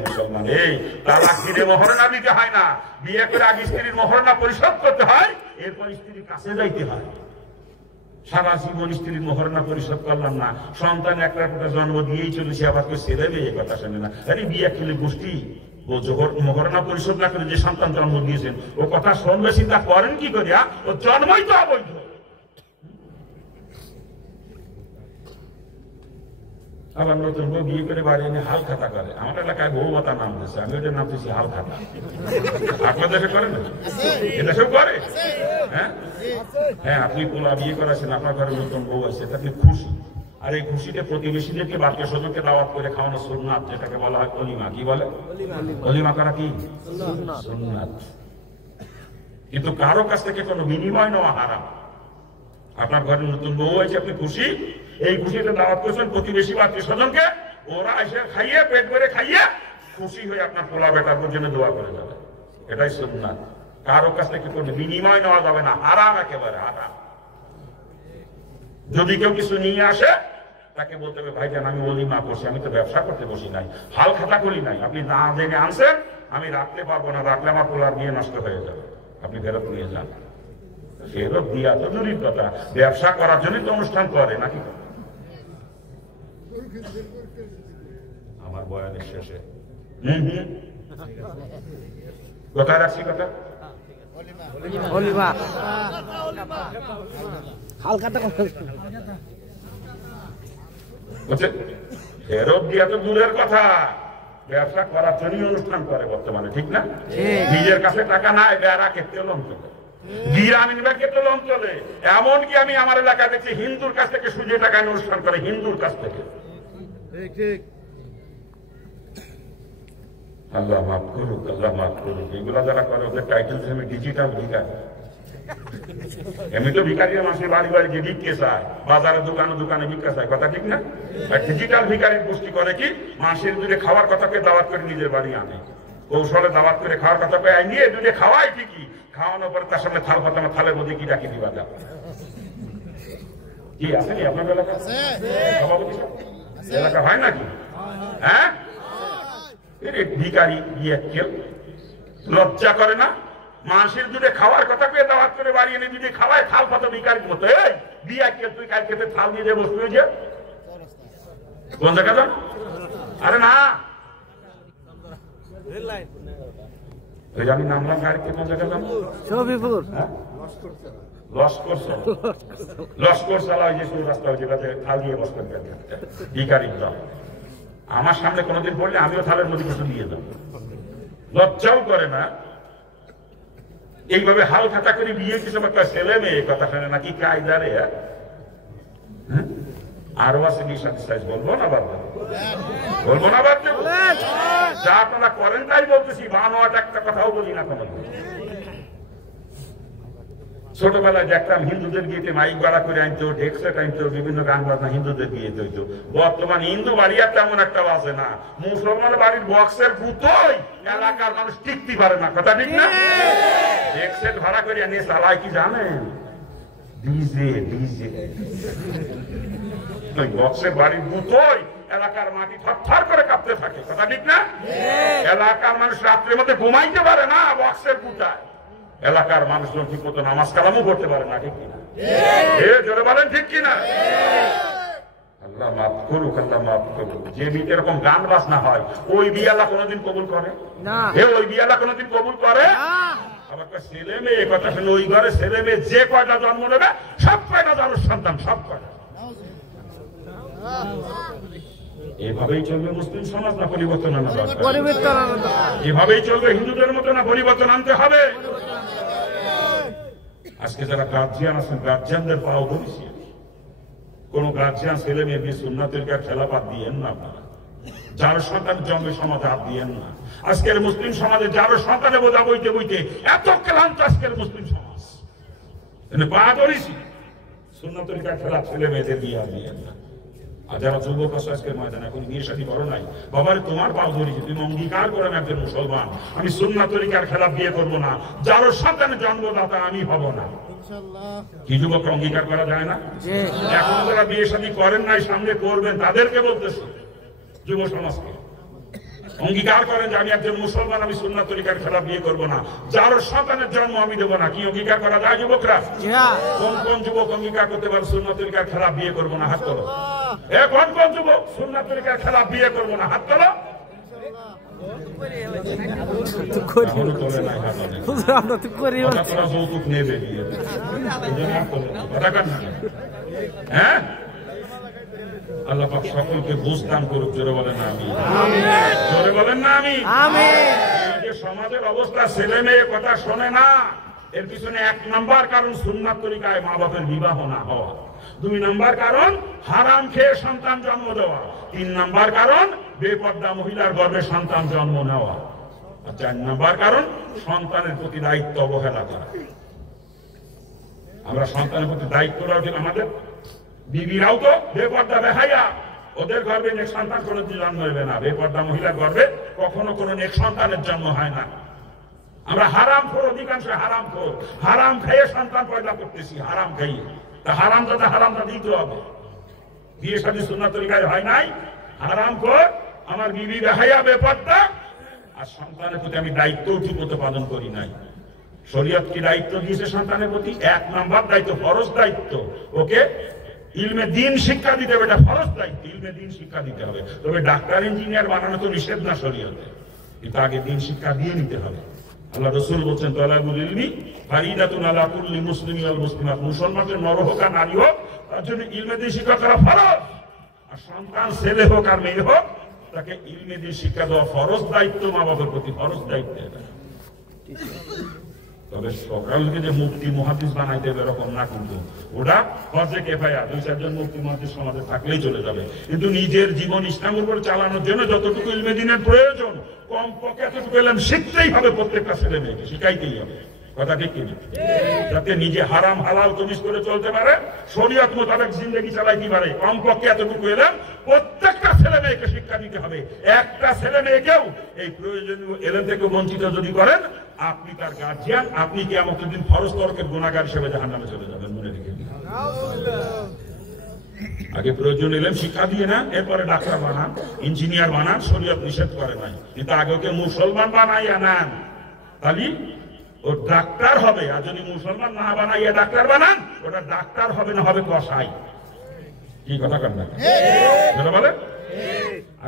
মুসলমান এই তালাক দিলে মোহরানা দিতে হয় না, বিয়ে করে আগে স্ত্রীর মোহরানা পরিশোধ করতে হয়, এরপর স্ত্রীর কাছে যাইতে হয়। সারা জীবন স্ত্রীর মোহরানা পরিশোধ করলাম না, সন্তান একটা জন্ম দিয়েই চলেছে, আবার কেউ ছেলে মেয়ে কথা শোনে না। আরে বিয়ে খেলে গোষ্ঠী ও মোহরানা পরিশোধ না করে যে সন্তান জন্ম দিয়েছেন ও কথা শুনবে, চিন্তা করেন কি করিয়া? ও জন্মই তো অবৈধ। আবার নতুন বউ বিয়ে করে বাড়ি এনে হাল খাতা করে। আমার এলাকায় বউ ভাতা নাম দিয়েছে, আমি ওটার নাম দিয়েছি হাল খাতা। আপনার দেশে করে না? এদেশেও করে? হ্যাঁ হ্যাঁ, আপনি পোলা বিয়ে করাছেন, আপনার ঘরে নতুন বউ আছে, আপনি খুশি। আর এই খুশিতে প্রতিবেশীদেরকে বাড়ির স্বজনকে দাওয়াত করে খাওয়ানো সুন্নাত, যেটাকে বলা হয় অলিমা। কি বলে? অলিমা করা কি সুন্নাত। কিন্তু কারো কাছ থেকে কোনো বিনিময় নেওয়া হারাম। আপনার ঘরে নতুন বউ আছে, আপনি খুশি, এই খুশিতে দাওয়াত করছেন প্রতিবেশী বা আত্মীয় স্বজনকে, ওরা এসে খাইয়ে পেট ভরে খাইয়ে খুশি হয়ে আপনার পোলা বেটার জন্য দোয়া করে যাবে। এটাই সুন্নাত। কারো কাছ থেকে কোনো বিনিময় নেওয়া যাবে না, হারাম, একেবারে হারাম। যদি কেউ কিছু নিয়ে আসে তাকে বলতে হবে ভাইজান আমি ওলিমা করছি, আমি তো ব্যবসা করতে বসি নাই, হাল খাতা করি নাই, আপনি না জেনে আনছেন, আমি রাখতে পারবো না, রাখলে আমার পোলার বিয়ে নষ্ট হয়ে যাবে, আপনি ফেরত নিয়ে যান। ফেরত দিয়া তো দূরের কথা, ব্যবসা করার জন্যই তো অনুষ্ঠান করে নাকি? আমার বয়ানের শেষে কোথায় রাখছি কথা? ফেরত দিয়া তো দূরের কথা, ব্যবসা করার জন্যই অনুষ্ঠান করে বর্তমানে, ঠিক না? নিজের কাছে টাকা নাই, বেড়া ক্ষেত্রে লোন চলে, গ্রামীণ ব্যাংকে তো লোন চলে। এমনকি আমি আমার এলাকায় দেখছি হিন্দুর কাছ থেকে সুদে টাকা অনুষ্ঠান করে, হিন্দুর কাছ থেকে। আল্লাহ মাফ করুক, আল্লাহ মাফ করুক। এগুলা যারা করে ওদের টাইটেল হিসেবে ডিজিটাল ভিখারি। এমনি তো ভিখারি মানুষের বাড়ি বাড়ি যে ভিক্ষে চায়, বাজারে দোকানে দোকানে ভিক্ষা চায়, কথা ঠিক না? আর ডিজিটাল ভিখারির গোষ্ঠী করে কি, মাসের দুধে খাওয়ার কথাকে দাওয়াত করে নিজের বাড়ি আনে, কৌশলে দাওয়াত করে খাওয়ার কথা পেয়ে নিয়ে দুধে খাওয়াই ঠিকই, খাওয়ানোর পরে তার সামনে থাল পাতানো, থালের মধ্যে কি ডাকি দিবা যা কি আসেনি আপনার এলাকা? সভাপতি এলাকা হয় নাকি? হ্যাঁ, ভিখারি গিয়ে কেউ লজ্জা করে না? মাসের দুধে খাওয়ার কথা পেয়ে দাওয়াত করে বাড়ি এনে যদি খাওয়ায়, থাল পাতা ভিখারির মতো। এই বিয়া কে তুই কাল খেতে থাল নিয়ে যে বসতে হয়েছে কোন জায়গা যান? আরে না, আমি নামলাম গাড়িতে, কোন জায়গা যান? লস্কর চালা যে শুধু রাস্তা হয়েছে, থাল দিয়ে বসতেন ভিখারির দাম। আমার সামনে কোনোদিন পড়লে আমিও থালের মধ্যে কিছু দিয়ে যাবো, লজ্জাও করে না। এইভাবে হাল খাতা করে বিয়ে কিছু একটা ছেলে মেয়ে কথা শোনে নাকি কায়দারে? আরো আছে ডিসস্যাটিসফাইড, বলবো না বাদ দেবো, বলবো না বাদ দেবো? যা আপনারা করেন তাই বলতেছি, বানোয়াট একটা কথাও বলি না কোনো। ছোটবেলায় দেখতাম হিন্দুদের বিয়েতে মাইক ভাড়া করে আনতো, ডেক্সেট আনতো, বিভিন্ন গান বাজনা হিন্দুদের বিয়েতে হইতো। বর্তমান হিন্দু বাড়ি আর তেমন একটা বাজে না, মুসলমান বাড়ির বক্সের গুতোই এলাকার মানুষ টিকতে পারে না, কথা ঠিক না? ডেক্সেট ভাড়া করে আনিয়ে চালায় কি জানেন? ডিজে ডিজে বক্সের বাড়ির গুতোই এলাকার মাটি থরথর করে কাঁপতে থাকে, কথা ঠিক না? এলাকার মানুষ রাত্রের মধ্যে ঘুমাইতে পারে না বক্সের গুতায়। এলাকার মানুষজন ঠিক মতো নামাজ কালামও করতে পারে না, ঠিক কিনা? জোরে বলেন ঠিক কিনা? আল্লাহ মাফ করুক, আল্লাহ মাফ করুক। যে বিয়ে এরকম গান বাজনা হয়, ওই বিয়ে আল্লাহ কোনোদিন কবুল করে না। ওই বিয়ে আল্লাহ কোনোদিন কবুল করে আবার ছেলে মেয়ে কথা শুনে ওই ঘরে ছেলে মেয়ে যে কয়টা জন্ম নেবে সব কয়টা জারুর সন্তান, সব কয়টা। এভাবেই চলবে মুসলিম সমাজ না পরিবর্তন আনা দরকার? এভাবেই চলবে হিন্দুদের মতো না পরিবর্তন আনতে হবে? আজকে যারা গার্জিয়ান আছেন, গার্জিয়ানদের পাও ধরেছি। কোন গার্জিয়ান ছেলে মেয়ে বিয়ে সুন্নাতের খেলা বাদ দিয়েন না আপনারা। যার সন্তান জন্মে সমাজে হাত দিয়েন না। আজকের মুসলিম সমাজে যার সন্তানে বোঝা বইতে বইতে এত ক্লান্ত আজকের মুসলিম সমাজ, পা ধরেছি। সুন্নাতের খেলা ছেলে মেয়েদের বিয়ে আর দিয়েন না। আর যারা যুবক আছে আজকের ময়দানে, এখন বিয়ে শাদী করো নাই, বাবারে তোমার পাও ধরেছি, তুমি অঙ্গীকার করেন একজন মুসলমান, আমি সুন্নাত তরিকার খেলাফ বিয়ে করবো না, যার সন্তানের জন্মদাতা আমি হব না। কি যুবক অঙ্গীকার করা যায় না? এখন যারা বিয়ে শাদী করেন নাই, সামনে করবেন, তাদেরকে বলতেছি, যুব সমাজকে অঙ্গীকার করেন যে আমি একজন মুসলমান, আমি সুন্নাত তরিকার খেলাফ বিয়ে করবো না, যার সন্তানের জন্ম আমি দেবো না। কি অঙ্গীকার করা যায় যুবকরা? কোন কোন যুবক অঙ্গীকার করতে পারে সুন্নাত তরিকার খেলাফ বিয়ে করবো না? হাত তোলো। কোন কোন যুবক সুন্নাত তরিকার খেলাফ বিয়ে করবো না? হাত তোলো। যৌতুক নেবে, হ্যাঁ, আল্লাহ পাক সকলকে বুঝ দান করুক। জোরে বলেন না আমিন? জোরে বলেন না আমিন? এই যে সমাজের অবস্থা, ছেলে মেয়ে কথা শোনে না, এর পিছনে 1 নাম্বার কারণ সুন্নাত তরিকায় মা বাপের বিবাহ না হওয়া, 2 নাম্বার কারণ হারাম খেয়ে সন্তান জন্ম দেওয়া, 3 নাম্বার কারণ বেপর্দা মহিলার গর্ভে সন্তান জন্ম নেওয়া, আর 4 নাম্বার কারণ সন্তানের প্রতি দায়িত্ব অবহেলা করা। আমরা সন্তানের প্রতি দায়িত্ব রাখি, আমাদের বিবিরাও তো বেপর্দা বেহায়া, ওদের গর্ভে নেক সন্তান কোনো জন্ম নেবে না। বেপর্দা মহিলার গর্ভে কখনো কোনো নেক সন্তানের জন্ম হয় না। আমরা হারাম খোর, অধিকাংশ হারাম খোর, হারাম খেয়ে সন্তান পয়দা করতেছি, হারাম খাইয়ে। তা হারাম দাদা হারামটা দিতে হবে। বিয়ে শাদী সুন্নাত তরিকায় হয় নাই, হারাম খোর, আমার বিবি বেহায়া বেপর্দা, আর সন্তানের প্রতি আমি দায়িত্বও ঠিক মতো পালন করি নাই। শরীয়ত কি দায়িত্ব দিয়েছে সন্তানের প্রতি? 1 নাম্বার দায়িত্ব, ফরজ দায়িত্ব, ওকে ইলমে দ্বীন শিক্ষা দিতে হবে, এটা ফরজ দায়িত্ব, ইলমে দ্বীন শিক্ষা দিতে হবে। তবে ডাক্তার ইঞ্জিনিয়ার বানানো তো নিষেধ না শরীয়তে, কিন্তু আগে দ্বীন শিক্ষা দিয়ে নিতে হবে। আল্লাহ রাসূল বলছেন তালাবুল ইলমি ফারিদাতুন আলা কুল্লি মুসলিমিন ওয়াল মুসলিমাত, মুসলমানের নর হোক আর নারী হোক, তার জন্য ইলমে দ্বীন শিক্ষা করা ফরজ। আর সন্তান ছেলে হোক আর মেয়ে হোক, তাকে ইলমে দ্বীন শিক্ষা দেওয়া ফরজ দায়িত্ব, মা বাবার প্রতি ফরজ দায়িত্ব। তবে সকাল থেকে যে মুফতি মুহাদ্দিস বানাইতে হবে এরকম না, কিন্তু ওটা ফরজে কিফায়া, 2-4 জন মুফতি মুহাদ্দিস সমাজে থাকলেই চলে যাবে। কিন্তু নিজের জীবন ইসলামের উপর চালানোর জন্য যতটুকু ইলমে দ্বীনের প্রয়োজন, কমপক্ষে এতটুকু ইলম শিখতেই হবে, প্রত্যেকটা ছেলে মেয়েকে শিখাইতেই হবে। কথা ঠিক কিনা? যাতে নিজে হারাম হালাল তমিজ করে চলতে পারে, শরীয়ত মোতাবেক জিন্দেগি চালাইতে পারে, কমপক্ষে এতটুকু ইলম প্রত্যেকটা ছেলে মেয়েকে শিক্ষা দিতে হবে। একটা ছেলে মেয়েকেও এই প্রয়োজনীয় ইলম থেকে বঞ্চিত যদি করেন, আপনি তার গার্জিয়ান, আপনি কিয়ামতের দিন ফরজ তরকের গুনাহগার হিসেবে জাহান্নামে চলে যাবেন, মনে রেখে দিন। আগে প্রয়োজন ইলম শিক্ষা দিয়ে না, এরপরে ডাক্তার বানান, ইঞ্জিনিয়ার বানান, শরীয়ত নিষেধ করে নাই। কিন্তু আগে ওকে মুসলমান বানাইয়া নেন, তাহলে ও ডাক্তার হবে। আর যদি মুসলমান না বানাইয়া ডাক্তার বানান, ওটা ডাক্তার হবে না, হবে কসাই। কি কথা কন না বলে?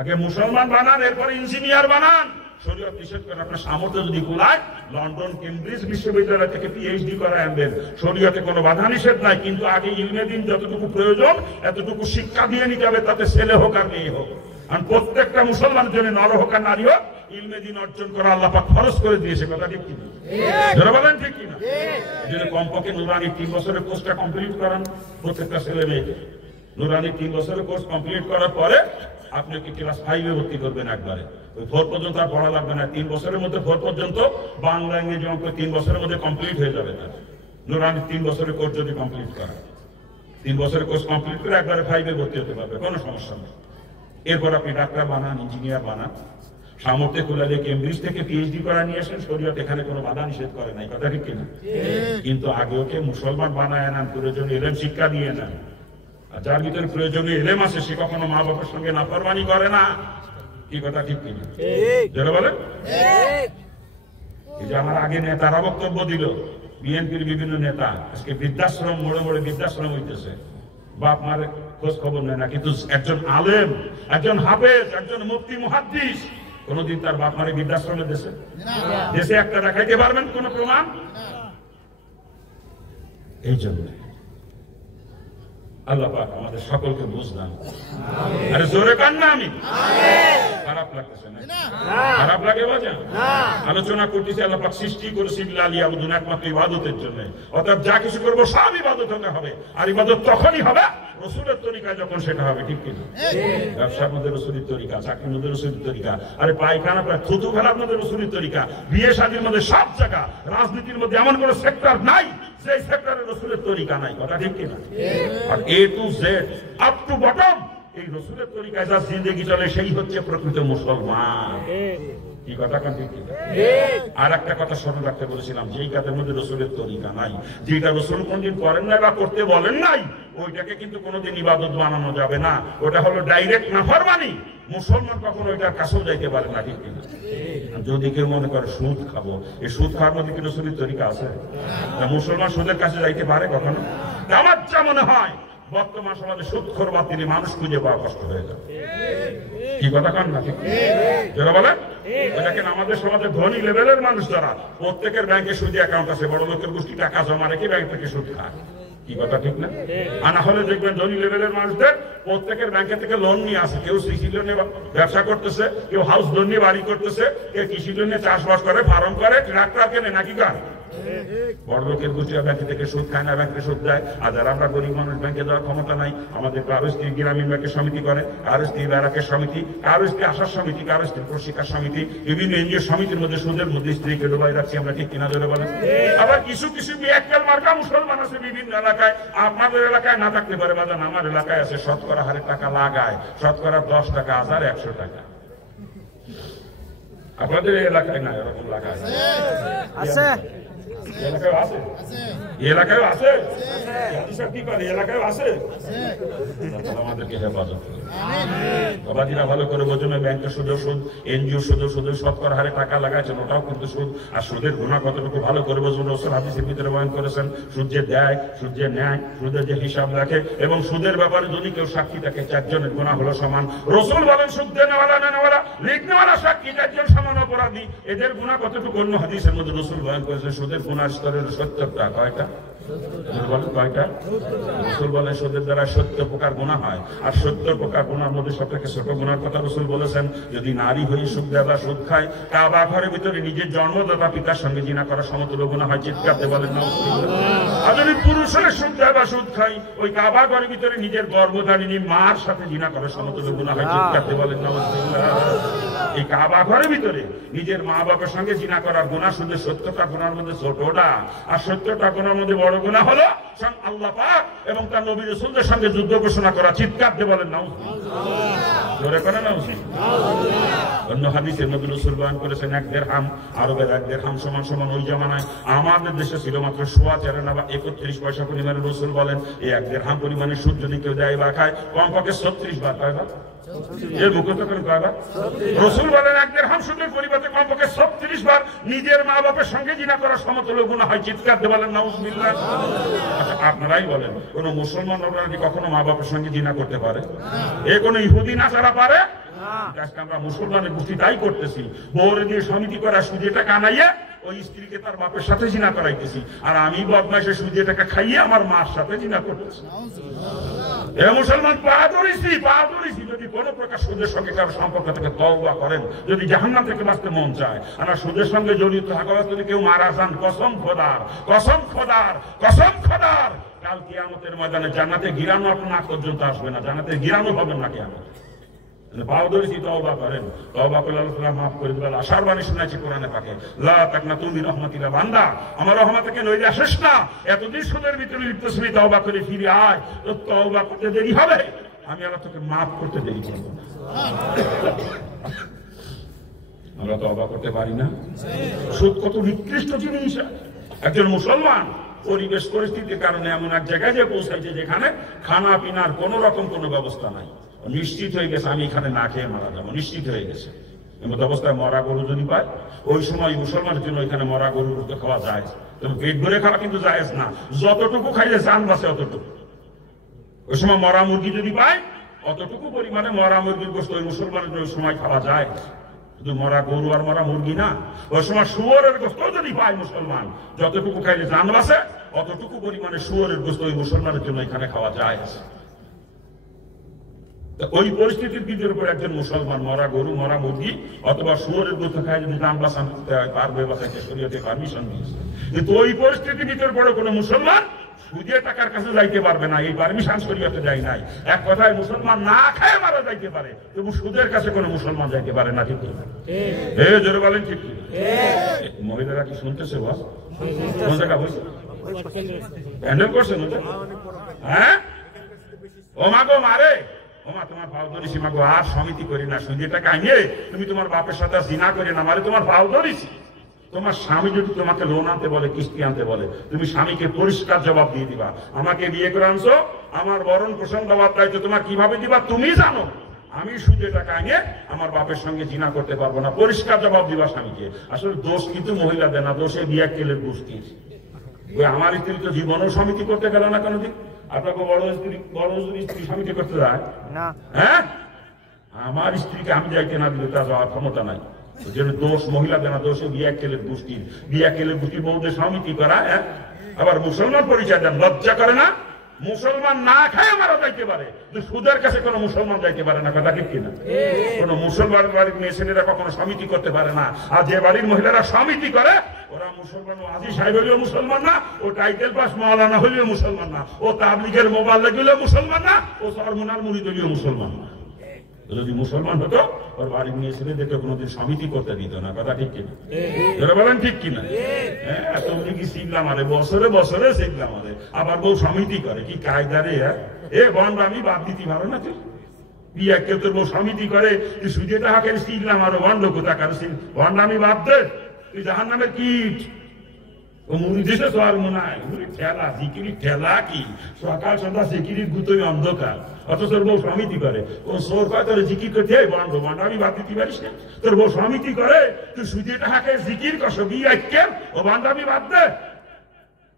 আগে মুসলমান বানান, এরপরে ইঞ্জিনিয়ার বানান। শরীয়ত নিষেধ করে, আপনার সামর্থ্য যদি কুলায় লন্ডন কেমব্রিজ বিশ্ববিদ্যালয় থেকে পিএইচডি করে আনবেন, শরীয়তে কোনো বাধা নিষেধ নাই। কিন্তু আগে ইলমে দ্বীন যতটুকু প্রয়োজন এতটুকু শিক্ষা দিয়ে নিতে হবে, তাতে ছেলে হোক আর মেয়ে হোক। আর প্রত্যেকটা মুসলমানের জন্য নর হোক আর নারী হোক, ইলমে দ্বীন অর্জন করা আল্লাহ পাক ফরজ করে দিয়েছে। কথা ঠিক কিনা? যারা বলেন ঠিক কিনা? যদি কমপক্ষে নুরানি 3 বছরের কোর্সটা কমপ্লিট করান প্রত্যেকটা ছেলে মেয়েকে। নুরানি 3 বছরের কোর্স কমপ্লিট করার পরে আপনি কি ক্লাস 5 এ ভর্তি করবেন একবারে, ওই 4 পর্যন্ত আর পড়া লাগবে না। 3 বছরের মধ্যে 4 পর্যন্ত বাংলা ইংরেজি অঙ্ক 3 বছরের মধ্যে কমপ্লিট হয়ে যাবে। তার নুরানি 3 বছরের কোর্স যদি কমপ্লিট করা, 3 বছরের কোর্স কমপ্লিট করে একবারে 5 এ ভর্তি হতে পারবে, কোনো সমস্যা নেই। এরপর আপনি ডাক্তার বানান, ইঞ্জিনিয়ার বানান, সামর্থ্য কুলালে কেমব্রিজ থেকে পিএইচডি করা নিয়ে আসেন, শরীয়ত এখানে কোনো বাধা নিষেধ করে নাই। কথা ঠিক কিনা? কিন্তু আগে ওকে মুসলমান বানায় নেন, প্রয়োজনীয় ইলম শিক্ষা দিয়ে নেন। আর যার ভিতরে প্রয়োজনীয় ইলম আছে সে কখনো মা বাবার সঙ্গে নাফরমানি করে না। কি কথা ঠিক কিনা? যারা বলেন এই যে আমার আগে নেতারা বক্তব্য দিল, বিএনপির বিভিন্ন নেতা, আজকে বৃদ্ধাশ্রম মোড়ে মোড়ে বৃদ্ধাশ্রম হইতেছে, বাপ মারে খোঁজ খবর নেয় না। কিন্তু একজন আলেম, একজন হাফেজ, একজন মুফতি মুহাদ্দিস কোনদিন তার বাপ মারে বৃদ্ধাশ্রমে দেশে একটা দেখাইতে পারবেন কোন প্রমাণ? এই জন্য আল্লাহ পাক আমাদের সকলকে বুঝলাম। আরে জোরে কান না আমি খারাপ লাগতেছে না? খারাপ লাগে বাজান? আলোচনা করতেছি আল্লাহ পাক সৃষ্টি করেছে লিয়াবুদুন, একমাত্র ইবাদতের জন্য। অর্থাৎ যা কিছু করবো সব ইবাদত হতে হবে, আর ইবাদত তখনই হবে রসুলের তরিকায় যখন সেটা হবে, ঠিক কিনা? ব্যবসার মধ্যে রসুলের তরিকা, চাকরির মধ্যে রসুলের তরিকা, আরে পায়খানা প্রায় থুতু ফেলার মধ্যে রসুলের তরিকা, বিয়ে শাদীর মধ্যে সব জায়গা, রাজনীতির মধ্যে এমন কোন সেক্টর নাই সেই সেক্টরে রসুলের তরিকা নাই, কথা ঠিক কিনা? আর A to Z up to bottom এই রসুলের তরিকায় যা জিন্দেগি চলে সেই হচ্ছে প্রকৃত মুসলমান। কি কথা কান ঠিক কিনা? আর একটা কথা স্মরণ রাখতে বলেছিলাম, যেই কাজের মধ্যে রসুলের তরিকা নাই, যেটা রসুল কোনদিন করেন নাই বা করতে বলেন নাই, ওইটাকে কিন্তু কোনোদিন ইবাদত বানানো যাবে না। ওটা হলো ডাইরেক্ট নাফরমানি। মুসলমান কখনো ওইটার কাছেও যাইতে পারে না, ঠিক কিনা? যদি কেউ মনে করে সুদ খাবো, এই সুদ খাওয়ার মধ্যে কি রসুলের তরিকা আছে? মুসলমান সুদের কাছে যাইতে পারে কখনো? আমার যা মনে হয় বর্তমান সমাজে সুদখোর বাতিলি মানুষ খুঁজে পাওয়া কষ্ট হয়ে যাবে। কি কথা কান না ঠিক যারা বলেন? দেখেন আমাদের সমাজে ধনী লেভেলের মানুষ যারা, প্রত্যেকের ব্যাংকে সুদী অ্যাকাউন্ট আছে, বড় লোকের গোষ্ঠী টাকা জমা রেখে ব্যাংক থেকে সুদ খায়। কি কথা ঠিক না? আর না হলে দেখবেন ধনী লেভেলের মানুষদের প্রত্যেকের ব্যাংকে থেকে লোন নিয়ে আসে, কেউ কৃষি লোনে ব্যবসা করতেছে, কেউ হাউস লোন নিয়ে বাড়ি করতেছে, কেউ কৃষি লোনে চাষবাস করে, ফার্ম করে, ট্রাক্টর কেনে, নাকি কার? বড় লোকের গোষ্ঠী ব্যাংকে থেকে সুদ খায় না, ব্যাংকে সুদ দেয়। আর যারা আমরা গরিব মানুষ, ব্যাংকে দেওয়ার ক্ষমতা নাই, আমাদের কারো স্ত্রী গ্রামীণ ব্যাংকের সমিতি করে, কারো স্ত্রী ব্যারাকের সমিতি, কারো স্ত্রী আশার সমিতি, কারো স্ত্রী প্রশিক্ষার সমিতি, বিভিন্ন এনজিও সমিতির মধ্যে সুদের মধ্যে স্ত্রীকে ডুবাই রাখছি আমরা, ঠিক কিনা জোরে বলেন? আবার কিছু কিছু বিয়াক্কেল মার্কা মুসলমান আছে বিভিন্ন এলাকায়, আপনাদের এলাকায় না থাকতে পারে বাজান, আমার এলাকায় আছে, শতকরা হারে টাকা লাগায়, শতকরা 10 টাকা, 1000, 100 টাকা। আপনাদের এলাকায় না এরকম লাগায়? আছে এলাকায় আছে, এলাকায় আছে, কি করে এলাকায় আছে? আমাদেরকে হেফাজত করে বাবাজিরা ভালো করে বোঝেন। ব্যাংকের সুদের সুদ, এনজিও সুদের শতকরা হারে টাকা লাগাইছেন, ওটাও কিন্তু সুদ। আর সুদের গুণা কতটুকু ভালো করে বোঝুন। রসুল হাদিসের ভিতরে বয়ান করেছেন, সুদ যে দেয়, সুদ যে নেয়, সুদের যে হিসাব রাখে, এবং সুদের ব্যাপারে যদি কেউ সাক্ষী থাকে 4 জনের গুণা হলো সমান। রসুল বলেন সুদ দেনেওয়ালা, নেনেওয়ালা, লিখনেওয়ালা সাক্ষী 4 জন সমান অপরাধী। এদের গুণা কতটুকু অন্য হাদিসের মধ্যে রসুল বয়ান করেছেন, সুদের গুণার স্তরের 70টা। কয়টা? কয়টা? রসুল বলেন সুদের দ্বারা 70 প্রকার গুনাহ হয়, আর 70 প্রকার গুনার মধ্যে সবথেকে ছোট গুনার কথা রসুল বলেছেন, যদি নারী হয়ে সুদ দেয় বা সুদ খায়, কাবা ঘরের ভিতরে নিজের জন্মদাতা পিতার সঙ্গে জিনা করা সমতুল্য গুনাহ হয়। চিৎকারতে বলেন নাউজুবিল্লাহ। আর যদি পুরুষ হয়ে সুদ দেয় বা সুদ খায়, ওই কাবা ঘরের ভিতরে নিজের গর্ভধারিণী মার সাথে জিনা করা সমতুল্য গুনাহ হয়। চিৎকারতে বলেন নাউজুবিল্লাহ। এই কাবা ঘরের ভিতরে নিজের মা বাবার সঙ্গে জিনা করার গুনাহ শুধু 70টা গুনার মধ্যে ছোটটা, আর 70টা গুনার মধ্যে বড় গুনাহ হলো আল্লাহ পাক এবং তার নবী রাসূলদের সঙ্গে যুদ্ধ ঘোষণা করা। চিৎকার দিয়ে বলেন নাউজুবিল্লাহ। জোরে করে নাউজুবিল্লাহ। অন্য হাদিসে নবী রাসূল বয়ান করেছেন 1 দিরহাম, আরবের 1 দিরহাম সমান সমান ওই জামানায় আমাদের দেশে ছিল মাত্র 4.25 আনা বা 31 পয়সা পরিমাণে। রাসূল বলেন এই 1 দিরহাম পরিমাণে সুদ যদি কেউ দেয় বা খায়, কমপক্ষে 36 বার। কয়বার? এর মুখত করেন কয়বার? রাসূল বলেন 1 দিরহাম সুদের পরিবর্তে কমপক্ষে 36 বার নিজের মা বাবার সঙ্গে জিনা করা সমতুল্য গুনাহ হয়। চিৎকার দিয়ে বলেন নাউজুবিল্লাহ। আচ্ছা আপনারাই বলেন, কোন মুসলমান ওরা কি কখনো মা বাবার সঙ্গে জিনা করতে পারে? এ কোন ইহুদি না যারা পারে? আমরা মুসলমানের গোষ্ঠী তাই করতেছি, বউরে দিয়ে সমিতি করা, সুদে টাকা আনাইয়া ওই স্ত্রীকে তার বাপের সাথে জিনা করাইতেছি, আর আমি বদমাইশে সুদে টাকা খাইয়ে আমার মার সাথে জিনা করতেছি। এ মুসলমান পা ধরেছি। যদি কোন প্রকার সুদের সঙ্গে কারো সম্পর্ক থেকে তওবা করেন, যদি জাহান্নাম থেকে বাঁচতে মন চায়, আর সুদের সঙ্গে জড়িত থাকা যদি কেউ মারা যান, কসম খোদার, কাল কিয়ামতের ময়দানে জান্নাতে গিরানো আপনার নাক পর্যন্ত আসবে না, জান্নাতে গিরানো হবেন না কিয়ামত। পাও ধরেছি, তওবা করেন, তওবা করলে আল্লাহ তাআলা মাফ করে দিবেন। আশার বাণী শুনেছি কোরআনে পাকে, লা তাকনাতু মিন রাহমাতিল্লাহ, বান্দা আমার রহমত থেকে নইলে আসিস না, এতদিন সুদের ভিতরে লিপ্ত ছিলি, তওবা করে ফিরে আয়। তো তওবা করতে দেরি হবে, আমি আল্লাহ তোকে মাফ করতে দেরি করব না। আমরা তওবা করতে পারি না? সুদ কত নিকৃষ্ট জিনিস। একজন মুসলমান পরিবেশ পরিস্থিতির কারণে এমন এক জায়গায় যে পৌঁছাইছে যেখানে খানা পিনার কোন রকম কোনো ব্যবস্থা নাই, নিশ্চিত হয়ে গেছে আমি এখানে না খেয়ে মারা যাবো, নিশ্চিত হয়ে গেছে। এমত অবস্থায় মরা গরু যদি পায়, ওই সময় মুসলমানের জন্য এখানে মরা গরুর গোশত খাওয়া যায়, তবে পেট ভরে খাওয়া কিন্তু জায়েজ না, যতটুকু খাইলে জান বাঁচে অতটুকু। ওই সময় মরা মুরগি যদি পায়, অতটুকু পরিমাণে মরা মুরগির গোশত ওই মুসলমানের ওই সময় খাওয়া যায়। শুধু মরা গরু আর মরা মুরগি না, ওই সময় শুয়োরের গোশত যদি পায় মুসলমান, যতটুকু খাইলে জান বাঁচে অতটুকু পরিমাণে শুয়োরের গোশত ওই মুসলমানের জন্য এখানে খাওয়া যায়। ওই পরিস্থিতির ভিতরে পরে একজন মুসলমান মরা গরু, মরা মুরগি অথবা শুয়োরের গোশত খায় যদি জান বাঁচাতে হয়, পারবে বাঁচাইতে শরীয়তে পারমিশন দিয়েছে। কিন্তু ওই পরিস্থিতির ভিতরে পরে কোনো মুসলমান সুদে টাকার কাছে যাইতে পারবে না, এই পারমিশন শরীয়তে দেয় নাই। এক কথায় মুসলমান না খায় মারা যাইতে পারে, তবু সুদের কাছে কোনো মুসলমান যাইতে পারে না। ঠিক কিনা? জোরে বলেন ঠিক কিনা? মহিলারা কি শুনতেছে? বস কোন জায়গা বলছে হ্যান্ডেল করছে? হ্যাঁ, ও মা গো মারে, ও মা তোমার ভাও ধরিছি মা গো, আর সমিতি করি না, সুদে টাকা আইনে তুমি তোমার বাপের সাথে জিনা করে না, মারে তোমার ভাও ধরিছি। তোমার স্বামী যদি তোমাকে লোন আনতে বলে, কিস্তি আনতে বলে, তুমি স্বামীকে পরিষ্কার জবাব দিয়ে দিবা, আমাকে বিয়ে করে আনছো, আমার বরণ পোষণ দেওয়ার দায়িত্ব তোমার কিভাবে দিবা তুমি জানো, আমি সুদে টাকা আনিয়ে আমার বাপের সঙ্গে জিনা করতে পারবো না, পরিষ্কার জবাব দিবা স্বামীকে। আসলে দোষ কিন্তু মহিলা দেয় না, দোষে বিয়া কেলের গোষ্ঠীর। আমার স্ত্রী তো জীবনেও সমিতি করতে গেল না কোনোদিন। আপনাকে বড় স্ত্রী সমিতি করতে যায় না? হ্যাঁ, আমার স্ত্রীকে আমি যাইতে না দিলে তার যাওয়ার ক্ষমতা নাই। দোষ মহিলা দেনা, দোষে বিয়া কেলের গোষ্ঠীর, বিয়া কেলের গোষ্ঠীর বউদের সমিতি করা। আবার মুসলমান পরিচয় দেন, লজ্জা করে না? মুসলমান না খায় মারা যাইতে পারে, সুদের কাছে কোনো মুসলমান যাইতে পারে না, কথা ঠিক কিনা? কোন মুসলমান বাড়ির মেয়ে ছেলেরা কখনো সমিতি করতে পারে না। আর যে বাড়ির মহিলারা সমিতি করে, ওরা মুসলমান, ও আজি সাহেব হইলেও মুসলমান না, ও টাইটেল পাস মাওলানা হইলেও মুসলমান না, ও তাবলিগের মোবাইল হইলেও মুসলমান না, ও সরমুনার মুরিদ হইলেও মুসলমান না। যদি মুসলমান হতো, ওর বাড়ির মেয়ে ছেলেদেরকে কোনোদিন সমিতি করতে দিত না, কথা ঠিক কিনা? যারা বলেন ঠিক কিনা? হ্যাঁ, তুমি কি শিখলাম আরে, বছরে বছরে শিখলাম আরে, আবার বউ সমিতি করে, কি কায়দারে? এ বন্ড আমি বাদ দিতে পারো না তুই? বিয়ে কেউ তোর বউ সমিতি করে, তুই সুজে টাকা শিখলাম আরো বন্ড কোথা কারো বন্ড আমি বাদ দে, তুই জাহান নামের কীট। ও মুড়ি দিছে সর মনায় ঠেলা, জিকিরি ঠেলা কি সকাল সন্ধ্যা জিকিরির গুতোই অন্ধকার, অথচ তোর বউ সমিতি করে। ও সোর কয় তোর জিকির করতে বন্ধ বন্ধ আমি বাদ দিতে পারিস না? তোর বউ সমিতি করে, তুই সুদে টাকাকে জিকির কর, বিয়ে কেন ও বান্ধ আমি বাদ দে,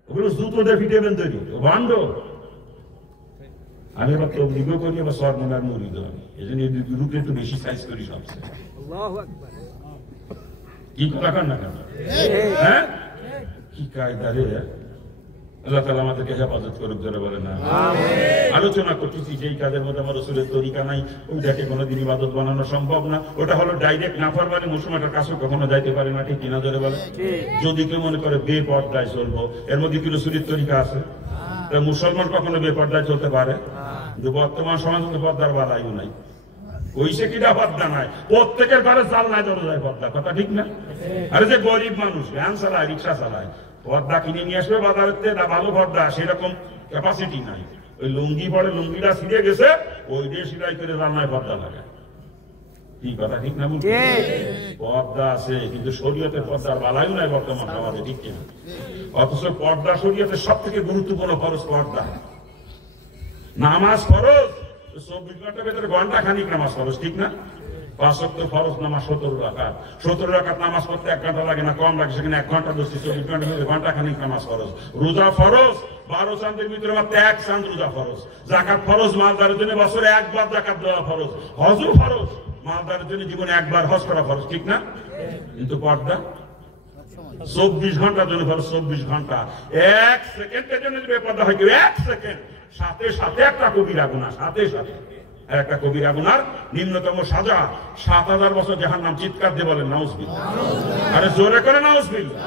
ওগুলো জুতোদের ভিটামিন তৈরি, ও বান্ধ। আমি আবার তবলিগ করি, আবার সর মনার মুড়ি দেবো, এই জন্য গ্রুপে একটু বেশি সাইজ করি সবচেয়ে। কি কথা কর না কেন? হ্যাঁ, কি কায়দা রে! আল্লাহ তাআলা আমাদেরকে হেফাজত করুক, জোরে বলে না আমিন। আলোচনা করতেছি যেই কাজের মধ্যে আমার রাসূলের তরিকা নাই, ওইটাকে কোনোদিন ইবাদত বানানো সম্ভব না। ওটা হলো ডাইরেক্ট নাফরমানি, মুসলমানের কাছে কখনো যাইতে পারে না, ঠিক কিনা? জোরে বলে। যদি কেউ মনে করে বেপর্দায় চলবো, এর মধ্যে কি রাসূলের তরিকা আছে? মুসলমান কখনো বেপর্দায় চলতে পারে? কিন্তু বর্তমান সমাজে পর্দার বালাইও নাই, কইছে কিনা পর্দা নাই, প্রত্যেকের ঘরে জানলায় দরজায় পর্দা, কথা ঠিক না? আরে যে গরিব মানুষ ভ্যান চালায়, রিক্সা চালায়, পর্দা কিনে নিয়ে আসবে বাজারের থেকে, ভালো পর্দা, সেরকম ক্যাপাসিটি নাই। ওই লুঙ্গি পরে, লুঙ্গিটা ছিঁড়ে গেছে, ওই দিয়ে সিলাই করে জানলায় পর্দা লাগায়। কি কথা ঠিক না? পর্দা আছে, কিন্তু শরীয়তের পর্দার বালাইও নাই বর্তমান সমাজে, ঠিক কিনা? অথচ পর্দা শরীয়তের সব থেকে গুরুত্বপূর্ণ ফরজ পর্দা। নামাজ ফরজ, 24 ঘন্টার ভেতরে ঘন্টা খানিক নামাজ ফরজ, ঠিক না? 5 ওয়াক্ত ফরজ নামাজ 17 রাকাত, 17 রাকাত নামাজ পড়তে 1 ঘন্টা লাগে না, কম লাগে, সেখানে 1 ঘন্টা দোষী, 24 ঘন্টার ভিতরে ঘন্টা খানিক নামাজ ফরজ। রোজা ফরজ, 12 চাঁদের ভিতরে মাত্র 1 চাঁদ রোজা ফরজ। জাকাত ফরজ, মালদারের জন্য বছরে একবার জাকাত দেওয়া ফরজ। হজও ফরজ, মালদারের জন্য জীবনে একবার হজ করা ফরজ, ঠিক না? কিন্তু পর্দা 24 ঘন্টার জন্য ফরজ, 24 ঘন্টা। 1 সেকেন্ডের জন্য যদি বেপর্দা হয় কেউ, 1 সেকেন্ড, সাথে সাথে একটা কবিরা গুনাহ, সাথে সাথে একটা কবিরা গুনার নিম্নতম সাজা 7000 বছর জাহান্নাম। চিৎকার দিয়ে বলেন নাউজুবিল্লাহ। আরে জোরে করে নাউজুবিল্লাহ।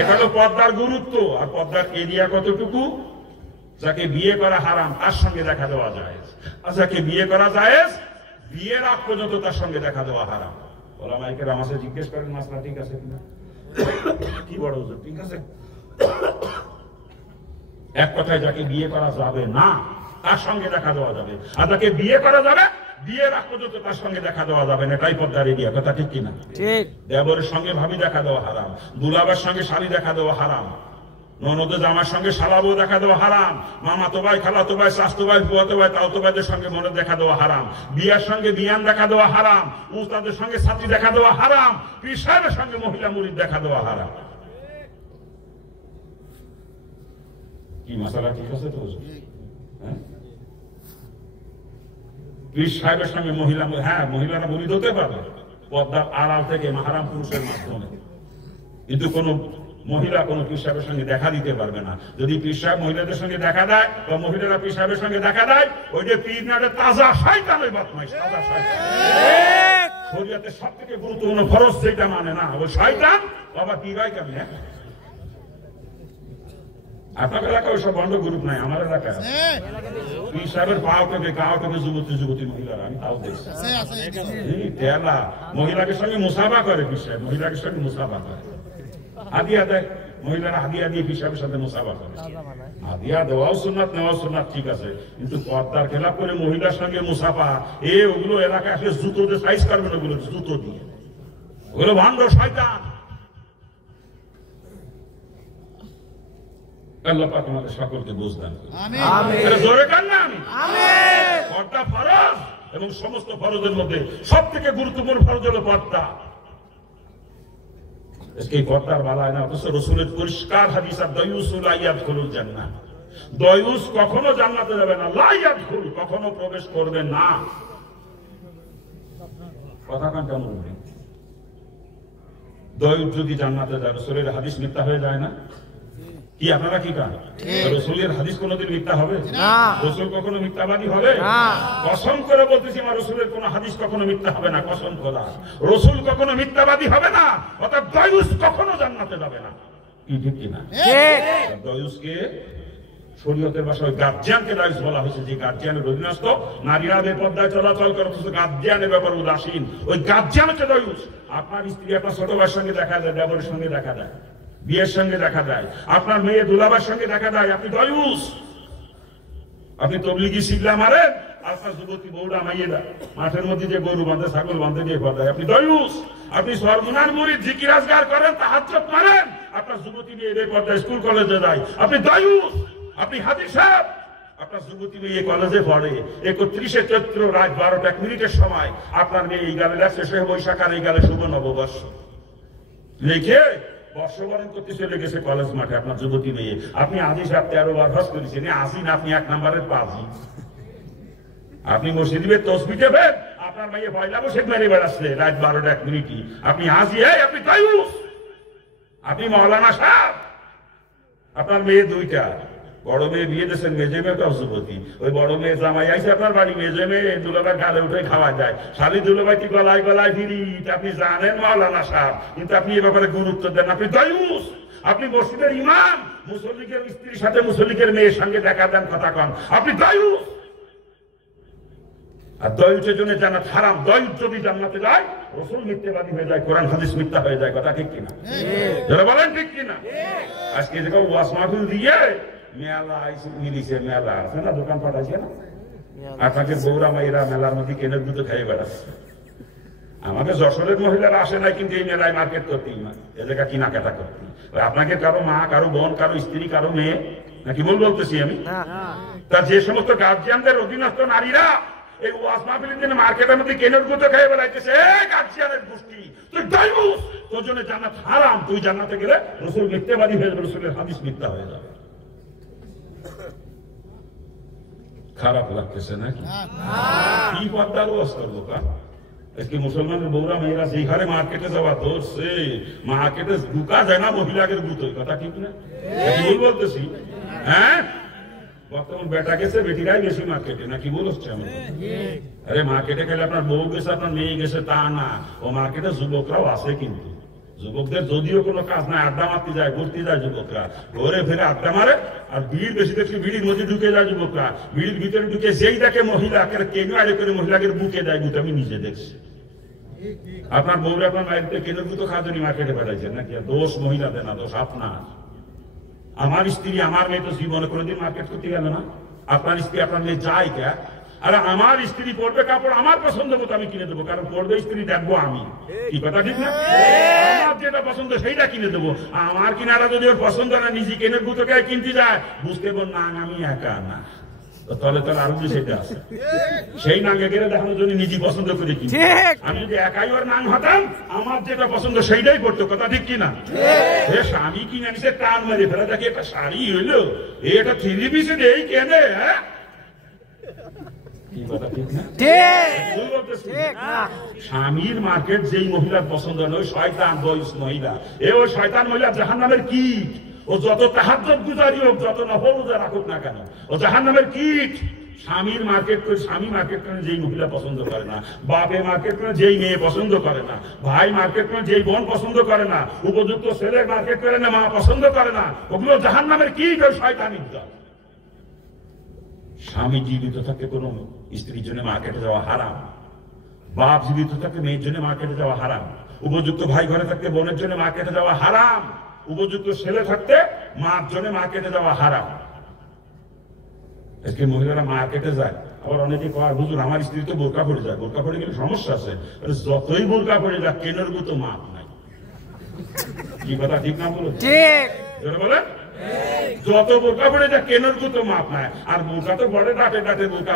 এটা হলো পর্দার গুরুত্ব। আর পর্দার এরিয়া কতটুকু? যাকে বিয়ে করা হারাম তার সঙ্গে দেখা দেওয়া যায়, আর যাকে বিয়ে করা জায়েজ, বিয়ের আগ পর্যন্ত তার সঙ্গে দেখা দেওয়া হারাম। ওলামায়ে কেরাম আমাকে জিজ্ঞেস করেন মাসলা ঠিক আছে কিনা? কি বড় হুজুর ঠিক আছে? এক কথায় যাকে বিয়ে করা যাবে না তার সঙ্গে দেখা দেওয়া যাবে, আর যাকে বিয়ে করা যাবে বিয়ের আগ পর্যন্ত তার সঙ্গে দেখা দেওয়া যাবে না, এটাই পর্দার এরিয়া, কথা ঠিক কিনা? ঠিক। দেবরের সঙ্গে ভাবি দেখা দেওয়া হারাম, দুলাবের সঙ্গে শালি দেখা দেওয়া হারাম, ননদের জামার সঙ্গে শালাবো দেখা দেওয়া হারাম, মামাতো ভাই, খালাতো ভাই, স্বাস্থ্য ভাই, ফুয়াতো ভাই, তাওতো ভাইদের সঙ্গে মনে দেখা দেওয়া হারাম, বিয়ার সঙ্গে বিয়ান দেখা দেওয়া হারাম, উস্তাদের সঙ্গে ছাত্রী দেখা দেওয়া হারাম, পীর সাহেবের সঙ্গে মহিলা মুরিদ দেখা দেওয়া হারাম। কি মশালা ঠিক আছে তো? হ্যাঁ, পীর সাহেবের সঙ্গে মহিলা, হ্যাঁ মহিলারা মুরিদ হতে পারবে পর্দার আড়াল থেকে মাহারাম পুরুষের মাধ্যমে, কিন্তু কোন মহিলা কোন পীর সাহেবের সঙ্গে দেখা দিতে পারবে না। যদি পীর সাহেব মহিলাদের সঙ্গে দেখা দেয় বা মহিলারা পীর সাহেবের সঙ্গে দেখা দেয়, ওই যে পীর নাটে তাজা শয়তান, ওই বদমাইশ তাজা শয়তান। শরীয়তের সব থেকে গুরুত্বপূর্ণ ফরজ যেটা মানে না, ওই শয়তান বাবা পীর হয় কেমন? আপনার এলাকায় ওইসব বন্ধ গ্রুপ নাই, আমার এলাকায় পীর সাহেবের পাও টোকে গাও টোকে যুবতী মহিলারা, আমি তাও দেখছি। মহিলাকে সঙ্গে মুসাফা করে পীর সাহেব, মহিলাকে সঙ্গে মুসাফা করে, হাদিয়া দেয়, মহিলারা হাদিয়া দিয়ে পীর সাহেবের সাথে মুসাফা করে। হাদিয়া দেওয়াও সুন্নাত, নেওয়াও সুন্নাত, ঠিক আছে, কিন্তু পর্দার খেলাপ করে মহিলার সঙ্গে মুসাফা, ওগুলো এলাকায় আসলে জুতো দিয়ে সাইজ করবেন, ওগুলো জুতো দিয়ে, ওগুলো ভণ্ড শয়তান। আল্লাহ পাক আমাদের সকলকে বুঝদান করুন, আমিন। জোরে কান না আমিন। পর্দা ফরজ, এবং সমস্ত ফরজের মধ্যে সবথেকে গুরুত্বপূর্ণ ফরজ হলো পর্দা। এই পর্দার বালায় না, অথচ রাসূলের পরিষ্কার হাদিস, দায়ুসুল লা ইয়াদখুলুল জান্নাহ, দায়ুস কখনো জান্নাতে যাবে না, লা ইয়াদখুল, কখনো প্রবেশ করবে না। কথা কান কেমন? দায়ুস যদি জান্নাতে যায়, রাসূলের হাদিস মিথ্যা হয়ে যায় না? কি আপনারা কি কান? রাসূলের হাদিস কোনোদিন মিথ্যা হবে না? রাসূল কখনো মিথ্যাবাদী হবে না? কসম করে বলতেছি, আমার রাসূলের কোনো হাদিস কখনো মিথ্যা হবে না, কসম খোদা। রাসূল কখনো মিথ্যাবাদী হবে না, অর্থাৎ দায়ুস কখনো জান্নাতে যাবে না। কি ঠিক কি না? ঠিক। দায়ুসকে শরীয়তের ভাষায় গার্জিয়ানকে দায়ুস বলা হয়েছে, যে গার্জিয়ানের অধীনস্থ নারীরা বেপর্দায় চলাচল করে, অথচ গার্জিয়ানের ব্যাপারে উদাসীন, ওই গার্জিয়ান হচ্ছে দায়ুস। আপনার স্ত্রী আপনার ছোট ভাইয়ের সঙ্গে দেখা যায়, দেবরের সঙ্গে দেখা যায়, বিয়ের সঙ্গে দেখা দেয়, আপনার মেয়ে দুলাবার সঙ্গে দেখা দেয়, আপনি দায়ুস। আপনি তবলিগি সিগলা মারেন, আপনার যুবতী বউরা মাইয়েরা মাঠের মধ্যে যে গরু বাঁধে, ছাগল বাঁধে দিয়ে পর্দায়, আপনি দায়ুস। আপনি সর্বনার মুরিদ জিকির আজগার করেন, তাহাজ্জুদ মারেন, আপনার যুবতী মেয়ে পর্দায় স্কুল কলেজে যায়, আপনি দায়ুস। আপনি হাজী সাহেব, আপনার যুবতী মেয়ে কলেজে পড়ে, 31শে চৈত্র রাত 12:01 সময় আপনার মেয়ে এই গালে লেখছে শেষ বৈশাখ, আর এই গালে শুভ নববর্ষ লিখে বর্ষবরণ করতে চলে গেছে কলেজ মাঠে আপনার যুবতী মেয়ে। আপনি হাজী সাহেব 13 বার হজ করেছেন, আসি না, আপনি 1 নম্বরের পাজি। আপনি মসজিদে তসবিহ দেবেন, আপনার মেয়ে পয়লা বৈশাখ মেরে বেড়াচ্ছে রাত 12:01, আপনি হাজী, আপনি দায়ুস। আপনি মাওলানা সাহেব, আপনার মেয়ে 2টা, বড় মেয়ে বিয়ে দিয়েছেন, মেজে মেয়েটাও যুবতী, ওই বড় মেয়ে জামাই আইসে আপনার বাড়ি, মেজে মেয়ে দুলাভাই গালে উঠে খাওয়া যায়, শালি দুলাভাই কি গলায় গলায় ফিরিট, আপনি জানেন মাওলানা সাহেব, কিন্তু আপনি এ ব্যাপারে গুরুত্ব দেন, আপনি দায়ুস। আপনি মসজিদের ইমাম, মুসল্লিকের স্ত্রীর সাথে মুসল্লিকের মেয়ের সঙ্গে দেখা দেন, কথা কন, আপনি দায়ুস। আর দায়ুসের জন্য জান্নাত হারাম। দায়ুস যদি জান্নাতে যায়, রাসূল মিথ্যাবাদী হয়ে যায়, কোরআন হাদিস মিথ্যা হয়ে যায়, কথা ঠিক কিনা? যারা বলেন ঠিক কিনা? আজকে যেটা ওয়াজ মাহফিল দিয়ে মেলা মিলিছে, মেলা আছে না, দোকান পাঠাইছে না, আপনাকে বৌরা মাইরা মেলার মধ্যে কেনের দুটো খাইয়ে বেড়াচ্ছে। আমাদের যশোরের মহিলারা আসে নাই, কিন্তু এই মেলায় মার্কেট করতেই না, এ জায়গা কেনাকাটা করতে। আপনাকে কারো মা, কারো বোন, কারো স্ত্রী, কারো মেয়ে, নাকি বলতেছি আমি? তা যে সমস্ত গার্জিয়ানদের অধীনস্থ নারীরা এই ওয়াজ মাহফিলের জন্য মার্কেটের মধ্যে কেনের দুটো খাইয়ে বেড়াইতেছে, গার্জিয়ানের গোষ্ঠী, তুই দায়ুস, তোর জন্য জান্নাত হারাম। তুই জান্নাতে গেলে রাসূল মিথ্যাবাদী হয়ে যাবে, রাসূলের হাদিস মিথ্যা হয়ে যাবে। খারাপ লাগতেছে নাকি? কি পর্দার ওয়াজ করবো? আজকে মুসলমানের বৌরা মেয়েরা সেই হারে মার্কেটে যাওয়া ধরছে, মার্কেটে ঢুকা যায় না মহিলাদের গুতোয়, কথা ঠিক না? ভুল বলতেছি? হ্যাঁ, বর্তমান বেটা গেছে, বেটিরাই বেশি মার্কেটে, নাকি বলছে? আরে মার্কেটে গেলে আপনার বউ গেছে, আপনার মেয়ে গেছে তা না, ও মার্কেটে যুবকরাও আছে। কিন্তু যুবকদের যদিও কোনো কাজ নাই, আড্ডা মারতে যায়, ঘুরতে যায় যুবকরা, ঘরে ফেরে আড্ডা মারে, আর ভিড় বেশি দেখছি ভিড়ির মধ্যে ঢুকে যায় যুবকরা, ভিড়ির ভিতরে ঢুকে যেই দেখে মহিলা কেন আরে করে মহিলাকে বুকে দেয়, বুকে আমি নিজে দেখছি। আপনার বউরা আপনার বাড়িতে কেন বুতো খাজনি মার্কেটে বেড়াইছে নাকি? দোষ মহিলাদের না, দোষ আপনার। আমার স্ত্রী আমার মেয়ে তো জীবনে কোনোদিন মার্কেট করতে গেল না। আপনার স্ত্রী আপনার মেয়ে যায় কে? আর আমার স্ত্রী পরবে কাপড় আমার পছন্দ মতো আমি কিনে দেবো, কারণ পরবে স্ত্রী দেখবো আমি। কি কথা ঠিক না? আমার যেটা পছন্দ সেইটা কিনে দেবো। আমার কিনারা যদি ওর পছন্দ না, নিজে কেনের গুতোকে কিনতে যায়, বুঝতে পার না আমি একা না, তলে তলে আরো যে সেটা আছে, সেই নাঙ্গে গেলে দেখানোর জন্য নিজে পছন্দ করে কিনি। আমি যদি একাই ওর নাম হতাম, আমার যেটা পছন্দ সেইটাই পড়তো। কথা ঠিক কিনা? স্বামী কিনে নিছে টান মারি ফেলা, দেখি একটা শাড়ি হইলো, এটা 3 পিস এই কেনে। হ্যাঁ, স্বামীর মার্কেট যেই মহিলার পছন্দ নয়, শয়তান বয়স মহিলা, এ ওই শয়তান মহিলা জাহান্নামের কীট। ও যত তাহাজ্জুদ গুজারি হোক, যত নফল রোজা রাখুক না কেন, ও জাহান্নামের কীট। স্বামীর মার্কেট করে, স্বামী মার্কেট করে যেই মহিলা পছন্দ করে না, বাপে মার্কেট করে যেই মেয়ে পছন্দ করে না, ভাই মার্কেট করে যেই বোন পছন্দ করে না, উপযুক্ত ছেলে মার্কেট করে না মা পছন্দ করে না, ওগুলো জাহান্নামের কীট, ওই শয়তানি দল। স্বামী জীবিত থাকে কোনো স্ত্রীর জন্য মার্কেটে যাওয়া হারাম, বাপ জীবিত থাকে মেয়ের জন্য মার্কেটে যাওয়া হারাম, উপযুক্ত ভাই ঘরে থাকতে বোনের জন্য মার্কেটে যাওয়া হারাম, উপযুক্ত ছেলে থাকতে মার জন্য মার্কেটে যাওয়া হারাম। আজকে মহিলারা মার্কেটে যায়, আবার অনেকে কয় হুজুর আমার স্ত্রী তো বোরকা পড়ে যায়, বোরকা পড়ে গেলে সমস্যা আছে। যতই বোরকা পড়ে যায়, কেনার মতো মাপ নাই। কি কথা ঠিক না বলো? বলেন, যত বোরকা পড়ে যায় কেনার মতো মাপ নাই। আর বোরকা তো বড় ডাটে ডাটে বোরকা,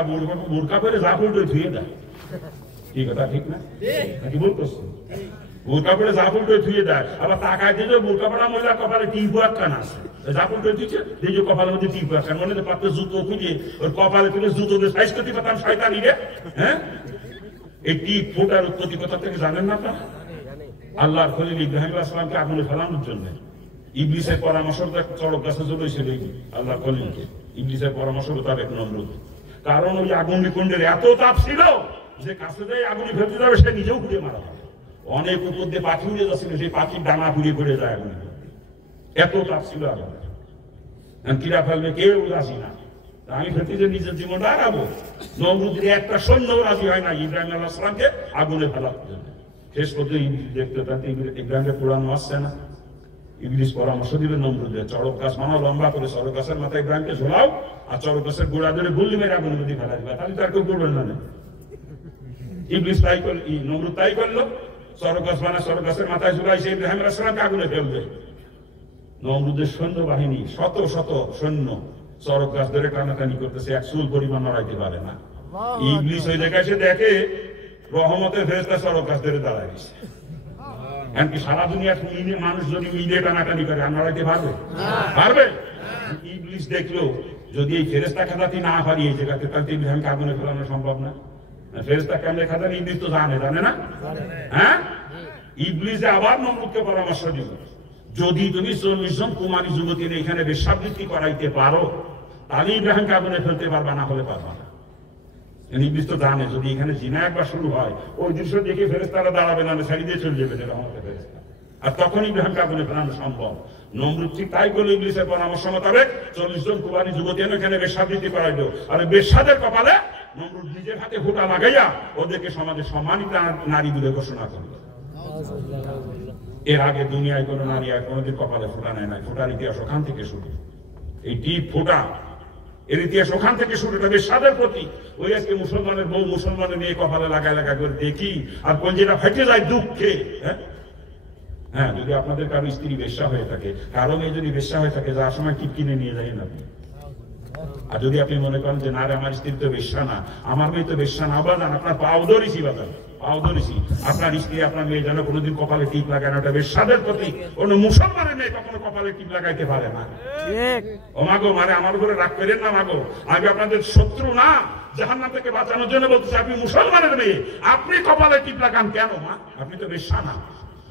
বোরকা পরে যা ফুলটো ধুয়ে দেয়। কি কথা ঠিক না? নাকি বলতেছ? বোরকা পরে যা ফুলটো ধুয়ে দেয়। আবার তাকায় দিয়ে বোরকা পড়া মহিলা কপালে টিপু একখান আছে, যা ফুলটো দিচ্ছে এই যে কপালের মধ্যে টিপু একখান, মনে পাত্র জুতো খুঁজে ওর কপালে তুলে জুতো দিয়ে সাইজ করতে পারতাম শয়তানি রে। হ্যাঁ, এই টিপ ফোটার উৎপত্তি কথা থেকে জানেন না আপনারা? আল্লাহর খলিল ইব্রাহিম আলাইহিস সালামকে আগুনে ফেলানোর জন্য ইবলিসের পরামর্শ চড়ক গাছে চলেছিল আল্লাহ খলিলকে। ইবলিসের পরামর্শ মোতাবেক নমরুদ, কারণ ওই আগুনকুণ্ডের এত তাপ ছিল যে কাছে যাই আগুনে ফেলতে যাবে সে নিজেও ঘুরে মারা হবে। অনেক উপর দিয়ে পাখি উড়ে যাচ্ছিল, সেই পাখির ডানা ঘুরে ঘুরে যায় আগুনে, এত তাপ ছিল আগুনে। কিরা ফেলবে কেউ রাজি না, আমি ফেলতে যে নিজের জীবনটা হারাবো। নমরুদের একটা সৈন্য রাজি হয় না ইব্রাহিম আলাইহিস সালামকে আগুনে ফেলার জন্য। শেষ পর্যন্ত দেখতে থাকতে ইব্রাহিমকে পোড়ানো আসছে না, ইবলিস পরামর্শ দিবে নমরুদের, চড়ক গাছ মানো লম্বা করে, চড়ক গাছের মাথায় ইব্রাহিমকে ঝোলাও, আর চড়ক গাছের গোড়া ধরে গুল্লি মেরে আগুনের মধ্যে ফেলা দিবে, তাহলে তো আর কেউ করবেন না। ইবলিস তাই করল, নমরুদ তাই করলো, চড়ক গাছ বানা চড়ক গাছের মাথায় ঝুলাইছে, ইব্রাহিম আলাইহিস সালামকে আগুনে ফেলবে। নমরুদের সৈন্য বাহিনী শত শত সৈন্য চড়ক গাছ ধরে টানাটানি করতেছে, এক চুল পরিমাণ নড়াইতে পারে না। ইবলিস ওই জায়গায় এসে দেখে রহমতের ফেরেশতা চড়ক গাছ ধরে দাঁড়ায় গেছে। এমনকি সারা দুনিয়ার মানুষ যদি মিলে টানাটানি করে আর নড়াইতে পারবে? পারবে? ইবলিস দেখলো যদি এই ফেরেশতা খাতাটি না পারি এই জায়গাতে, তাহলে ইব্রাহিমকে আগুনে ফেলানো সম্ভব না। ফেরেশতা কেমনে খাতানি ইবলিস তো জানে না? হ্যাঁ, ইবলিস আবার নমরুদকে পরামর্শ দিল, যদি তুমি 40 জন কুমারী যুবতীর এখানে বেশ্যাবৃত্তি করাইতে পারো তাহলে ইব্রাহিমকে আগুনে ফেলতে পারবা, না হলে পারবা না। ইবলিস তো জানে যদি এখানে জিনা একবার শুরু হয় ওই দৃশ্য দেখে ফেরেশতারা দাঁড়াবে না, ছাড়ি দিয়ে চলে যাবে রহমতের ফেরেশতা, আর তখন ইব্রাহিমকে আগুনে ফেলানো সম্ভব। নমরুদ ঠিক তাই করলো, ইবলিসের পরামর্শ মোতাবেক 40 জন কুমারী যুবতী এখানে বেশ্যাবৃত্তি করাইলো। আর বেশ্যাদের কপালে নমরুদ নিজের হাতে ফোঁটা লাগাইয়া ওদেরকে সমাজে সম্মানিত নারী বলে ঘোষণা করলো। এর আগে দুনিয়ায় কোনো নারী আর কোনোদিন কপালে ফোঁটা নেয় নাই। ফোঁটার ইতিহাস ওখান থেকে শুরু, এই টিপ ফোঁটা এর ইতিহাস ওখান থেকে শুরু। এটা বেশ্যাদের প্রতি। ওই আজকে মুসলমানের বউ মুসলমানের নিয়ে কপালে লাগায় লাগা করে দেখি আর কলজিটা ফেটে যায় দুঃখে। হ্যাঁ, যদি আপনাদের কারো স্ত্রী বেশ্যা হয়ে থাকে, কারো মেয়ে যদি বেশ্যা হয়ে থাকে, যার সময় টিপ কিনে নিয়ে যাই না। আর যদি আপনি মনে করেন যে না রে আমার স্ত্রী তো বেশ্যা না, আমার মেয়ে তো বেশ্যা না, বাজান আপনার পাও ধরেছি, বাজান পাও ধরেছি। আপনার স্ত্রী আপনার মেয়ে যেন কোনোদিন কপালে টিপ লাগায় না, ওটা বেশ্যাদের প্রতি। কোন মুসলমানের মেয়ে কখনো কপালে টিপ লাগাইতে পারে না। ও মাগো, মানে আমার উপরে রাগ করেন না মাগো, আমি আপনাদের শত্রু না, জাহান্নাম থেকে বাঁচানোর জন্য বলতেছি। আপনি মুসলমানের মেয়ে, আপনি কপালে টিপ লাগান কেন মা? আপনি তো বেশ্যা না।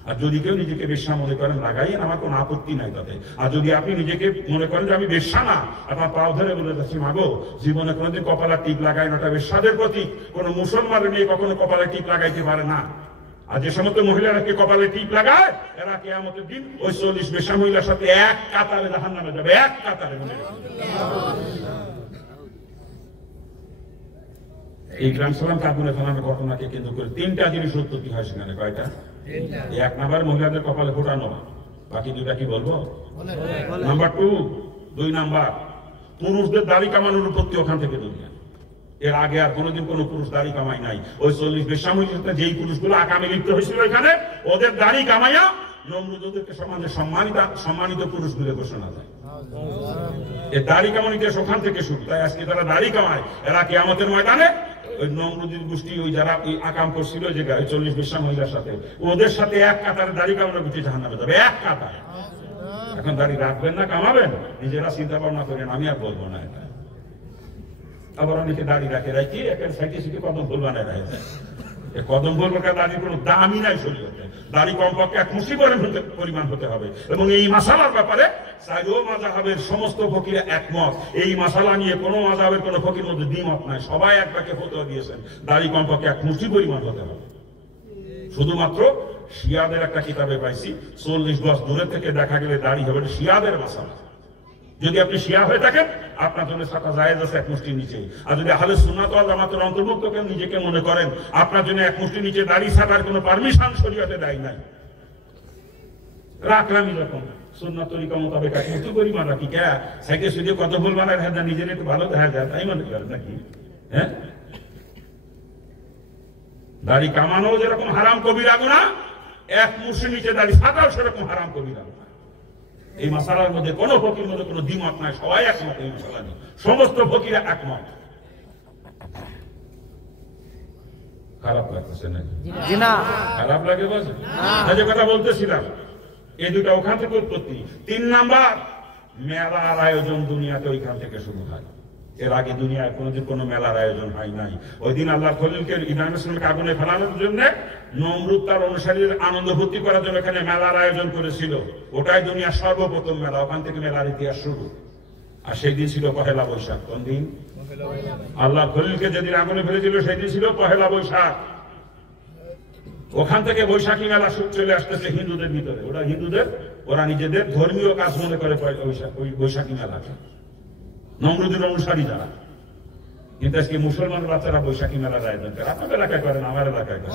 আর যদি কেউ নিজেকে বেশ্যা মনে করেন লাগাইয়েন, আমার কোনো আপত্তি নাই তাতে। আর যদি আপনি নিজেকে মনে করেন যে আমি বেশ্যা না, আপনার পাও ধরে বলে যাচ্ছি মাগো, জীবনে কোনোদিন কপালে টিপ লাগাই না, ওটা বেশ্যাদের প্রতি। কোন মুসলমানের মেয়ে কখনো কপালে টিপ লাগাইতে পারে না। আর যে সমস্ত মহিলারা কে কপালে টিপ লাগায়, এরা কিয়ামতের দিন ওই 40 বেশ্যা মহিলার সাথে এক কাতারে জাহান্নামে যাবে, এক কাতারে। এই ইব্রাহিম সালামকে আগুনে ফেলানোর ঘটনাকে কেন্দ্র করে 3টা জিনিস উৎপত্তি হয় সেখানে। কয়টা? 1 নাম্বার মহিলাদের কপালে ফোটানো, বাকি 2টা কি বলবো? নাম্বার 2 নাম্বার পুরুষদের দাড়ি কামানোর উৎপত্তি ওখান থেকে দুনিয়া। এর আগে আর কোনোদিন কোনো পুরুষ দাড়ি কামাই নাই। ওই 40 বেশ্যামহির সাথে যেই পুরুষগুলো আকামে লিপ্ত হয়েছিল এখানে, ওদের দাড়ি কামাইয়া নমরুদ ওদেরকে সমাজে সম্মানিত পুরুষ বলে ঘোষণা দেয়। এই দাড়ি কামানিতে ওখান থেকে শুরু। তাই আজকে তারা দাড়ি কামায়, এরা কিয়ামতের ময়দানে ওই নমরুদের গোষ্ঠী, ওই যারা ওই আকাম করছিল যে 40 বেশ্যা মহিলার সাথে, ওদের সাথে এক কাতারে দাড়ি কামানোর গোষ্ঠী জাহান্নামে যাবে, এক কাতারে। এখন দাড়ি রাখবেন না কামাবেন, নিজেরা চিন্তা ভাবনা করেন, আমি আর বলবো না এটা। আবার অনেকে দাড়ি রাখে রাখি এখন সাইটে সিটে কদম ফুল বানায় রাখে। কদম ফুল দাড়ির কোনো দামই নাই শরীয়তে। দাড়ি কমপক্ষে 1 মুঠি পরিমাণ হতে হবে। এবং এই মাসালার ব্যাপারে চাইরো মাযহাবের সমস্ত ফকিরা একমত। এই মাসালা নিয়ে কোনো মাযহাবের কোনো ফকির মধ্যে দ্বিমত নাই, সবাই একবাকে ফতোয়া দিয়েছেন দাড়ি কমপক্ষে 1 মুঠি পরিমাণ হতে হবে। শুধুমাত্র শিয়াদের একটা কিতাবে পাইছি 40 গজ দূরে থেকে দেখা গেলে দাড়ি হবে, শিয়াদের মাসালা। যদি আপনি শিয়া হয়ে থাকেন আপনার জন্য ছাতা জায়েজ আছে 1 মুষ্টির নিচে। আর যদি আহলে সুন্নাত ওয়াল জামাতের অন্তর্ভুক্ত কেউ নিজেকে মনে করেন, আপনার জন্য 1 মুষ্টির নিচে দাড়ি ছাটার কোনো পারমিশন শরীয়তে দেয় নাই। রাখলামই যখন সুন্নাত তরিকা মোতাবেক 1 মুষ্টি পরিমাণ রাখি, কে সাইকে শুধু কত ভুল বানায় হ্যাঁ নিজের একটু ভালো দেখা যায় তাই মনে করেন নাকি? হ্যাঁ, দাড়ি কামানো যেরকম হারাম কবিরা গুনাহ, 1 মুষ্টির নিচে দাড়ি ছাটাও সেরকম হারাম কবিরা গুনাহ। এই মাসালার মধ্যে কোন ফকির মধ্যে কোনো দ্বিমত নাই, সবাই একমত। এই মাসালা নিয়ে সমস্ত ফকিরা একমত। খারাপ লাগতেছে নাকি? খারাপ লাগে বলছে যে কথা বলতেছিলাম, এই দুটা ওখান থেকে উৎপত্তি। 3 নাম্বার, মেলার আয়োজন দুনিয়াতে ওইখান থেকে শুরু হয়। এর আগে দুনিয়ায় কোনোদিন কোনো মেলার আয়োজন হয় নাই। ওই দিন আল্লাহ খলিলকে ইব্রাহিম ইসলামকে আগুনে ফেলানোর জন্য নমরুদ তার অনুসারীদের আনন্দ ভর্তি করার জন্য এখানে মেলার আয়োজন করেছিল। ওটাই দুনিয়ার সর্বপ্রথম মেলা, ওখান থেকে মেলার ইতিহাস শুরু। আর সেই দিন ছিল পহেলা বৈশাখ। কোন দিন? আল্লাহ খলিলকে যেদিন আগুনে ফেলেছিল সেই দিন ছিল পহেলা বৈশাখ। ওখান থেকে বৈশাখী মেলা চলে আসতেছে হিন্দুদের ভিতরে। ওরা হিন্দুদের, ওরা নিজেদের ধর্মীয় কাজ মনে করে ওই বৈশাখী মেলাকে, নমরুদের অনুসারী যারা। কিন্তু আজকে মুসলমান বাচ্চারা বৈশাখী মেলার আয়োজন করে। আপনাদের এলাকায় করেন, আমার এলাকায় করে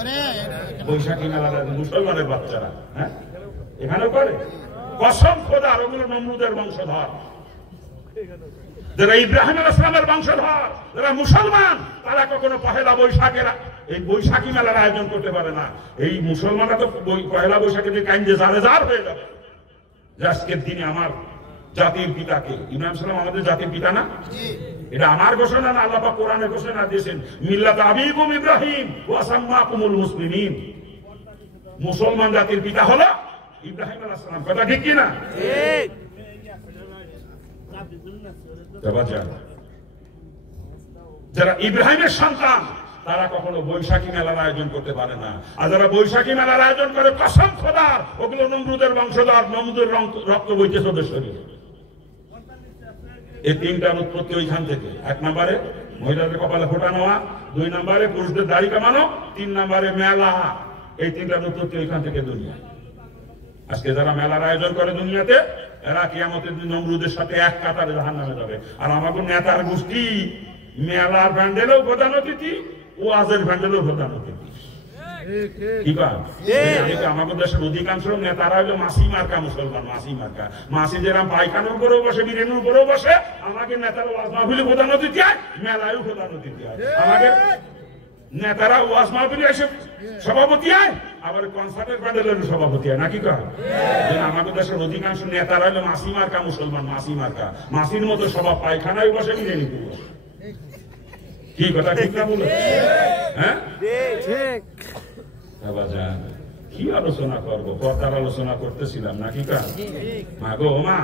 বৈশাখী মেলার আয়োজন মুসলমানের বাচ্চারা। হ্যাঁ, এখানেও করে। কসম খোদার, ওগুলো নমরুদের বংশধর। যারা ইব্রাহিম আলাইহিস সালামের বংশধর, যারা মুসলমান, তারা কখনো পহেলা বৈশাখের এই বৈশাখী মেলার আয়োজন করতে পারে না। এই মুসলমানরা তো পহেলা বৈশাখে কাইন্দে জারে জার হয়ে যাবে। আজকের দিনে আমার জাতির পিতাকে, ইব্রাহিম সালাম আমাদের জাতির পিতা না? এটা আমার ঘোষণা না, আল্লাহ পাক কোরআনে ঘোষণা দিয়েছেন, মিল্লাত আবিকুম ইব্রাহিম ওয়া সাম্মাকুমুল মুসলিমিন। মুসলমান জাতির পিতা হলো ইব্রাহিম আলাইহিস সালাম। কথা ঠিক কি না? ঠিক। যারা ইব্রাহিমের সন্তান তারা কখনো বৈশাখী মেলার আয়োজন করতে পারে না। আর যারা বৈশাখী মেলার আয়োজন করে, কসম খোদার, ওগুলো নমরুদের বংশধর, নমরুদের রক্ত বইতেছে ওদের শরীরে। এই 3টার উৎপত্তি ওইখান থেকে। 1 নম্বরে মহিলাদের কপালে ফোঁটা নেওয়া, 2 নম্বরে পুরুষদের দাড়ি কামানো, 3 নম্বরে মেলা। এই 3টার উৎপত্তি ওইখান থেকে দুনিয়া। আজকে যারা মেলার আয়োজন করে দুনিয়াতে, এরা কিয়ামতের দিন নমরুদের সাথে এক কাতারে জাহান্নামে যাবে। আর আমাদের নেতার গোষ্ঠী মেলার প্যান্ডেলেও প্রধান অতিথি, ওয়াজের প্যান্ডেলেও প্রধান অতিথি। আমাদের দেশের অধিকাংশ নেতারা হলো মাসি মার্কা মুসলমান। মাসি মার্কা, মাসি যেরকম পায়খানার উপরেও বসে, বিরিয়ানির উপরেও বসে, আমাকে নেতারা ওয়াজ মাহফিলে প্রধান অতিথি হয়, মেলায়ও প্রধান অতিথি হয়। আমাদের নেতারা ওয়াজ মাহফিলে এসে সভাপতি হয়, আবার কনসার্টের প্যান্ডেলের সভাপতি হয়, নাকি কয়? আমাদের দেশের অধিকাংশ নেতারা হলো মাসি মার্কা মুসলমান। মাসি মার্কা, মাসির মতো সভা পায়খানায় বসে, বিরিয়ানিতে বসে। কি কথা ঠিক না বলো? হ্যাঁ, ঠিক। কি আলোচনা করবো? পর্দার আলোচনা করতেছিলাম, নাকি কা? মাগো মা,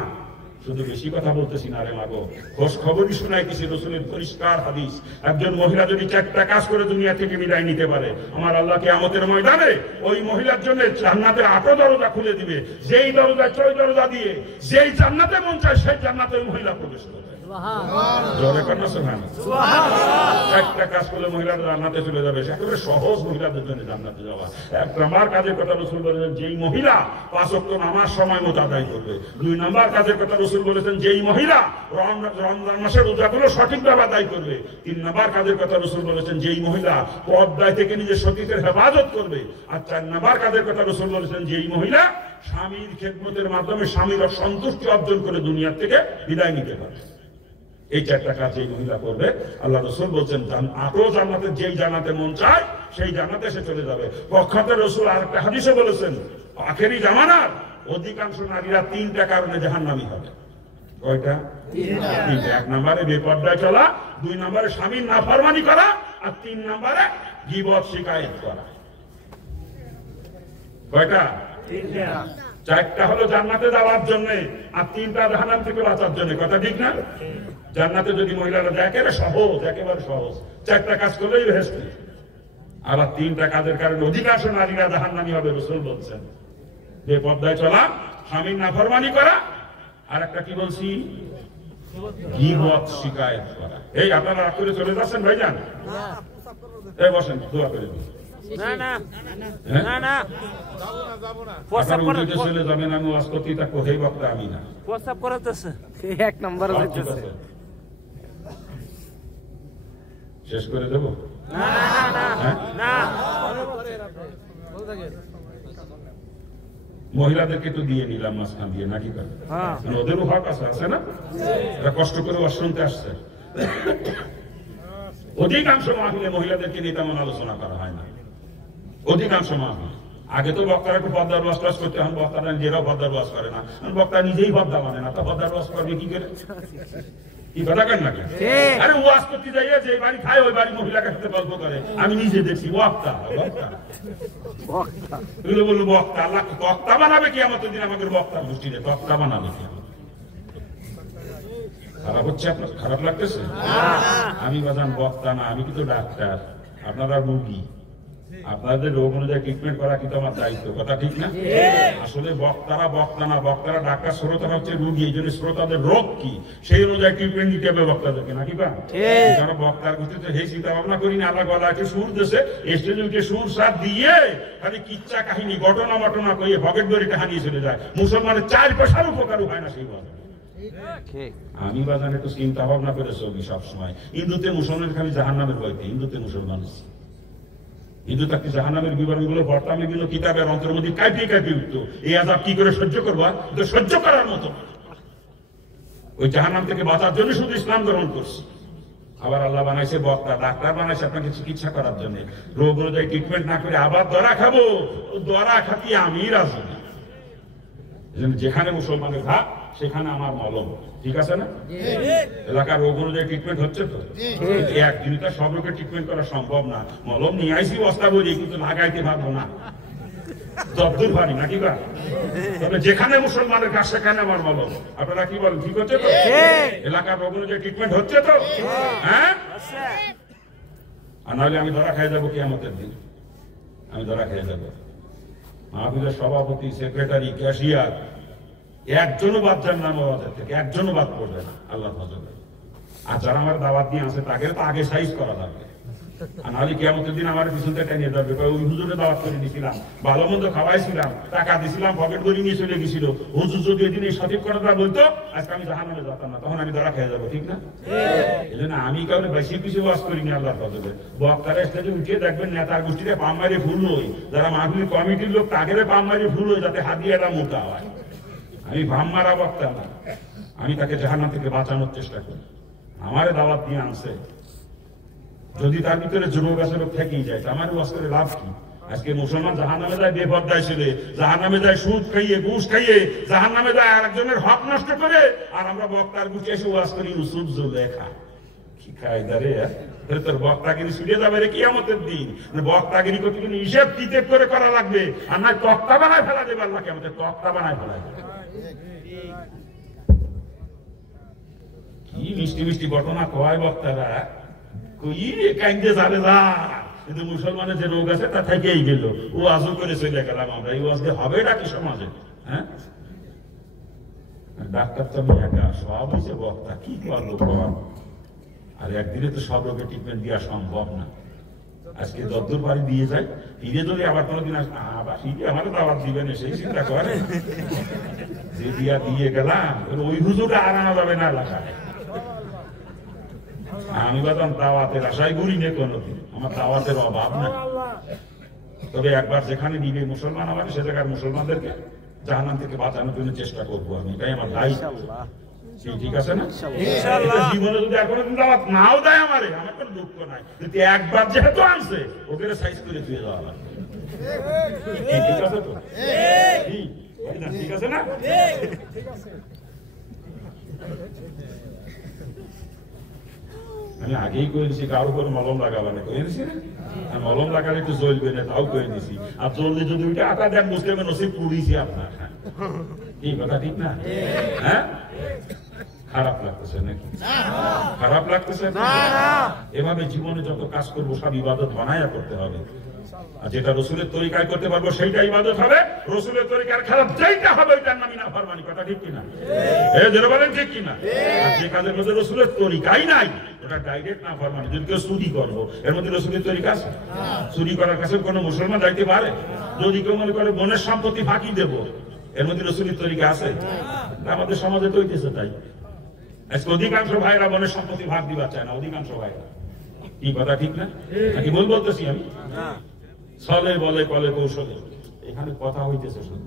শুধু বেশি কথা বলতেছি না রে মাগো, খোঁজ খবরই শোনাই কিছু রসুলের পরিষ্কার হাদিস। একজন মহিলা যদি 4টা কাজ করে দুনিয়া থেকে বিদায় নিতে পারে, আমার আল্লাহ কিয়ামতের ময়দানে ওই মহিলার জন্য জান্নাতের 8 দরজা খুলে দিবে। যেই দরজা, 6 দরজা দিয়ে যেই জান্নাতে মন চায় সেই জান্নাতে ওই মহিলা প্রবেশ করবে। একটা কাজ করলে মহিলারা জান্নাতে চলে যাবে। একেবারে সহজ মহিলাদের জন্য জান্নাতে যাওয়া। 1 নম্বর কাজের কথা রাসূল বলেছেন, যেই মহিলা 5 ওয়াক্ত নামাজ সময় মতো আদায় করবে। 2 নম্বর কাজের কথা রাসূল বলেছেন, যেই মহিলা রমজান মাসের রোজাগুলো সঠিকভাবে আদায় করবে। 3 নম্বর কাজের কথা রাসূল বলেছেন, যেই মহিলা পর্দায় থেকে নিজের সতীত্বের হেফাজত করবে। আর 4 নম্বর কাজের কথা রাসূল বলেছেন, যেই মহিলা স্বামীর খেদমতের মাধ্যমে স্বামীর সন্তুষ্টি অর্জন করে দুনিয়া থেকে বিদায় নিতে পারে। এই 4টা কাজ এই মহিলা করবে। আল্লাহ রাসূল বলছেন আটো জান্নাতে যেই জান্নাতে মন চায় সেই জান্নাতে সে চলে যাবে। প্রখ্যাত রাসূল আরেকটা হাদিসে বলেছেন আখেরি জামানার অধিকাংশ নারীরা 3টা কারণে জাহান্নামী হবে। কয়টা? 3টা। 1 নম্বরে বেপরদায় চলা, 2 নম্বরে স্বামীর নাফরমানি করা, আর 3 নম্বরে গীবত শিকায়েত করা। কয়টা? 3টা। 4টা হলো জান্নাতে যাওয়ার জন্য, আর 3টা জাহান্নাম থেকে বাঁচার জন্য। কথা ঠিক না? জান্নাতে যদি মহিলারা যায় একেবারে সহজ 4টা কাজ করলেই বেহেশতে। আবার 3টা কাজের কারণে অধিকাংশ নারীরা জাহান্নামী হবে রাসূল বলছেন। বেপরদায় চলা, স্বামীর নাফরমানি করা, আর একটা কি বলছি? গীবত শিকায়েত করা। এই আপনারা রাগ করে চলে যাচ্ছেন ভাইজান? এই বসেন, দোয়া করে দিন। চলে যাবেন, আমি ওয়াজ করতে থাকবো, সেই বক্তা আমি না। প্রস্তাব করাতেছে 1 নম্বর হইতেছে। শেষ করে দেব? না, মহিলাদেরকে তো দিয়ে নিলাম মাঝখান দিয়ে, নাকি? ওদেরও হক আছে না? এরা কষ্ট করে ওয়াজ শুনতে আসছে। অধিকাংশ মাহফিলে মহিলাদেরকে নিয়ে তেমন আলোচনা করা হয় না। অধিকাংশ মাহফিল আগে তো বক্তারা একটু পর্দার ওয়াজ করতে হন, বক্তারা নিজেরাও পর্দার ওয়াজ করে না, বক্তা নিজেই পর্দা মানে না, তা পর্দার ওয়াজ করবে কি করে? কি কথা কেন না? আরে ওয়াজ করতে যাইয়ে যে বাড়ি খায় ওই বাড়ি মহিলাকে সাথে গল্প করে, আমি নিজে দেখছি। বক্তা বললো বক্তা, আল্লাহ বক্তা বানাবে কি? আমাদের দিন আমাদের বক্তা গোষ্ঠীতে বক্তা বানাবে কি? খারাপ হচ্ছে আপনার? খারাপ লাগতেছে? আমি বাজান বক্তা না, আমি কিন্তু ডাক্তার, আপনারা রোগী। আপনাদের রোগ অনুযায়ী ট্রিটমেন্ট করা কিন্তু আমার দায়িত্ব। কথা ঠিক না? আসলে বক্তারা বক্তা না, বক্তারা ডাক্তার, শ্রোতারা হচ্ছে রোগী। এই জন্য শ্রোতাদের রোগ কি সেই অনুযায়ী ট্রিটমেন্ট নিতে হবে বক্তাদেরকে, নাকি? যারা বক্তার গোষ্ঠীতে সেই চিন্তা ভাবনা করি না, আল্লাহ গলা একটু সুর দেশে স্টেজে উঠে সুর সার দিয়ে খালি কিচ্ছা কাহিনী ঘটনা মটনা কইয়ে পকেট দড়িটা হানিয়ে চলে যায়। মুসলমানের 4 পয়সার উপকারও হয় না সেই বাজার। আমি বাজারে একটু চিন্তা ভাবনা করে চলি সবসময়। হিন্দুতে মুসলমান খালি জাহান্নামের ভয়তে, হিন্দুতে মুসলমান হিন্দু থাকতে জাহান্নামের বিবরণগুলো বর্তমানে গুলো কিতাবের অন্তর মধ্যে কাঁপিয়ে উঠতো। এই আযাব কি করে সহ্য করবো? তো সহ্য করার মতো ওই জাহান্নাম থেকে বাঁচার জন্য শুধু ইসলাম গ্রহণ করছি। আবার আল্লাহ বানাইছে বক্তা, ডাক্তার বানাইছে আপনাকে চিকিৎসা করার জন্য। রোগ অনুযায়ী ট্রিটমেন্ট না করে আবার দরা খাবো, দরা খাতি আমি রাজি না। যেখানে মুসলমানের ভাগ সেখানে আমার মলম, ঠিক আছে না? এলাকার রোগ অনুযায়ী ট্রিটমেন্ট হচ্ছে তো। একদিনে তো সব রোগের ট্রিটমেন্ট করা সম্ভব না। মলম নিয়ে আইসি বস্তা বলি, কিন্তু লাগাইতে পারবো না, যতদূর পারি, নাকি? তবে যেখানে মুসলমানের কাজ সেখানে আমার মলম। আপনারা কি বলেন? ঠিক হচ্ছে তো? এলাকার রোগ অনুযায়ী ট্রিটমেন্ট হচ্ছে তো? হ্যাঁ। আর নাহলে আমি ধরা খেয়ে যাবো কিয়ামতের দিন। আমি ধরা খেয়ে যাবো। মাহফিলের সভাপতি, সেক্রেটারি, ক্যাশিয়ার একজনও বাদ যান না আমাদের থেকে, একজনও বাদ পড়বে না আল্লাহ ফজলে। আর যারা আমার দাওয়াত দিয়ে আসে তাকে তো আগে সাইজ করা লাগবে, আর নাহলে কিয়ামতের দিন আমার পিছনটা টেনে যাবে। ওই হুজুরে দাওয়াত করে দিয়েছিলাম, ভালো মন্দ খাওয়াইছিলাম, টাকা দিছিলাম, পকেট করে নিয়ে চলে গেছিল। হুজুর যদি এদিন এই সঠিক কথাটা বলতো আজকে আমি জাহান্নামে যেতাম না, তখন আমি ধরা খেয়ে যাবো, ঠিক না? এই জন্য আমি কাউকে বেশি কিছু ওয়াজ করিনি আল্লাহ ফজলে। বক্তারা স্টেজে উঠিয়ে দেখবেন নেতার গোষ্ঠীতে পাম মারি ফুল হই, যারা মাহফিল কমিটির লোক তাকে পাম মারি ফুল হই, যাতে হাদিয়াটা মোটা হয়। আমি ভাম মারা বক্তা না, আমি তাকে জাহান্নাম থেকে বাঁচানোর চেষ্টা করি। আমারে দাওয়াত দিয়ে আনছে, যদি তার ভিতরে যুবক আসলে থেকেই যায়, আমার ওয়াজ করে লাভ কি? আজকে মুসলমান জাহান্নামে যায় বেপরদায় ছেলে, জাহান্নামে যায় সুদ খাইয়ে, ঘুষ খাইয়ে, জাহান্নামে যায় আরেকজনের হক নষ্ট করে, আর আমরা বক্তার গুছিয়ে এসে ওয়াজ করি ইউসুফ জুলেখা। কি খায়দা রে? তোর বক্তাগিরি ছুটে যাবে রে কিয়ামতের দিন। বক্তাগিরি করতে কিন্তু হিসেব কিতাব করে করা লাগবে, আর নয় তক্তা বানায় ফেলা দেবে আল্লাহ কিয়ামতে, তক্তা বানায় ফেলা দেবে। কি মিষ্টি মিষ্টি ঘটনা কয় বক্তারা, কই রে কাইন্দে যাবে যা, কিন্তু মুসলমানের যে রোগ আছে তা থেকেই গেল। ও আজও করে চলে গেলাম আমরা, এই আজকে হবে নাকি সমাজে? হ্যাঁ, ডাক্তার তো আমি একা, সব হয়েছে বক্তা, কি করবো কর? আর একদিনে তো সব রোগের ট্রিটমেন্ট দেওয়া সম্ভব না। আজকে যতদূর বাড়ি দিয়ে যায়, ফিরে যদি আবার কোনোদিন আবার ফিরে আমার দাওয়াত দিবেন সেই চিন্তা করে, যে দিয়া দিয়ে গেলাম ওই হুজুরে আর আনা যাবে না এলাকায়। আমি বলতাম দাওয়াতের আশায় ঘুরি নে কোনোদিন, আমার দাওয়াতের অভাব নাই। তবে একবার যেখানে নিবে মুসলমান আমাদের, সে জায়গার মুসলমানদেরকে জাহান্নাম থেকে বাঁচানোর জন্য চেষ্টা করবো আমি, এটাই আমার দায়িত্ব। ঠিক আছে না? ইনশাআল্লাহ। জীবনে যদি আর কোনোদিন দাওয়াত নাও দেয় আমারে, আমার কোনো দুঃখ নাই, কিন্তু একবার যেহেতু আনছে ওকে সাইজ করে দিয়ে দেওয়া লাগবে। ঠিক আছে তো? ঠিক আছে না? আমি আগেই করেছি কারোর উপর মলম লাগাবে না, করেছি না? মলম লাগালে একটু জ্বলবে না, তাও করে নিছি। আর চললে যদি ওইটা আটা দেন বুঝতে হবে নসিব পুড়িয়েছি আপনার। এই কথা ঠিক না? হ্যাঁ, খারাপ লাগতেছে নাকি? খারাপ লাগতেছে? এভাবে জীবনে যত কাজ করবো সব ইবাদত বানায়া করতে হবে। আর যেটা রসুলের তরিকায় করতে পারবো সেইটা ইবাদত হবে, রসুলের তরিকার খারাপ যেইটা হবে ওইটার নামই না ফরমানি। কথা ঠিক কিনা? যেটা বলেন ঠিক কিনা? আর যে কাজের মধ্যে রসুলের তরিকাই নাই ওটা ডাইরেক্ট না ফরমানি। যদি কেউ চুরি করবো, এর মধ্যে রসুলের তরিকা আছে? চুরি করার কাছে কোনো মুসলমান যাইতে পারে? যদি কেউ মনে করে বোনের সম্পত্তি ফাঁকি দেবো, এর মধ্যে রসুলের তরিকা আছে? আমাদের সমাজে তো হইতেছে তাই। আজকে অধিকাংশ ভাইরা বোনের সম্পত্তি ভাগ দিবার চায় না, অধিকাংশ ভাইরা। কি কথা ঠিক না? নাকি ভুল বলতেছি আমি? ছলে বলে কলে কৌশলে এখানে কথা হইতেছে শুধু।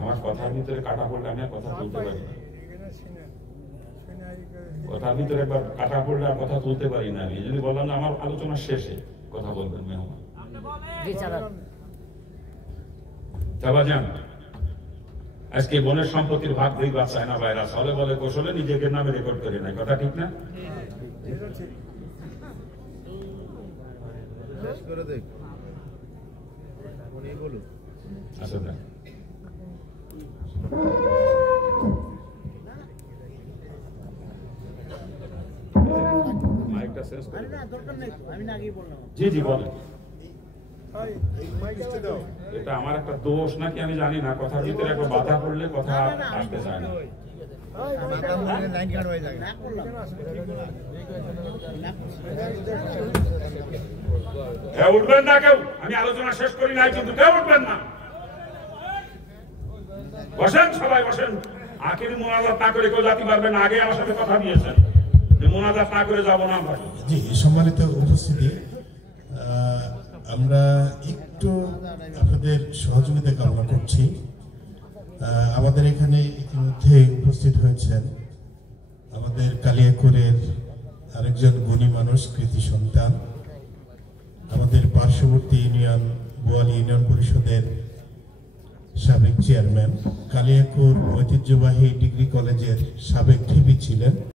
আমার কথার ভিতরে কাটা পড়লে আমি আর কথা তুলতে পারি না। কথার ভিতরে একবার কাটা পড়লে আর কথা তুলতে পারি না। আমি যদি বললাম না আমার আলোচনা শেষে কথা বলবেন মেহমান। আজকে বোনের সম্পত্তির ভাগ দিবার চায় না ভাইরা, ছলে বলে কৌশলে নিজেকে নামে রেকর্ড করে নেয়। কথা ঠিক না? আচ্ছা দেখ, মাইকটা শেষ করে। জি জি বলেন। এটা আমার একটা দোষ নাকি আমি জানি না, কথার ভিতরে একটা বাধা পড়লে কথা আসতে চায় না। উঠবেন না কেউ, আমি আলোচনা শেষ করি নাই কিন্তু কেউ উঠবেন না। বসেন সবাই বসেন। আখেরি মোনাজাত না করে কেউ জাতি পারবেন না। আগে আমার সাথে কথা দিয়েছেন যে মোনাজাত না করে যাবো না আমরা। জি, সম্মানিত উপস্থিতি, আমরা একটু আপনাদের সহযোগিতা কামনা করছি। আমাদের এখানে ইতিমধ্যে উপস্থিত হয়েছেন আমাদের কালিয়াকৈরের আরেকজন গুণী মানুষ, কৃতি সন্তান, আমাদের পার্শ্ববর্তী ইউনিয়ন বোয়ালি ইউনিয়ন পরিষদের সাবেক চেয়ারম্যান, কালিয়াকৈর ঐতিহ্যবাহী ডিগ্রি কলেজের সাবেক ভিপি ছিলেন।